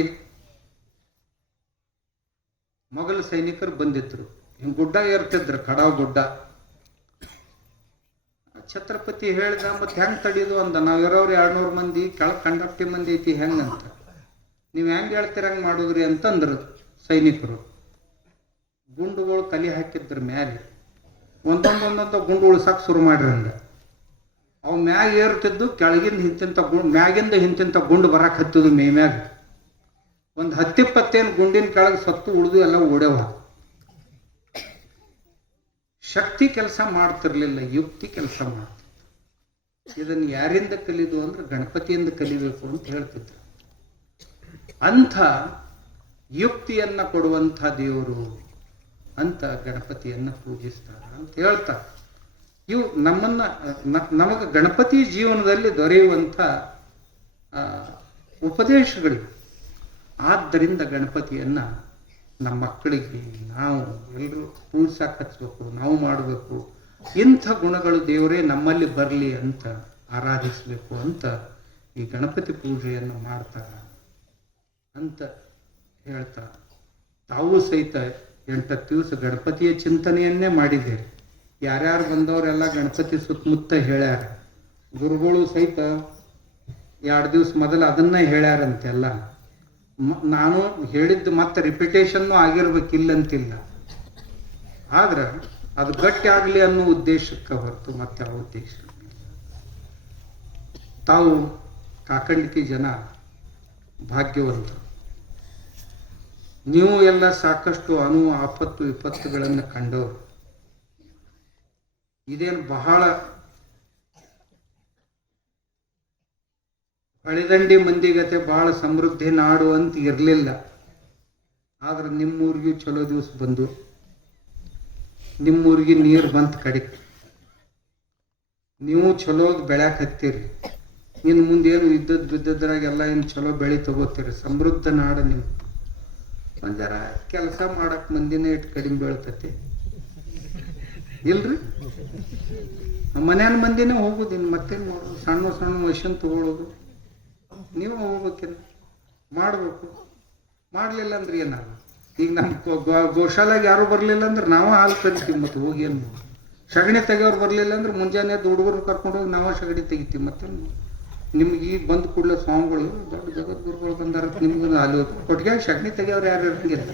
ಮೊಘಲ್ ಸೈನಿಕರು ಬಂದಿದ್ರು. ಹಿಂಗೆ ಗುಡ್ಡ ಏರ್ತಿದ್ರು, ಕಡಾವ್ ಗುಡ್ಡ. ಛತ್ರಪತಿ ಹೇಳ್ದ, ಮತ್ತೆ ಹೆಂಗೆ ತಡೀದು ಅಂದ. ನಾವಿರೋರು 200 ಮಂದಿ, ಕೆಳಗೆ ಕಂಡಪ್ಟಿ ಮಂದಿ ಐತಿ, ಹೆಂಗಂತ. ನೀವು ಹೆಂಗೆ ಹೇಳ್ತೀರ ಹಂಗೆ ಮಾಡೋದ್ರಿ ಅಂತಂದ್ರು ಸೈನಿಕರು. ಗುಂಡುಗಳು ತಲೆ ಹಾಕಿದ್ರ ಮ್ಯಾಲೆ, ಒಂದೊಂದೊಂದೊಂದು ಗುಂಡು ಉಳ್ಸಕ್ಕೆ ಶುರು ಮಾಡ್ರಿ ಹಂಗೆ. ಅವು ಮ್ಯಾಗ ಏರ್ತಿದ್ದು, ಕೆಳಗಿಂದ ಹಿಂತಿಂತ ಮ್ಯಾಗಿಂದ ಹಿಂತಿಂತ ಗುಂಡು ಬರಕ್ಕೆ ಹತ್ತಿದ್ದು ಮೇ ಮ್ಯಾಗ. ಒಂದು 10-20 ಗುಂಡಿನ ಕೆಳಗೆ ಸತ್ತು ಉಳಿದು ಎಲ್ಲ ಓಡ್ಯವ. ಶಕ್ತಿ ಕೆಲಸ ಮಾಡ್ತಿರ್ಲಿಲ್ಲ, ಯುಕ್ತಿ ಕೆಲಸ ಮಾಡ್ತಿತ್ತು. ಇದನ್ನು ಯಾರಿಂದ ಕಲಿದು ಅಂದ್ರೆ ಗಣಪತಿಯಿಂದ ಕಲಿಬೇಕು ಅಂತ ಹೇಳ್ತಿದ್ರು. ಅಂಥ ಯುಕ್ತಿಯನ್ನ ಕೊಡುವಂಥ ದೇವರು ಅಂತ ಗಣಪತಿಯನ್ನ ಪೂಜಿಸ್ತಾರೆ ಅಂತ ಹೇಳ್ತಾರೆ. ಇವು ನಮಗೆ ಗಣಪತಿ ಜೀವನದಲ್ಲಿ ದೊರೆಯುವಂಥ ಉಪದೇಶಗಳು. ಆದ್ದರಿಂದ ಗಣಪತಿಯನ್ನ ನಮ್ಮ ಮಕ್ಕಳಿಗೆ ನಾವು ಎಲ್ಲರೂ ಪೂಜಿಸಕ್ಕೆ ಹಚ್ಚಬೇಕು, ನಾವು ಮಾಡಬೇಕು. ಇಂಥ ಗುಣಗಳು ದೇವರೇ ನಮ್ಮಲ್ಲಿ ಬರಲಿ ಅಂತ ಆರಾಧಿಸಬೇಕು ಅಂತ ಈ ಗಣಪತಿ ಪೂಜೆಯನ್ನು ಮಾಡ್ತಾರೆ ಅಂತ ಹೇಳ್ತಾ, ತಾವು ಸಹಿತ 8 ದಿವಸ ಗಣಪತಿಯ ಚಿಂತನೆಯನ್ನೇ ಮಾಡಿದ್ದೀರಿ. ಯಾರ್ಯಾರು ಬಂದವರೆಲ್ಲ ಗಣಪತಿ ಸುತ್ತಮುತ್ತ ಹೇಳ್ಯಾರ. ಗುರುಗಳು ಸಹಿತ 2 ದಿವಸ ಮೊದಲು ಅದನ್ನ ಹೇಳ್ಯಾರಂತೆಲ್ಲ. ನಾನು ಹೇಳಿದ್ದು ಮತ್ತೆ ರಿಪಿಟೇಷನ್ನು ಆಗಿರ್ಬೇಕಿಲ್ಲಂತಿಲ್ಲ, ಆದ್ರೆ ಅದು ಗಟ್ಟಿ ಆಗಲಿ ಅನ್ನೋ ಉದ್ದೇಶಕ್ಕೆ ಹೊರತು ಮತ್ತೆ ಯಾವ ಉದ್ದೇಶ. ತಾವು ಕಾಕಂಡಿಕಿ ಜನ ಭಾಗ್ಯವಂತ. ನೀವು ಎಲ್ಲ ಸಾಕಷ್ಟು ಆಪತ್ತು ವಿಪತ್ತುಗಳನ್ನು ಕಂಡವರು. ಇದೇನು ಬಹಳ ಹಳಿದಂಡಿ ಮಂದಿಗತೆ ಬಹಳ ಸಮೃದ್ಧಿ ನಾಡು ಅಂತ ಇರಲಿಲ್ಲ. ಆದ್ರೆ ನಿಮ್ಮೂರಿಗೂ ಚಲೋ ದಿವಸ ಬಂದು, ನಿಮ್ಮೂರಿಗೆ ನೀರು ಬಂತ ಕಡಿಕೆ, ನೀವು ಚಲೋ ಬೆಳ್ಯಾಕ್ ಹತ್ತೀರಿ. ಇನ್ನು ಮುಂದೇನು ಇದ್ದದ್ದು ಬಿದ್ದದ್ರಾಗೆಲ್ಲ ಇನ್ನು ಚಲೋ ಬೆಳೆ ತಗೋತೀರಿ. ಸಮೃದ್ಧ ನಾಡು ನೀವು. ಒಂದರ ಕೆಲಸ ಮಾಡಕ್ ಮಂದಿನೇ ಇಟ್ಟು ಕಡಿಮೆ ಬೀಳ್ತತಿ ಇಲ್ರಿ. ಮನೆಯ ಮಂದಿನೇ ಹೋಗುದು. ಇನ್ನು ಮತ್ತೇನು ಮಾಡೋದು? ಸಣ್ಣ ಸಣ್ಣ ಮಷಿನ್ ತಗೊಳ್ಳೋದು. ನೀವು ಹೋಗ್ಬೇಕೇನು? ಮಾಡಬೇಕು. ಮಾಡಲಿಲ್ಲ ಅಂದ್ರೆ ಏನಾಗ? ಈಗ ನಮ್ಮ ಗೋಶಾಲಾಗ ಯಾರು ಬರಲಿಲ್ಲ ಅಂದ್ರೆ ನಾವು ಹಾಲು ಕರಿತೀವಿ. ಮತ್ತೆ ಹೋಗಿ ಏನು? ಸಗಣಿ ತೆಗಿಯೋರು ಬರಲಿಲ್ಲ ಅಂದ್ರೆ ಮುಂಜಾನೆ ಹುಡುಗರು ಕರ್ಕೊಂಡು ಹೋಗಿ ನಾವು ಸಗಣಿ ತೆಗಿತೀವಿ. ಮತ್ತೆ ನಿಮ್ಗೆ ಈಗ ಬಂದು ಕೂಡಲೇ ಸ್ವಾಮಿಗಳು ದೊಡ್ಡ ಜಗದ್ಗುರುಗಳು ಬಂದಾರ, ನಿಮ್ಗೆ ಅಲ್ಲಿ ಕೊಟ್ಟಿಗೆ ಸಗಣಿ ತೆಗಿಯೋರು ಯಾರು ಇರಂಗಿಲ್ಲ.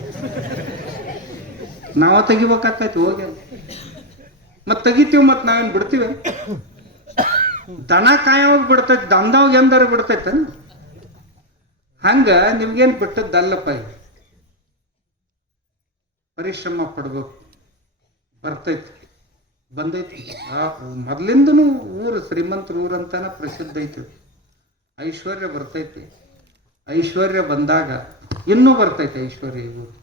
ನಾವ ತೆಗಿಬೇಕಾಗ್ತೈತಿ ಹೋಗಿ. ಮತ್ತೆ ತೆಗಿತೀವಿ, ಮತ್ತೆ ನಾವೇನು ಬಿಡ್ತೀವಿ? ದನ ಕಾಯವಾಗ ಬಿಡ್ತೈತಿ, ದಂದವಾಗ ಎಂದಾರ ಬಿಡ್ತೈತ? ಹಂಗ ನಿಮ್ಗೇನು ಬಿಟ್ಟದ್ದಲ್ಲಪ್ಪ. ಪರಿಶ್ರಮ ಪಡ್ಬೇಕು. ಬರ್ತೈತಿ, ಬಂದೈತಿ. ಮೊದ್ಲಿಂದನೂ ಊರು ಶ್ರೀಮಂತರ ಊರಂತಾನ ಪ್ರಸಿದ್ಧ ಐತಿ. ಐಶ್ವರ್ಯ ಬರ್ತೈತಿ. ಐಶ್ವರ್ಯ ಬಂದಾಗ ಇನ್ನೂ ಬರ್ತೈತಿ ಐಶ್ವರ್ಯ. ಊರು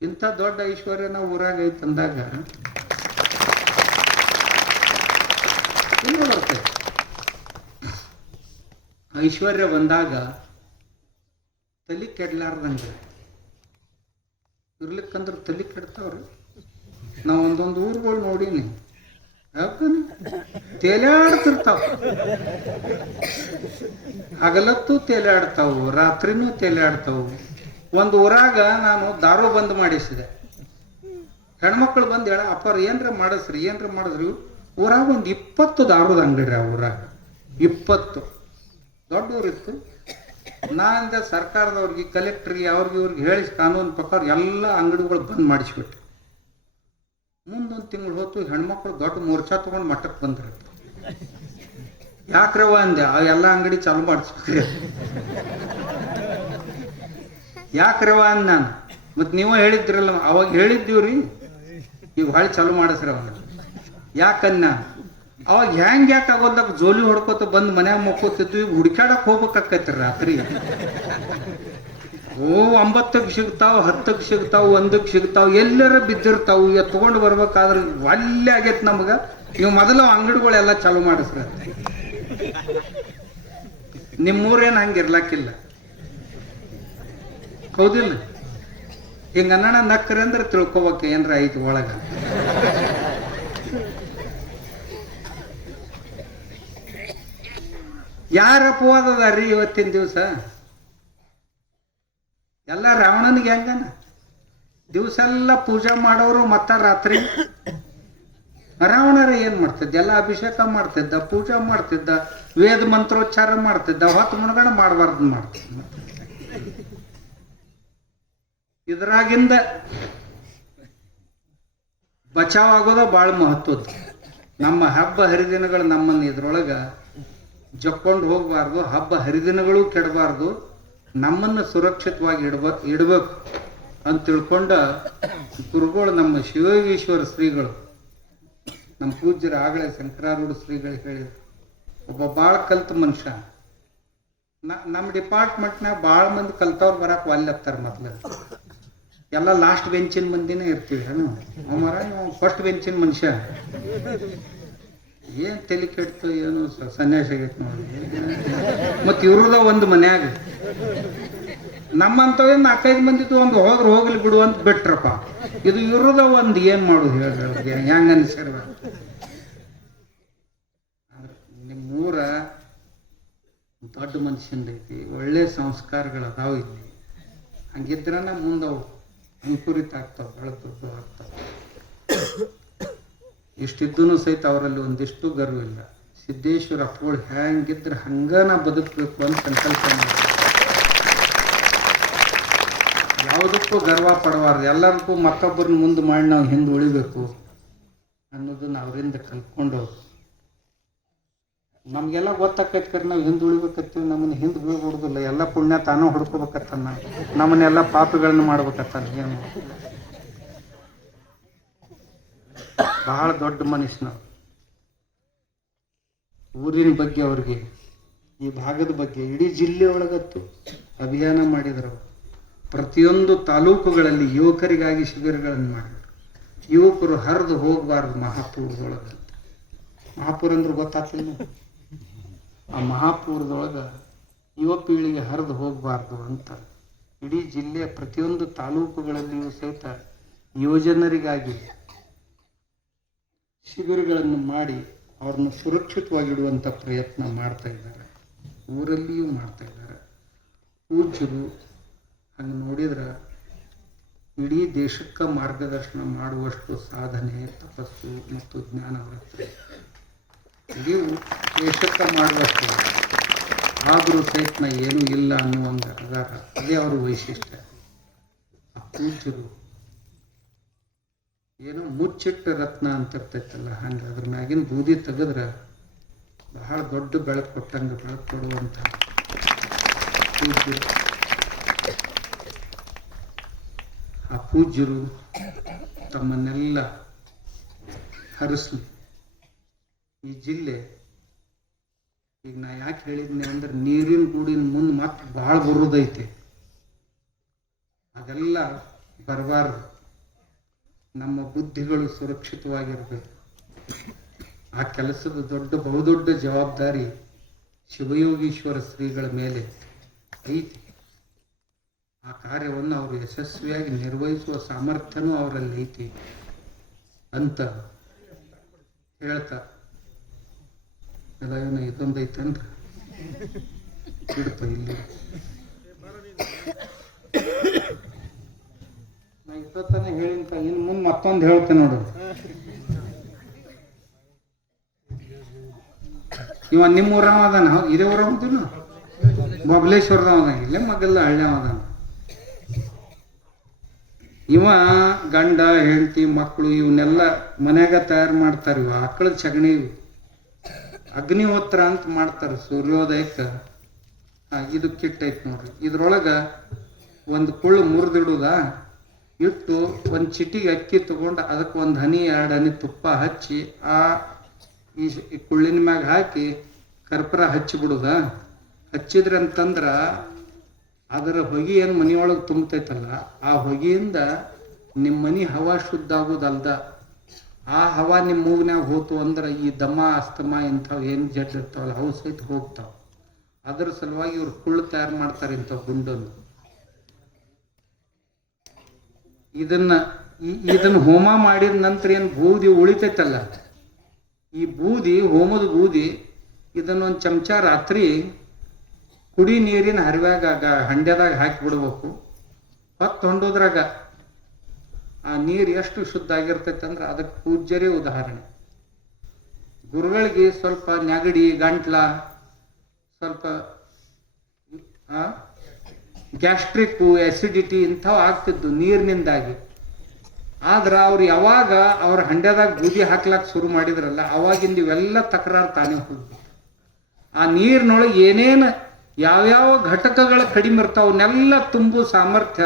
ಇಂಥ ದೊಡ್ಡ ಐಶ್ವರ್ಯನ ಊರಾಗ ಐತಿ ಅಂದಾಗ ಇನ್ನೂ ಬರ್ತೈತಿ. ಐಶ್ವರ್ಯ ಬಂದಾಗ ತಲೆ ಕೆಡ್ಲಾರ್ದಂಗ ಇರ್ಲಿಕ್ಕಂದ್ರೆ ತಲೆ ಕೆಡ್ತಾವ್ರಿ. ನಾವು ಒಂದೊಂದು ಊರುಗಳು ನೋಡೀನಿ, ತೇಲಾಡ್ತಿರ್ತಾವ. ಹಗಲತ್ತು ತೇಲಾಡ್ತಾವು, ರಾತ್ರಿನೂ ತೇಲಾಡ್ತಾವು. ಒಂದು ಊರಾಗ ನಾನು ದಾರು ಬಂದ್ ಮಾಡಿಸಿದೆ. ಹೆಣ್ಮಕ್ಳು ಬಂದು ಹೇಳ, ಅಪ್ಪಾರ ಏನ್ರ ಮಾಡಿಸ್ರಿ, ಏನ್ರ ಮಾಡಿದ್ರಿ. ಊರಾಗ ಒಂದು 20 ದಾರುದ ಅಂಗಡಿ. ಆ ಊರಾಗ 20 ದೊಡ್ಡ ಊರಿತ್ತು. ನಾನಿಂದ ಸರ್ಕಾರದವ್ರಿಗೆ, ಕಲೆಕ್ಟ್ರಿಗೆ, ಅವ್ರಿಗೆ ಇವ್ರಿಗೆ ಹೇಳಿ ಕಾನೂನು ಪ್ರಕಾರ ಎಲ್ಲ ಅಂಗಡಿಗಳು ಬಂದ್ ಮಾಡಿಸ್ಬಿಟ್ಟೆ. ಮುಂದೊಂದು ತಿಂಗಳು ಹೊತ್ತು ಹೆಣ್ಮಕ್ಳು ದೊಡ್ಡ ಮೋರ್ಚಾ ತಗೊಂಡು ಮಠಕ್ಕೆ ಬಂದ್ರು. ಯಾಕ್ರವ ಅಂದೆ. ಆ ಎಲ್ಲ ಅಂಗಡಿ ಚಾಲು ಮಾಡಿಸ್ಬಿಟ್ರಿ. ಯಾಕ್ರವ ಅಂದ ನಾನು. ಮತ್ತು ನೀವು ಹೇಳಿದ್ರಲ್ಲ ಅವಾಗ ಹೇಳಿದ್ದೀವ್ರಿ, ಈಗ ಹೊಳ್ಳಿ ಚಾಲು ಮಾಡಿಸ್ರಿ ಅವಾಗ. ಯಾಕನ್ನ ಅವಾಗ ಯಾಕೆ ಆಗೋದಾಗ ಜೋಲಿ ಹೊಡ್ಕೋತ ಬಂದು ಮನ್ಯಾಗ ಮಕ್ಕೋತಿದ್ವಿ, ಈಗ ಹುಡ್ಕ್ಯಾಡಕ್ ಹೋಗ್ಬೇಕಾಕೈತ್ರಿ ರಾತ್ರಿ. 9ಕ್ಕೆ ಸಿಗ್ತಾವ, 10ಕ್ಕೆ ಸಿಗ್ತಾವ, 1ಕ್ಕೆ ಸಿಗ್ತಾವ, ಎಲ್ಲರ ಬಿದ್ದಿರ್ತಾವ. ಎತ್ಕೊಂಡು ಬರ್ಬೇಕಾದ್ರೆ ಒಲ್ಲೆ ಆಗೈತೆ ನಮ್ಗೆ. ನೀವು ಮೊದಲು ಅಂಗಡಿಗಳೆಲ್ಲ ಚಾಲು ಮಾಡಿಸ್ರಿ. ನಿಮ್ಮೂರೇನು ಹಂಗೆ ಇರ್ಲಾಕಿಲ್ಲ, ಹೌದಿಲ್ಲ? ಹಿಂಗ ಅನ್ನಣ ನಕ್ಕರೆ ಅಂದ್ರೆ ತಿಳ್ಕೊಬೇಕು ಏನ್ರ ಐತಿ ಒಳಗ. ಯಾರ ಅಪವಾದದಾರಿ ಇವತ್ತಿನ ದಿವಸ? ಎಲ್ಲ ರಾವಣನಿಗೆ ಹೆಂಗನ ದಿವಸ ಎಲ್ಲ ಪೂಜಾ ಮಾಡೋರು, ಮತ್ತ ರಾತ್ರಿ ರಾವಣರ ಏನ್ ಮಾಡ್ತಿದ್ದ? ಎಲ್ಲ ಅಭಿಷೇಕ ಮಾಡ್ತಿದ್ದ, ಪೂಜಾ ಮಾಡ್ತಿದ್ದ, ವೇದ ಮಂತ್ರೋಚ್ಚಾರ ಮಾಡ್ತಿದ್ದ, ಹೊತ್ತು ಮುಣಗಣ ಮಾಡಬಾರ್ದು ಮಾಡ್ತಿದ್ದ. ಇದ್ರಾಗಿಂದ ಬಚಾವ್ ಆಗೋದ ಭಾಳ ಮಹತ್ವದ. ನಮ್ಮ ಹಬ್ಬ ಹರಿದಿನಗಳು ನಮ್ಮನ್ನು ಇದ್ರೊಳಗ ಜಕ್ಕೊಂಡು ಹೋಗಬಾರ್ದು, ಹಬ್ಬ ಹರಿದಿನಗಳು ಕೆಡಬಾರ್ದು, ನಮ್ಮನ್ನು ಸುರಕ್ಷಿತವಾಗಿ ಇಡಬೇಕು ಅಂತ ತಿಳ್ಕೊಂಡ ಗುರುಗಳು, ನಮ್ಮ ಶಿವಯೋಗೀಶ್ವರ ಶ್ರೀಗಳು, ನಮ್ಮ ಪೂಜ್ಯರ ಆಗಲೇ ಶಂಕರಾರೂಢ ಶ್ರೀಗಳು ಹೇಳಿದ್ರು, ಒಬ್ಬ ಭಾಳ ಕಲ್ತ ಮನುಷ್ಯ. ನಮ್ಮ ಡಿಪಾರ್ಟ್ಮೆಂಟ್ನಾಗ ಭಾಳ ಮಂದಿ ಕಲ್ತವ್ರು ಬರಕ್ಕೆ ವಾಲ್ಯತ್ತಾರ. ಮೊದ್ಲು ಎಲ್ಲ ಲಾಸ್ಟ್ ಬೆಂಚಿನ ಮಂದಿನೇ ಇರ್ತೀವಿ. ಮರ ಫಸ್ಟ್ ಬೆಂಚಿನ ಮನುಷ್ಯ. ಏನ್ ತಲೆ ಕೆಡ್ತು ಏನು ಸನ್ಯಾಸ ಆಗೈತೆ ನೋಡಿ. ಮತ್ತು ಇವ್ರದ ಒಂದು ಮನ್ಯಾಗ ನಮ್ಮಂತವ್ 4-5 ಮಂದಿದ್ದು ಒಂದು ಹೋದ್ರೆ ಹೋಗ್ಲಿ ಬಿಡು ಅಂತ ಬಿಟ್ರಪ್ಪ. ಇದು ಇವ್ರದ ಒಂದು ಏನ್ ಮಾಡುದು ಹೇಳಿ, ಹೆಂಗ ಅನ್ಸಿರ್ವ? ನಿಮ್ಮೂರ ದೊಡ್ಡ ಮನುಷ್ಯಂದೈತಿ, ಒಳ್ಳೆ ಸಂಸ್ಕಾರಗಳು ಅದಾವ ಇಲ್ಲಿ. ಹಂಗಿದ್ರನ ಮುಂದವು ಅಂಕುರಿತ ಆಗ್ತಾವ, ಬಹಳ ದೊಡ್ಡ ಆಗ್ತಾವ. ಇಷ್ಟಿದ್ದೂ ಸಹಿತ ಅವರಲ್ಲಿ ಒಂದಿಷ್ಟು ಗರ್ವ ಇಲ್ಲ. ಸಿದ್ದೇಶ್ವರ ಅಪ್ಪಗಳು ಹೆಂಗಿದ್ರೆ ಹಂಗ ನಾ ಬದುಕಬೇಕು ಅಂತ ಸಂಕಲ್ಪ ಮಾಡಿ ಯಾವುದಕ್ಕೂ ಗರ್ವ ಪಡಬಾರ್ದು. ಎಲ್ಲರಿಗೂ ಮತ್ತೊಬ್ಬರನ್ನ ಮುಂದೆ ಮಾಡಿ ನಾವು ಹಿಂದೆ ಉಳಿಬೇಕು ಅನ್ನೋದನ್ನ ಅವರಿಂದ ಕಲ್ತ್ಕೊಂಡು, ನಮಗೆಲ್ಲ ಗೊತ್ತಾಕೈತಿ ಕರೆ ನಾವು ಹಿಂದೆ ಉಳಿಬೇಕತ್ತೀವಿ. ನಮ್ಮನ್ನ ಹಿಂದೆ ಬೀಳ್ಬಿಡುದಿಲ್ಲ. ಎಲ್ಲ ಪುಣ್ಯ ತಾನೂ ಹುಡ್ಕೋಬೇಕತ್ತಾನ, ನಮ್ಮನ್ನೆಲ್ಲ ಪಾಪಗಳನ್ನ ಮಾಡ್ಬೇಕತ್ತಾನ. ಏನು ಬಹಳ ದೊಡ್ಡ ಮನುಷ್ಯನ. ಊರಿನ ಬಗ್ಗೆ ಅವ್ರಿಗೆ, ಈ ಭಾಗದ ಬಗ್ಗೆ, ಇಡೀ ಜಿಲ್ಲೆ ಒಳಗತ್ತು ಅಭಿಯಾನ ಮಾಡಿದ್ರು. ಪ್ರತಿಯೊಂದು ತಾಲೂಕುಗಳಲ್ಲಿ ಯುವಕರಿಗಾಗಿ ಶಿಬಿರಗಳನ್ನು ಮಾಡಿದ್ರು. ಯುವಕರು ಹರಿದು ಹೋಗಬಾರ್ದು ಮಹಾಪೂರದೊಳಗೆ. ಮಹಾಪೂರ ಅಂದ್ರೆ ಗೊತ್ತಾಗ್ತಿಲ್ಲ. ಆ ಮಹಾಪೂರದೊಳಗೆ ಯುವ ಪೀಳಿಗೆ ಹರಿದು ಹೋಗಬಾರ್ದು ಅಂತ ಇಡೀ ಜಿಲ್ಲೆಯ ಪ್ರತಿಯೊಂದು ತಾಲೂಕುಗಳಲ್ಲಿಯೂ ಸಹಿತ ಯುವಜನರಿಗಾಗಿ ಶಿಬಿರಗಳನ್ನು ಮಾಡಿ ಅವ್ರನ್ನ ಸುರಕ್ಷಿತವಾಗಿಡುವಂಥ ಪ್ರಯತ್ನ ಮಾಡ್ತಾ ಇದ್ದಾರೆ. ಊರಲ್ಲಿಯೂ ಮಾಡ್ತಾ ಇದ್ದಾರೆ. ಪೂಜ್ಯರು ಹಂಗೆ ನೋಡಿದ್ರೆ ಇಡೀ ದೇಶಕ್ಕೆ ಮಾರ್ಗದರ್ಶನ ಮಾಡುವಷ್ಟು ಸಾಧನೆ, ತಪಸ್ಸು ಮತ್ತು ಜ್ಞಾನ ಬರುತ್ತೆ. ಇಡೀ ದೇಶಕ್ಕೆ ಮಾಡುವಷ್ಟು. ಆದರೂ ಸಹಿತ ಏನೂ ಇಲ್ಲ ಅನ್ನುವಂಗೆ ಅದಾರ. ಅದೇ ಅವ್ರ ವೈಶಿಷ್ಟ್ಯ. ಆ ಪೂಜ್ಯರು ಏನೋ ಮುಚ್ಚಿಟ್ಟ ರತ್ನ ಅಂತಿರ್ತೈತಲ್ಲ, ಹಂಗೆ ಅದ್ರ ಮ್ಯಾಗಿನ ಬೂದಿ ತೆಗೆದ್ರೆ ಬಹಳ ದೊಡ್ಡ ಬೆಳಕು ಕೊಟ್ಟಂಗೆ ಬೆಳಕು ಕೊಡುವಂಥ ಪೂಜ್ಯರು. ಆ ಪೂಜ್ಯರು ತಮ್ಮನ್ನೆಲ್ಲ ಹರಿಸ್ಲಿ. ಈ ಜಿಲ್ಲೆ ಈಗ ನಾ ಯಾಕೆ ಹೇಳಿದ್ನಿ ಅಂದ್ರೆ, ನೀರಿನ ಗೂಡಿನ ಮುಂದೆ ಮತ್ತೆ ಭಾಳ ಬರೋದೈತೆ. ಅದೆಲ್ಲ ಬರಬಾರ್ದು. ನಮ್ಮ ಬುದ್ಧಿಗಳು ಸುರಕ್ಷಿತವಾಗಿರಬೇಕು. ಆ ಕೆಲಸದ ಬಹುದೊಡ್ಡ ಜವಾಬ್ದಾರಿ ಶಿವಯೋಗೀಶ್ವರ ಶ್ರೀಗಳ ಮೇಲೆ ಐತಿ. ಆ ಕಾರ್ಯವನ್ನು ಅವರು ಯಶಸ್ವಿಯಾಗಿ ನಿರ್ವಹಿಸುವ ಸಾಮರ್ಥ್ಯನೂ ಅವರಲ್ಲಿ ಐತಿ ಅಂತ ಹೇಳ್ತಾ, ಎಲ್ಲ ಏನೋ ಇದೊಂದು ಐತನ್ರಿ ಬಿಡಪ್ಪ ಇಲ್ಲಿ. ನಾ ಇಷ್ಟೊತ್ತನೇ ಹೇಳಿಂತ ಇನ್ನು ಮುಂದೆ ಮತ್ತೊಂದು ಹೇಳ್ತೇನೆ ನೋಡು. ಇವ ನಿಮ್ಮ ಊರವ ಅದಾನ? ಇದೇ ಊರವದಿಲ್ಲ, ಬಬಲೇಶ್ವರದವ ಅದಾನ, ಇಲ್ಲೇ ಮಗಲ್ಲ ಹಳ್ಳ್ಯಾವ ಅದಾನ. ಇವ ಗಂಡ ಹೆಂಡತಿ ಮಕ್ಕಳು ಇವನ್ನೆಲ್ಲ ಮನ್ಯಾಗ ತಯಾರು ಮಾಡ್ತಾರೆ. ಇವ ಆಕಳದ ಸಗಣಿ ಅಗ್ನಿಹೋತ್ರ ಅಂತ ಮಾಡ್ತಾರೆ ಸೂರ್ಯೋದಯಕ್ಕೆ. ಇದು ಕಿಟ್ ಐತಿ ನೋಡ್ರಿ. ಇದ್ರೊಳಗ ಒಂದು ಕುಳ್ಳು ಮುರಿದಿಡುದ, ಇಟ್ಟು ಒಂದು ಚಿಟಿಗೆ ಅಕ್ಕಿ ತಗೊಂಡು ಅದಕ್ಕೆ ಒಂದು ಹನಿ 2 ಹನಿ ತುಪ್ಪ ಹಚ್ಚಿ ಈ ಕುಳ್ಳಿನ ಮ್ಯಾಗ ಹಾಕಿ ಕರ್ಪೂರ ಹಚ್ಚಿಬಿಡುದ. ಹಚ್ಚಿದ್ರಿ ಅಂತಂದ್ರೆ ಅದರ ಹೊಗೆ ಏನು ಮನೆಯೊಳಗೆ ತುಂಬತೈತಲ್ಲ, ಆ ಹೊಗೆಯಿಂದ ನಿಮ್ಮ ಮನೆ ಹವಾ ಶುದ್ಧ ಆಗೋದಲ್ದ, ಆ ಹವಾ ನಿಮ್ಮ ಮೂಗ್ನ್ಯಾಗ ಹೋತು ಅಂದ್ರೆ ಈ ದಮ ಅಸ್ತಮ ಇಂಥವು ಏನು ಜಡ್ ಇರ್ತಾವಲ್ಲ ಅವು ಸಹಿತ ಹೋಗ್ತಾವೆ. ಅದರ ಸಲುವಾಗಿ ಇವ್ರು ಕುಳ್ಳು ತಯಾರು ಮಾಡ್ತಾರೆ ಇಂಥ ಗುಂಡನ್ನು. ಇದನ್ನ ಹೋಮ ಮಾಡಿದ ನಂತರ ಏನು ಬೂದಿ ಉಳಿತೈತಲ್ಲ, ಈ ಬೂದಿ ಹೋಮದ ಬೂದಿ ಇದನ್ನೊಂದು ಚಮಚ ರಾತ್ರಿ ಕುಡಿ ನೀರಿನ ಹರಿವ್ಯಾಗ ಹಂಡ್ಯದಾಗ ಹಾಕಿ ಬಿಡ್ಬೇಕು. ಹೊತ್ತು ಹೊಂಡೋದ್ರಾಗ ಆ ನೀರು ಎಷ್ಟು ಶುದ್ಧ ಆಗಿರ್ತೈತೆ ಅಂದ್ರೆ ಅದಕ್ಕೆ ಪೂಜ್ಯರೇ ಉದಾಹರಣೆ. ಗುರುಗಳಿಗೆ ಸ್ವಲ್ಪ ನೆಗಡಿ ಗಂಟ್ಲ ಸ್ವಲ್ಪ ಗ್ಯಾಸ್ಟ್ರಿಕ್ಕು ಆಸಿಡಿಟಿ ಇಂಥವು ಆಗ್ತಿದ್ದು ನೀರಿನಿಂದಾಗಿ. ಆದ್ರೆ ಅವ್ರು ಯಾವಾಗ ಅವ್ರ ಹಂಡ್ಯದಾಗ ಬೂದಿ ಹಾಕ್ಲಾಕ್ ಶುರು ಮಾಡಿದ್ರಲ್ಲ ಅವಾಗಿಂದ ಇವೆಲ್ಲ ತಕರಾರು ತಾನೇ ಹೋಗ್ಬಿಟ್ಟು ಆ ನೀರಿನೊಳಗೆ ಏನೇನು ಯಾವ್ಯಾವ ಘಟಕಗಳ ಕಡಿಮೆ ಇರ್ತಾವ ಅವನ್ನೆಲ್ಲ ತುಂಬು ಸಾಮರ್ಥ್ಯ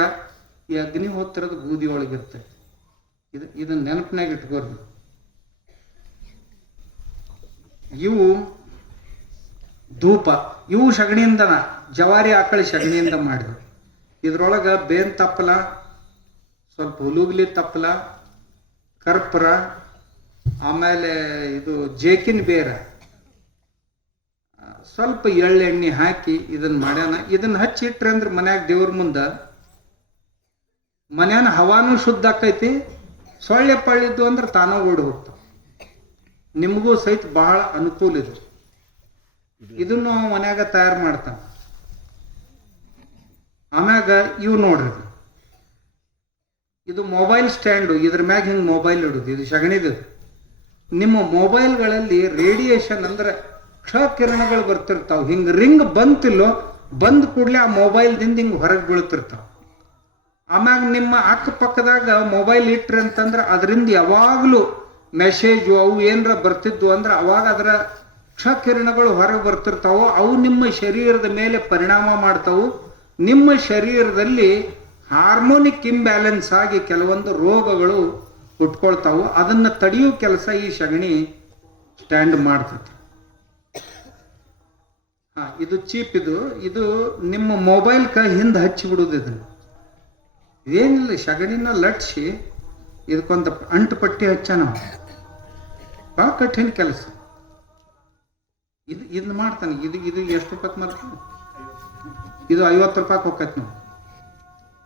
ಈ ಅಗ್ನಿಹೋತ್ರದ ಬೂದಿ ಒಳಗಿರ್ತದೆ. ಇದನ್ನ ನೆನಪಿನಾಗ ಇಟ್ಕೋರಿ. ಇವು ಧೂಪ, ಇವು ಸಗಣಿಯಿಂದನ, ಜವಾರಿ ಆಕಳಿ ಸಗಣಿಯಿಂದ ಮಾಡಿದ್ರು. ಇದ್ರೊಳಗೆ ಬೇನ್ ತಪ್ಪಲ, ಸ್ವಲ್ಪ ಹುಲುಗ್ಲಿ ತಪ್ಪಲ, ಕರ್ಪೂರ, ಆಮೇಲೆ ಇದು ಜೇಕಿನ ಬೇರ, ಸ್ವಲ್ಪ ಎಳ್ಳೆಣ್ಣೆ ಹಾಕಿ ಇದನ್ನ ಮಾಡ್ಯಾನ. ಇದನ್ನ ಹಚ್ಚಿಟ್ರೆ ಅಂದ್ರೆ ಮನ್ಯಾಗ ದೇವ್ರ ಮುಂದೆ ಮನ್ಯಾನ ಹವಾನು ಶುದ್ಧ ಆಕೈತಿ, ಸೊಳ್ಳೆ ಪಳ್ಳಿದ್ದು ಅಂದ್ರೆ ತಾನೋ ಓಡಿ ಹೋಗ್ತಾವ. ನಿಮಗೂ ಸಹಿತ ಬಹಳ ಅನುಕೂಲ ಇದೆ. ಇದನ್ನು ಮನ್ಯಾಗ ತಯಾರು ಮಾಡ್ತಾನೆ. ಆಮ್ಯಾಗ ಇವು ನೋಡ್ರಿ, ಇದು ಮೊಬೈಲ್ ಸ್ಟ್ಯಾಂಡು, ಇದ್ರ ಮ್ಯಾಗ ಹಿಂಗೆ ಮೊಬೈಲ್ ಇಡುದು, ಇದು ಸಗಣಿದು. ನಿಮ್ಮ ಮೊಬೈಲ್ಗಳಲ್ಲಿ ರೇಡಿಯೇಷನ್ ಅಂದ್ರೆ ಕ್ಷಕಿರಣಗಳು ಬರ್ತಿರ್ತಾವ. ಹಿಂಗೆ ರಿಂಗ್ ಬಂತಿಲ್ಲೋ, ಬಂದ ಕೂಡಲೇ ಆ ಮೊಬೈಲ್ದಿಂದ ಹಿಂಗೆ ಹೊರಗೆ ಬೀಳ್ತಿರ್ತಾವ. ಆಮ್ಯಾಗ ನಿಮ್ಮ ಅಕ್ಕಪಕ್ಕದಾಗ ಮೊಬೈಲ್ ಇಟ್ರಿ ಅಂತಂದ್ರೆ ಅದರಿಂದ ಯಾವಾಗಲೂ ಮೆಸೇಜು ಅವು ಏನರ ಬರ್ತಿದ್ವು ಅಂದ್ರೆ ಅವಾಗ ಅದರ ಕ್ಷಕಿರಣಗಳು ಹೊರಗೆ ಬರ್ತಿರ್ತಾವೋ, ಅವು ನಿಮ್ಮ ಶರೀರದ ಮೇಲೆ ಪರಿಣಾಮ ಮಾಡ್ತಾವು. ನಿಮ್ಮ ಶರೀರದಲ್ಲಿ ಹಾರ್ಮೋನಿಕ್ ಇಂಬ್ಯಾಲೆನ್ಸ್ ಆಗಿ ಕೆಲವೊಂದು ರೋಗಗಳು ಹುಟ್ಕೊಳ್ತಾವು. ಅದನ್ನು ತಡೆಯೋ ಕೆಲಸ ಈ ಸಗಣಿ ಸ್ಟ್ಯಾಂಡ್ ಮಾಡ್ತದೆ. ಇದು ಚೀಪ್. ಇದು ನಿಮ್ಮ ಮೊಬೈಲ್ ಹಿಂದೆ ಹಚ್ಚಿಬಿಡುದು. ಇದನ್ನು ಏನಿಲ್ಲ, ಸಗಣಿನ ಲಟ್ಸಿ ಇದಕ್ಕೊಂದು ಅಂಟು ಪಟ್ಟಿ ಹಚ್ಚ. ನಾವು ಭಾಳ ಕಠಿಣ ಕೆಲಸ. ಇದನ್ನ ಮಾಡ್ತಾನೆ. ಇದು ಎಷ್ಟು ರೂಪಾಯಿ ಮಾಡ್ತಾನೆ? ಇದು 50 ರೂಪಾಯಿ ಹೋಗತ್ತೆ.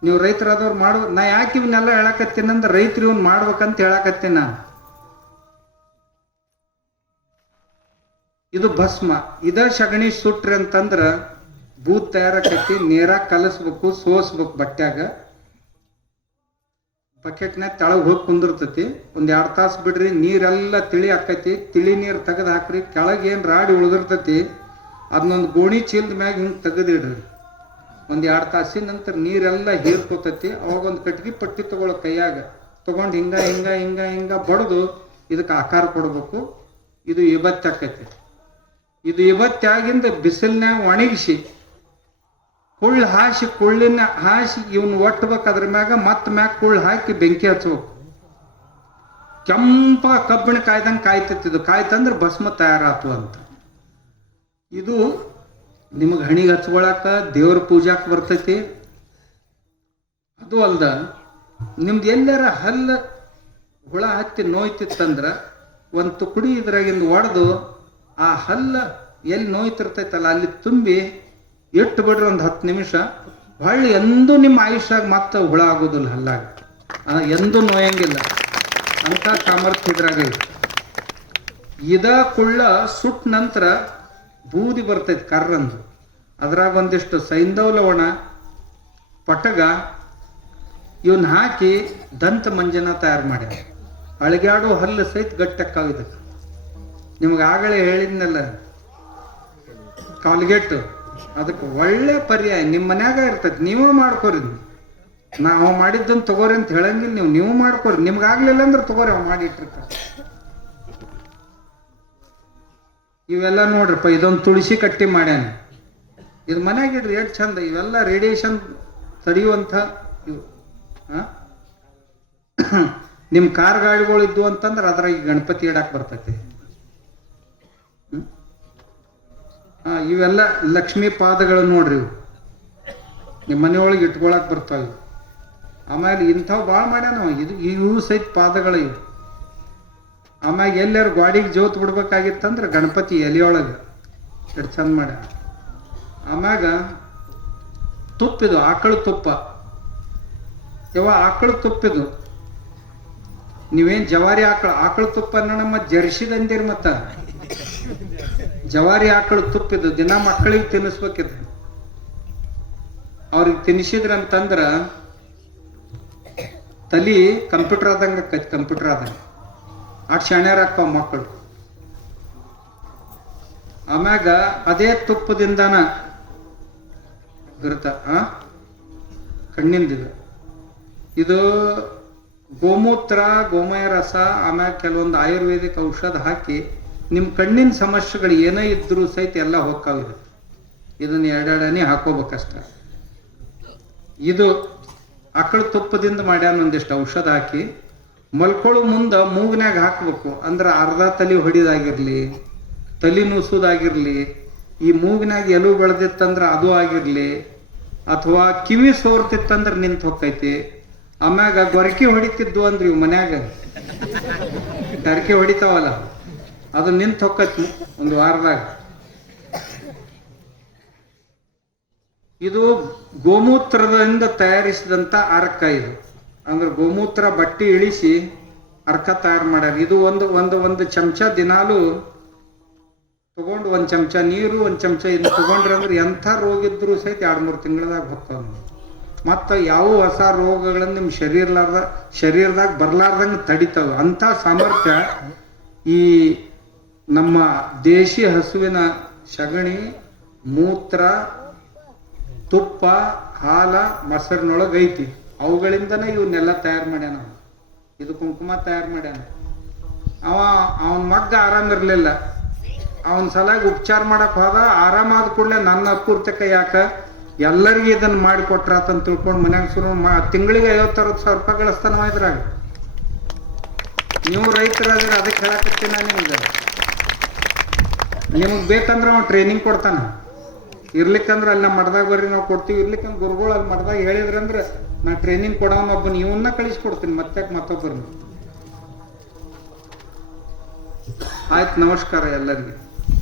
ನೀವು ರೈತರಾದವ್ರು ಮಾಡೋ, ನಾ ಯಾಕೆ ಇವನ್ನೆಲ್ಲ ಹೇಳಕತ್ತೀನಂದ್ರೆ ರೈತರು ಇವನ್ ಮಾಡ್ಬೇಕಂತ ಹೇಳಕತ್ತೀನಿ ನಾನು. ಇದು ಭಸ್ಮ. ಇದ ಸಗಣಿ ಸುಟ್ರಿ ಅಂತಂದ್ರ ಬೂತ್ ತಯಾರಾಕೈತಿ. ನೀರಾಗ ಕಲಸ್ಬೇಕು, ಸೋಸ್ಬೇಕು ಬಟ್ಟ್ಯಾಗ. ಬಕೆಟ್ನಾಗ ತೆಳಗ್ ಹೋಗಿ ಕುಂದಿರ್ತೈತಿ. ಒಂದ್ 2 ತಾಸು ಬಿಡ್ರಿ, ನೀರೆಲ್ಲ ತಿಳಿ ಆಕೈತಿ. ತಿಳಿ ನೀರು ತೆಗೆದು ಹಾಕ್ರಿ. ಕೆಳಗೇನು ರಾಡಿ ಉಳಿದಿರ್ತೈತಿ ಅದನ್ನೊಂದು ಗೋಣಿ ಚೀಲದ ಮ್ಯಾಗ ಹಿಂಗೆ ತೆಗೆದಿಡ್ರಿ. ಒಂದು 2 ತಾಸಿನ ನಂತರ ನೀರೆಲ್ಲ ಹೀರ್ಕೋತೈತಿ. ಅವಾಗ ಒಂದು ಕಟ್ಗಿ ಪಟ್ಟಿ ತಗೊಳ್ಳೋ ಕೈಯಾಗ ತಗೊಂಡು ಹಿಂಗ ಹಿಂಗ ಹಿಂಗ ಹಿಂಗ ಬಡ್ದು ಇದಕ್ಕೆ ಆಕಾರ ಕೊಡ್ಬೇಕು. ಇದು ಇವತ್ತು ಆಕೈತಿ. ಇದು ಇವತ್ತಾಗಿಂದ ಬಿಸಿಲಿನಾಗ ಒಣಗಿಸಿ ಕುಳ್ಳು ಹಾಸಿ, ಕುಳ್ಳಿನ ಹಾಸಿ ಇವನ್ ಒಟ್ಟಬೇಕು. ಅದ್ರ ಮ್ಯಾಗ ಮತ್ತೆ ಮ್ಯಾಗ ಕುಳ್ಳು ಹಾಕಿ ಬೆಂಕಿ ಹಚ್ಬೇಕು. ಕೆಂಪ ಕಬ್ಬಿಣ ಕಾಯ್ದಂಗೆ ಕಾಯ್ತೈತಿ. ಇದು ಕಾಯ್ತಂದ್ರೆ ಭಸ್ಮ ತಯಾರಾತು ಅಂತ. ಇದು ನಿಮಗೆ ಹಣಿಗೆ ಹಚ್ಕೊಳಕ, ದೇವ್ರ ಪೂಜಾಕ್ ಬರ್ತೈತಿ. ಅದು ಅಲ್ದ ನಿಮ್ದು ಎಲ್ಲಾರ ಹಲ್ಲ ಹುಳ ಹತ್ತಿ ನೋಯ್ತಿತ್ತಂದ್ರ ಒಂದು ತುಕಡಿ ಇದ್ರಾಗಿಂದ ಒಡೆದು ಆ ಹಲ್ಲ ಎಲ್ಲಿ ನೋಯ್ತಿರ್ತೈತಲ್ಲ ಅಲ್ಲಿ ತುಂಬಿ ಇಟ್ಟು ಬಿಡ್ರಿ ಒಂದು 10 ನಿಮಿಷ. ಹೊಳ್ಳಿ ಎಂದೂ ನಿಮ್ಮ ಆಯುಷ್ಯಾಗ ಮತ್ತೆ ಹುಳ ಆಗೋದಿಲ್ಲ. ಹಲ್ಲಾಗ ಎಂದೂ ನೋಯಂಗಿಲ್ಲ. ಅಂತ ಸಾಮರ್ಥ್ಯ ಇದ್ರಾಗ ಇದೆ. ಇದ ಕುಳ್ಳ ಸುಟ್ಟ ನಂತರ ಬೂದಿ ಬರ್ತೈತಿ ಕರ್ರಂದು. ಅದ್ರಾಗ ಒಂದಿಷ್ಟು ಸೈಂಧವ ಲವಣ, ಪಟಗ ಇವನ್ನ ಹಾಕಿ ದಂತ ಮಂಜನ ತಯಾರು ಮಾಡ್ಯಾರ. ಅಳಗ್ಯಾಡೋ ಹಲ್ಲು ಸಹಿತ ಗಟ್ಟಕ್ಕಾವ. ಇದಕ್ಕೆ ನಿಮ್ಗೆ ಆಗಲೇ ಹೇಳಿದ್ನಲ್ಲ, ಕಾಲ್ಗೇಟ್ ಅದಕ್ಕೆ ಒಳ್ಳೆ ಪರ್ಯಾಯ. ನಿಮ್ಮ ಮನ್ಯಾಗ ಇರ್ತೈತಿ, ನೀವೇ ಮಾಡ್ಕೋರಿ. ನಾವು ಮಾಡಿದ್ದನ್ನು ತಗೋರಿ ಅಂತ ಹೇಳಂಗಿಲ್ಲ. ನೀವು ಮಾಡ್ಕೋರಿ. ನಿಮ್ಗಾಗ್ಲಿಲ್ಲ ಅಂದ್ರೆ ತಗೋರಿ, ಅವ್ ಮಾಡಿಟ್ಟಿರ್ತಾರೆ. ಇವೆಲ್ಲ ನೋಡ್ರಪ್ಪ, ಇದೊಂದು ತುಳಸಿ ಕಟ್ಟಿ ಮಾಡ್ಯಾನ. ಇದು ಮನ್ಯಾಗಿಡ್ರಿ ಎಷ್ಟು ಚಂದ. ಇವೆಲ್ಲ ರೇಡಿಯೇಷನ್ ತಡೆಯುವಂಥ ಇವು. ನಿಮ್ಮ ಕಾರ್ ಗಾಡಿಗಳು ಇದ್ವು ಅಂತಂದ್ರೆ ಅದ್ರಾಗ ಗಣಪತಿ ಇಡಾಕ್ ಬರ್ತೈತಿ. ಇವೆಲ್ಲ ಲಕ್ಷ್ಮೀ ಪಾದಗಳು ನೋಡ್ರಿ, ಇವು ನಿಮ್ಮ ಮನೆಯೊಳಗೆ ಇಟ್ಕೊಳಕ್ ಬರ್ತಾವ. ಆಮೇಲೆ ಇಂಥವು ಭಾಳ ಮಾಡ್ಯಾನ ಇವು ಸಹಿತ ಪಾದಗಳು ಇವು. ಆಮ್ಯಾಗ ಎಲ್ಲಾರು ಗಾಡಿಗೆ ಜೋತ್ ಬಿಡ್ಬೇಕಾಗಿತ್ತಂದ್ರೆ ಗಣಪತಿ ಎಲೆಯೊಳಗೆ ಎಷ್ಟು ಚಂದ ಮಾಡ್ಯಾನ. ಆಮ್ಯಾಗ ತುಪ್ಪಿದು ಆಕಳು ತುಪ್ಪ, ಆಕಳು ತುಪ್ಪಿದು ನೀವೇನ್ ಜವಾರಿ ಆಕಳು ತುಪ್ಪ ನಮ್ಮ ಜರ್ಸಿದಂದಿರಿ. ಮತ್ತ ಜವಾರಿ ಆಕಳು ತುಪ್ಪಿದು ದಿನ ಮಕ್ಕಳಿಗೆ ತಿನ್ನಿಸ್ಬೇಕಿದ್ರು. ಅವ್ರಿಗೆ ತಿನ್ನಿಸಿದ್ರಂತಂದ್ರ ತಲಿ ಕಂಪ್ಯೂಟರ್ ಆದಂಗ ಆಕೈತಿ, ಕಂಪ್ಯೂಟರ್ ಆದಂಗ ಅಟ್ ಶಾಣ್ಯಾರ ಆಕ್ಕವ ಮಕ್ಕಳು. ಆಮ್ಯಾಗ ಅದೇ ತುಪ್ಪದಿಂದನ ಗುರುತ ಕಣ್ಣಿಂದಿದು ಇದು ಗೋಮೂತ್ರ, ಗೋಮಯ ರಸ, ಆಮ್ಯಾಗ ಕೆಲವೊಂದು ಆಯುರ್ವೇದಿಕ್ ಔಷಧ ಹಾಕಿ ನಿಮ್ಮ ಕಣ್ಣಿನ ಸಮಸ್ಯೆಗಳು ಏನೇ ಇದ್ರೂ ಸಹಿತ ಎಲ್ಲ ಹೋಗ್ತಾವಿದೆ. ಇದನ್ನ ಎರಡೆರಡನೇ ಹಾಕೋಬೇಕಷ್ಟ. ಇದು ಆಕಳ ತುಪ್ಪದಿಂದ ಮಾಡ್ಯಾನ ಒಂದಿಷ್ಟು ಔಷಧ ಹಾಕಿ ಮಲ್ಕೊಳ್ಳೋ ಮುಂದೆ ಮೂಗ್ನ್ಯಾಗ ಹಾಕ್ಬೇಕು. ಅಂದ್ರೆ ಅರ್ಧ ತಲೆ ಹೊಡಿದಾಗಿರ್ಲಿ, ತಲೆ ನುಸುದಾಗಿರ್ಲಿ, ಈ ಮೂಗ್ನ್ಯಾಗ ಎಲು ಬೆಳೆದಿತ್ತಂದ್ರೆ ಅದು ಆಗಿರ್ಲಿ, ಅಥವಾ ಕಿವಿ ಸೋರ್ತಿತ್ತಂದ್ರೆ ನಿಂತು ಹೋಗ್ತೈತಿ. ಆಮ್ಯಾಗ ಗೊರಕೆ ಹೊಡಿತಿದ್ವು ಅಂದ್ರಿ ಇವು ಮನ್ಯಾಗ ಡರಕೆ ಹೊಡಿತಾವಲ್ಲ, ಅದು ನಿಂತು ಹೊಕ್ಕೈತಿ ಒಂದು ವಾರದಾಗ. ಇದು ಗೋಮೂತ್ರದಿಂದ ತಯಾರಿಸಿದಂತ ಅರ್ಕ. ಇದು ಅಂದ್ರೆ ಗೋಮೂತ್ರ ಬಟ್ಟಿ ಇಳಿಸಿ ಅರ್ಕ ತಯಾರು ಮಾಡ್ಯಾರ. ಇದು ಒಂದು ಒಂದು ಒಂದು ಚಮಚ ದಿನಾಲು ತಗೊಂಡು, ಒಂದು ಚಮಚ ನೀರು, ಒಂದು ಚಮಚ ಇದು ತಗೊಂಡ್ರಿ ಅಂದ್ರೆ ಎಂಥ ರೋಗ ಇದ್ರು ಸಹಿತ 2-3 ತಿಂಗಳದಾಗ ಹೋಗ್ತಾವ. ಮತ್ತು ಯಾವ ಹೊಸ ರೋಗಗಳನ್ನು ನಿಮ್ಮ ಶರೀರದಾಗ ಬರ್ಲಾರ್ದಂಗೆ ತಡಿತಾವೆ. ಅಂಥ ಸಾಮರ್ಥ್ಯ ಈ ನಮ್ಮ ದೇಶಿ ಹಸುವಿನ ಸಗಣಿ, ಮೂತ್ರ, ತುಪ್ಪ, ಹಾಲ, ಮೊಸರಿನೊಳಗೆ ಐತಿ. ಅವುಗಳಿಂದನೇ ಇವನ್ನೆಲ್ಲ ತಯಾರು ಮಾಡ್ಯಾನ. ಇದು ಕುಂಕುಮ ತಯಾರು ಮಾಡ್ಯಾನ. ಅವನ ಮಗ್ಗ ಆರಾಮಿರ್ಲಿಲ್ಲ. ಅವನ ಸಲಾಗಿ ಉಪಚಾರ ಮಾಡಕ್ ಹೋದ. ಆರಾಮಾದ ಕೂಡಲೇ ನನ್ನ ಅಪೂರ್ತಕ ಯಾಕ ಎಲ್ಲರಿಗೂ ಇದನ್ನ ಮಾಡಿಕೊಟ್ರಾತಂತ ತಿಳ್ಕೊಂಡು ಮನ್ಯಾಗ ಶುರು ತಿಂಗಳಿಗೆ 50-60 ರೂಪಾಯಿ ಗಳಿಸ್ತಾನ ಇದ್ರಾಗ. ನೀವು ರೈತರಾದ್ರೆ ಅದಕ್ಕೆ ಹೇಳಕತ್ತೀನಿ ನಾನು ನಿಮಗೆ ಬೇಕಂದ್ರೆ ಅವ್ನು ಟ್ರೈನಿಂಗ್ ಕೊಡ್ತಾನ. ಇರ್ಲಿಕ್ಕಂದ್ರೆ ಅಲ್ಲಿ ನಮ್ಮ ಮಠದಾಗ ಬರ್ರಿ ನಾವು ಕೊಡ್ತೀವಿ. ಇರ್ಲಿಕ್ಕಂದ್ರೆ ಗುರುಗಳು ಅಲ್ಲಿ ಮಠದಾಗ ಹೇಳಿದ್ರಂದ್ರೆ ನಾ ಟ್ರೈನಿಂಗ್ ಕೊಡೋನೊಬ್ಬನ ಇವನ್ನ ಕಳಿಸ್ಕೊಡ್ತೀನಿ, ಮತ್ತೆ ಮತ್ತೊಬ್ಬರನ್ನ. ಆಯ್ತು, ನಮಸ್ಕಾರ ಎಲ್ಲರಿಗೆ.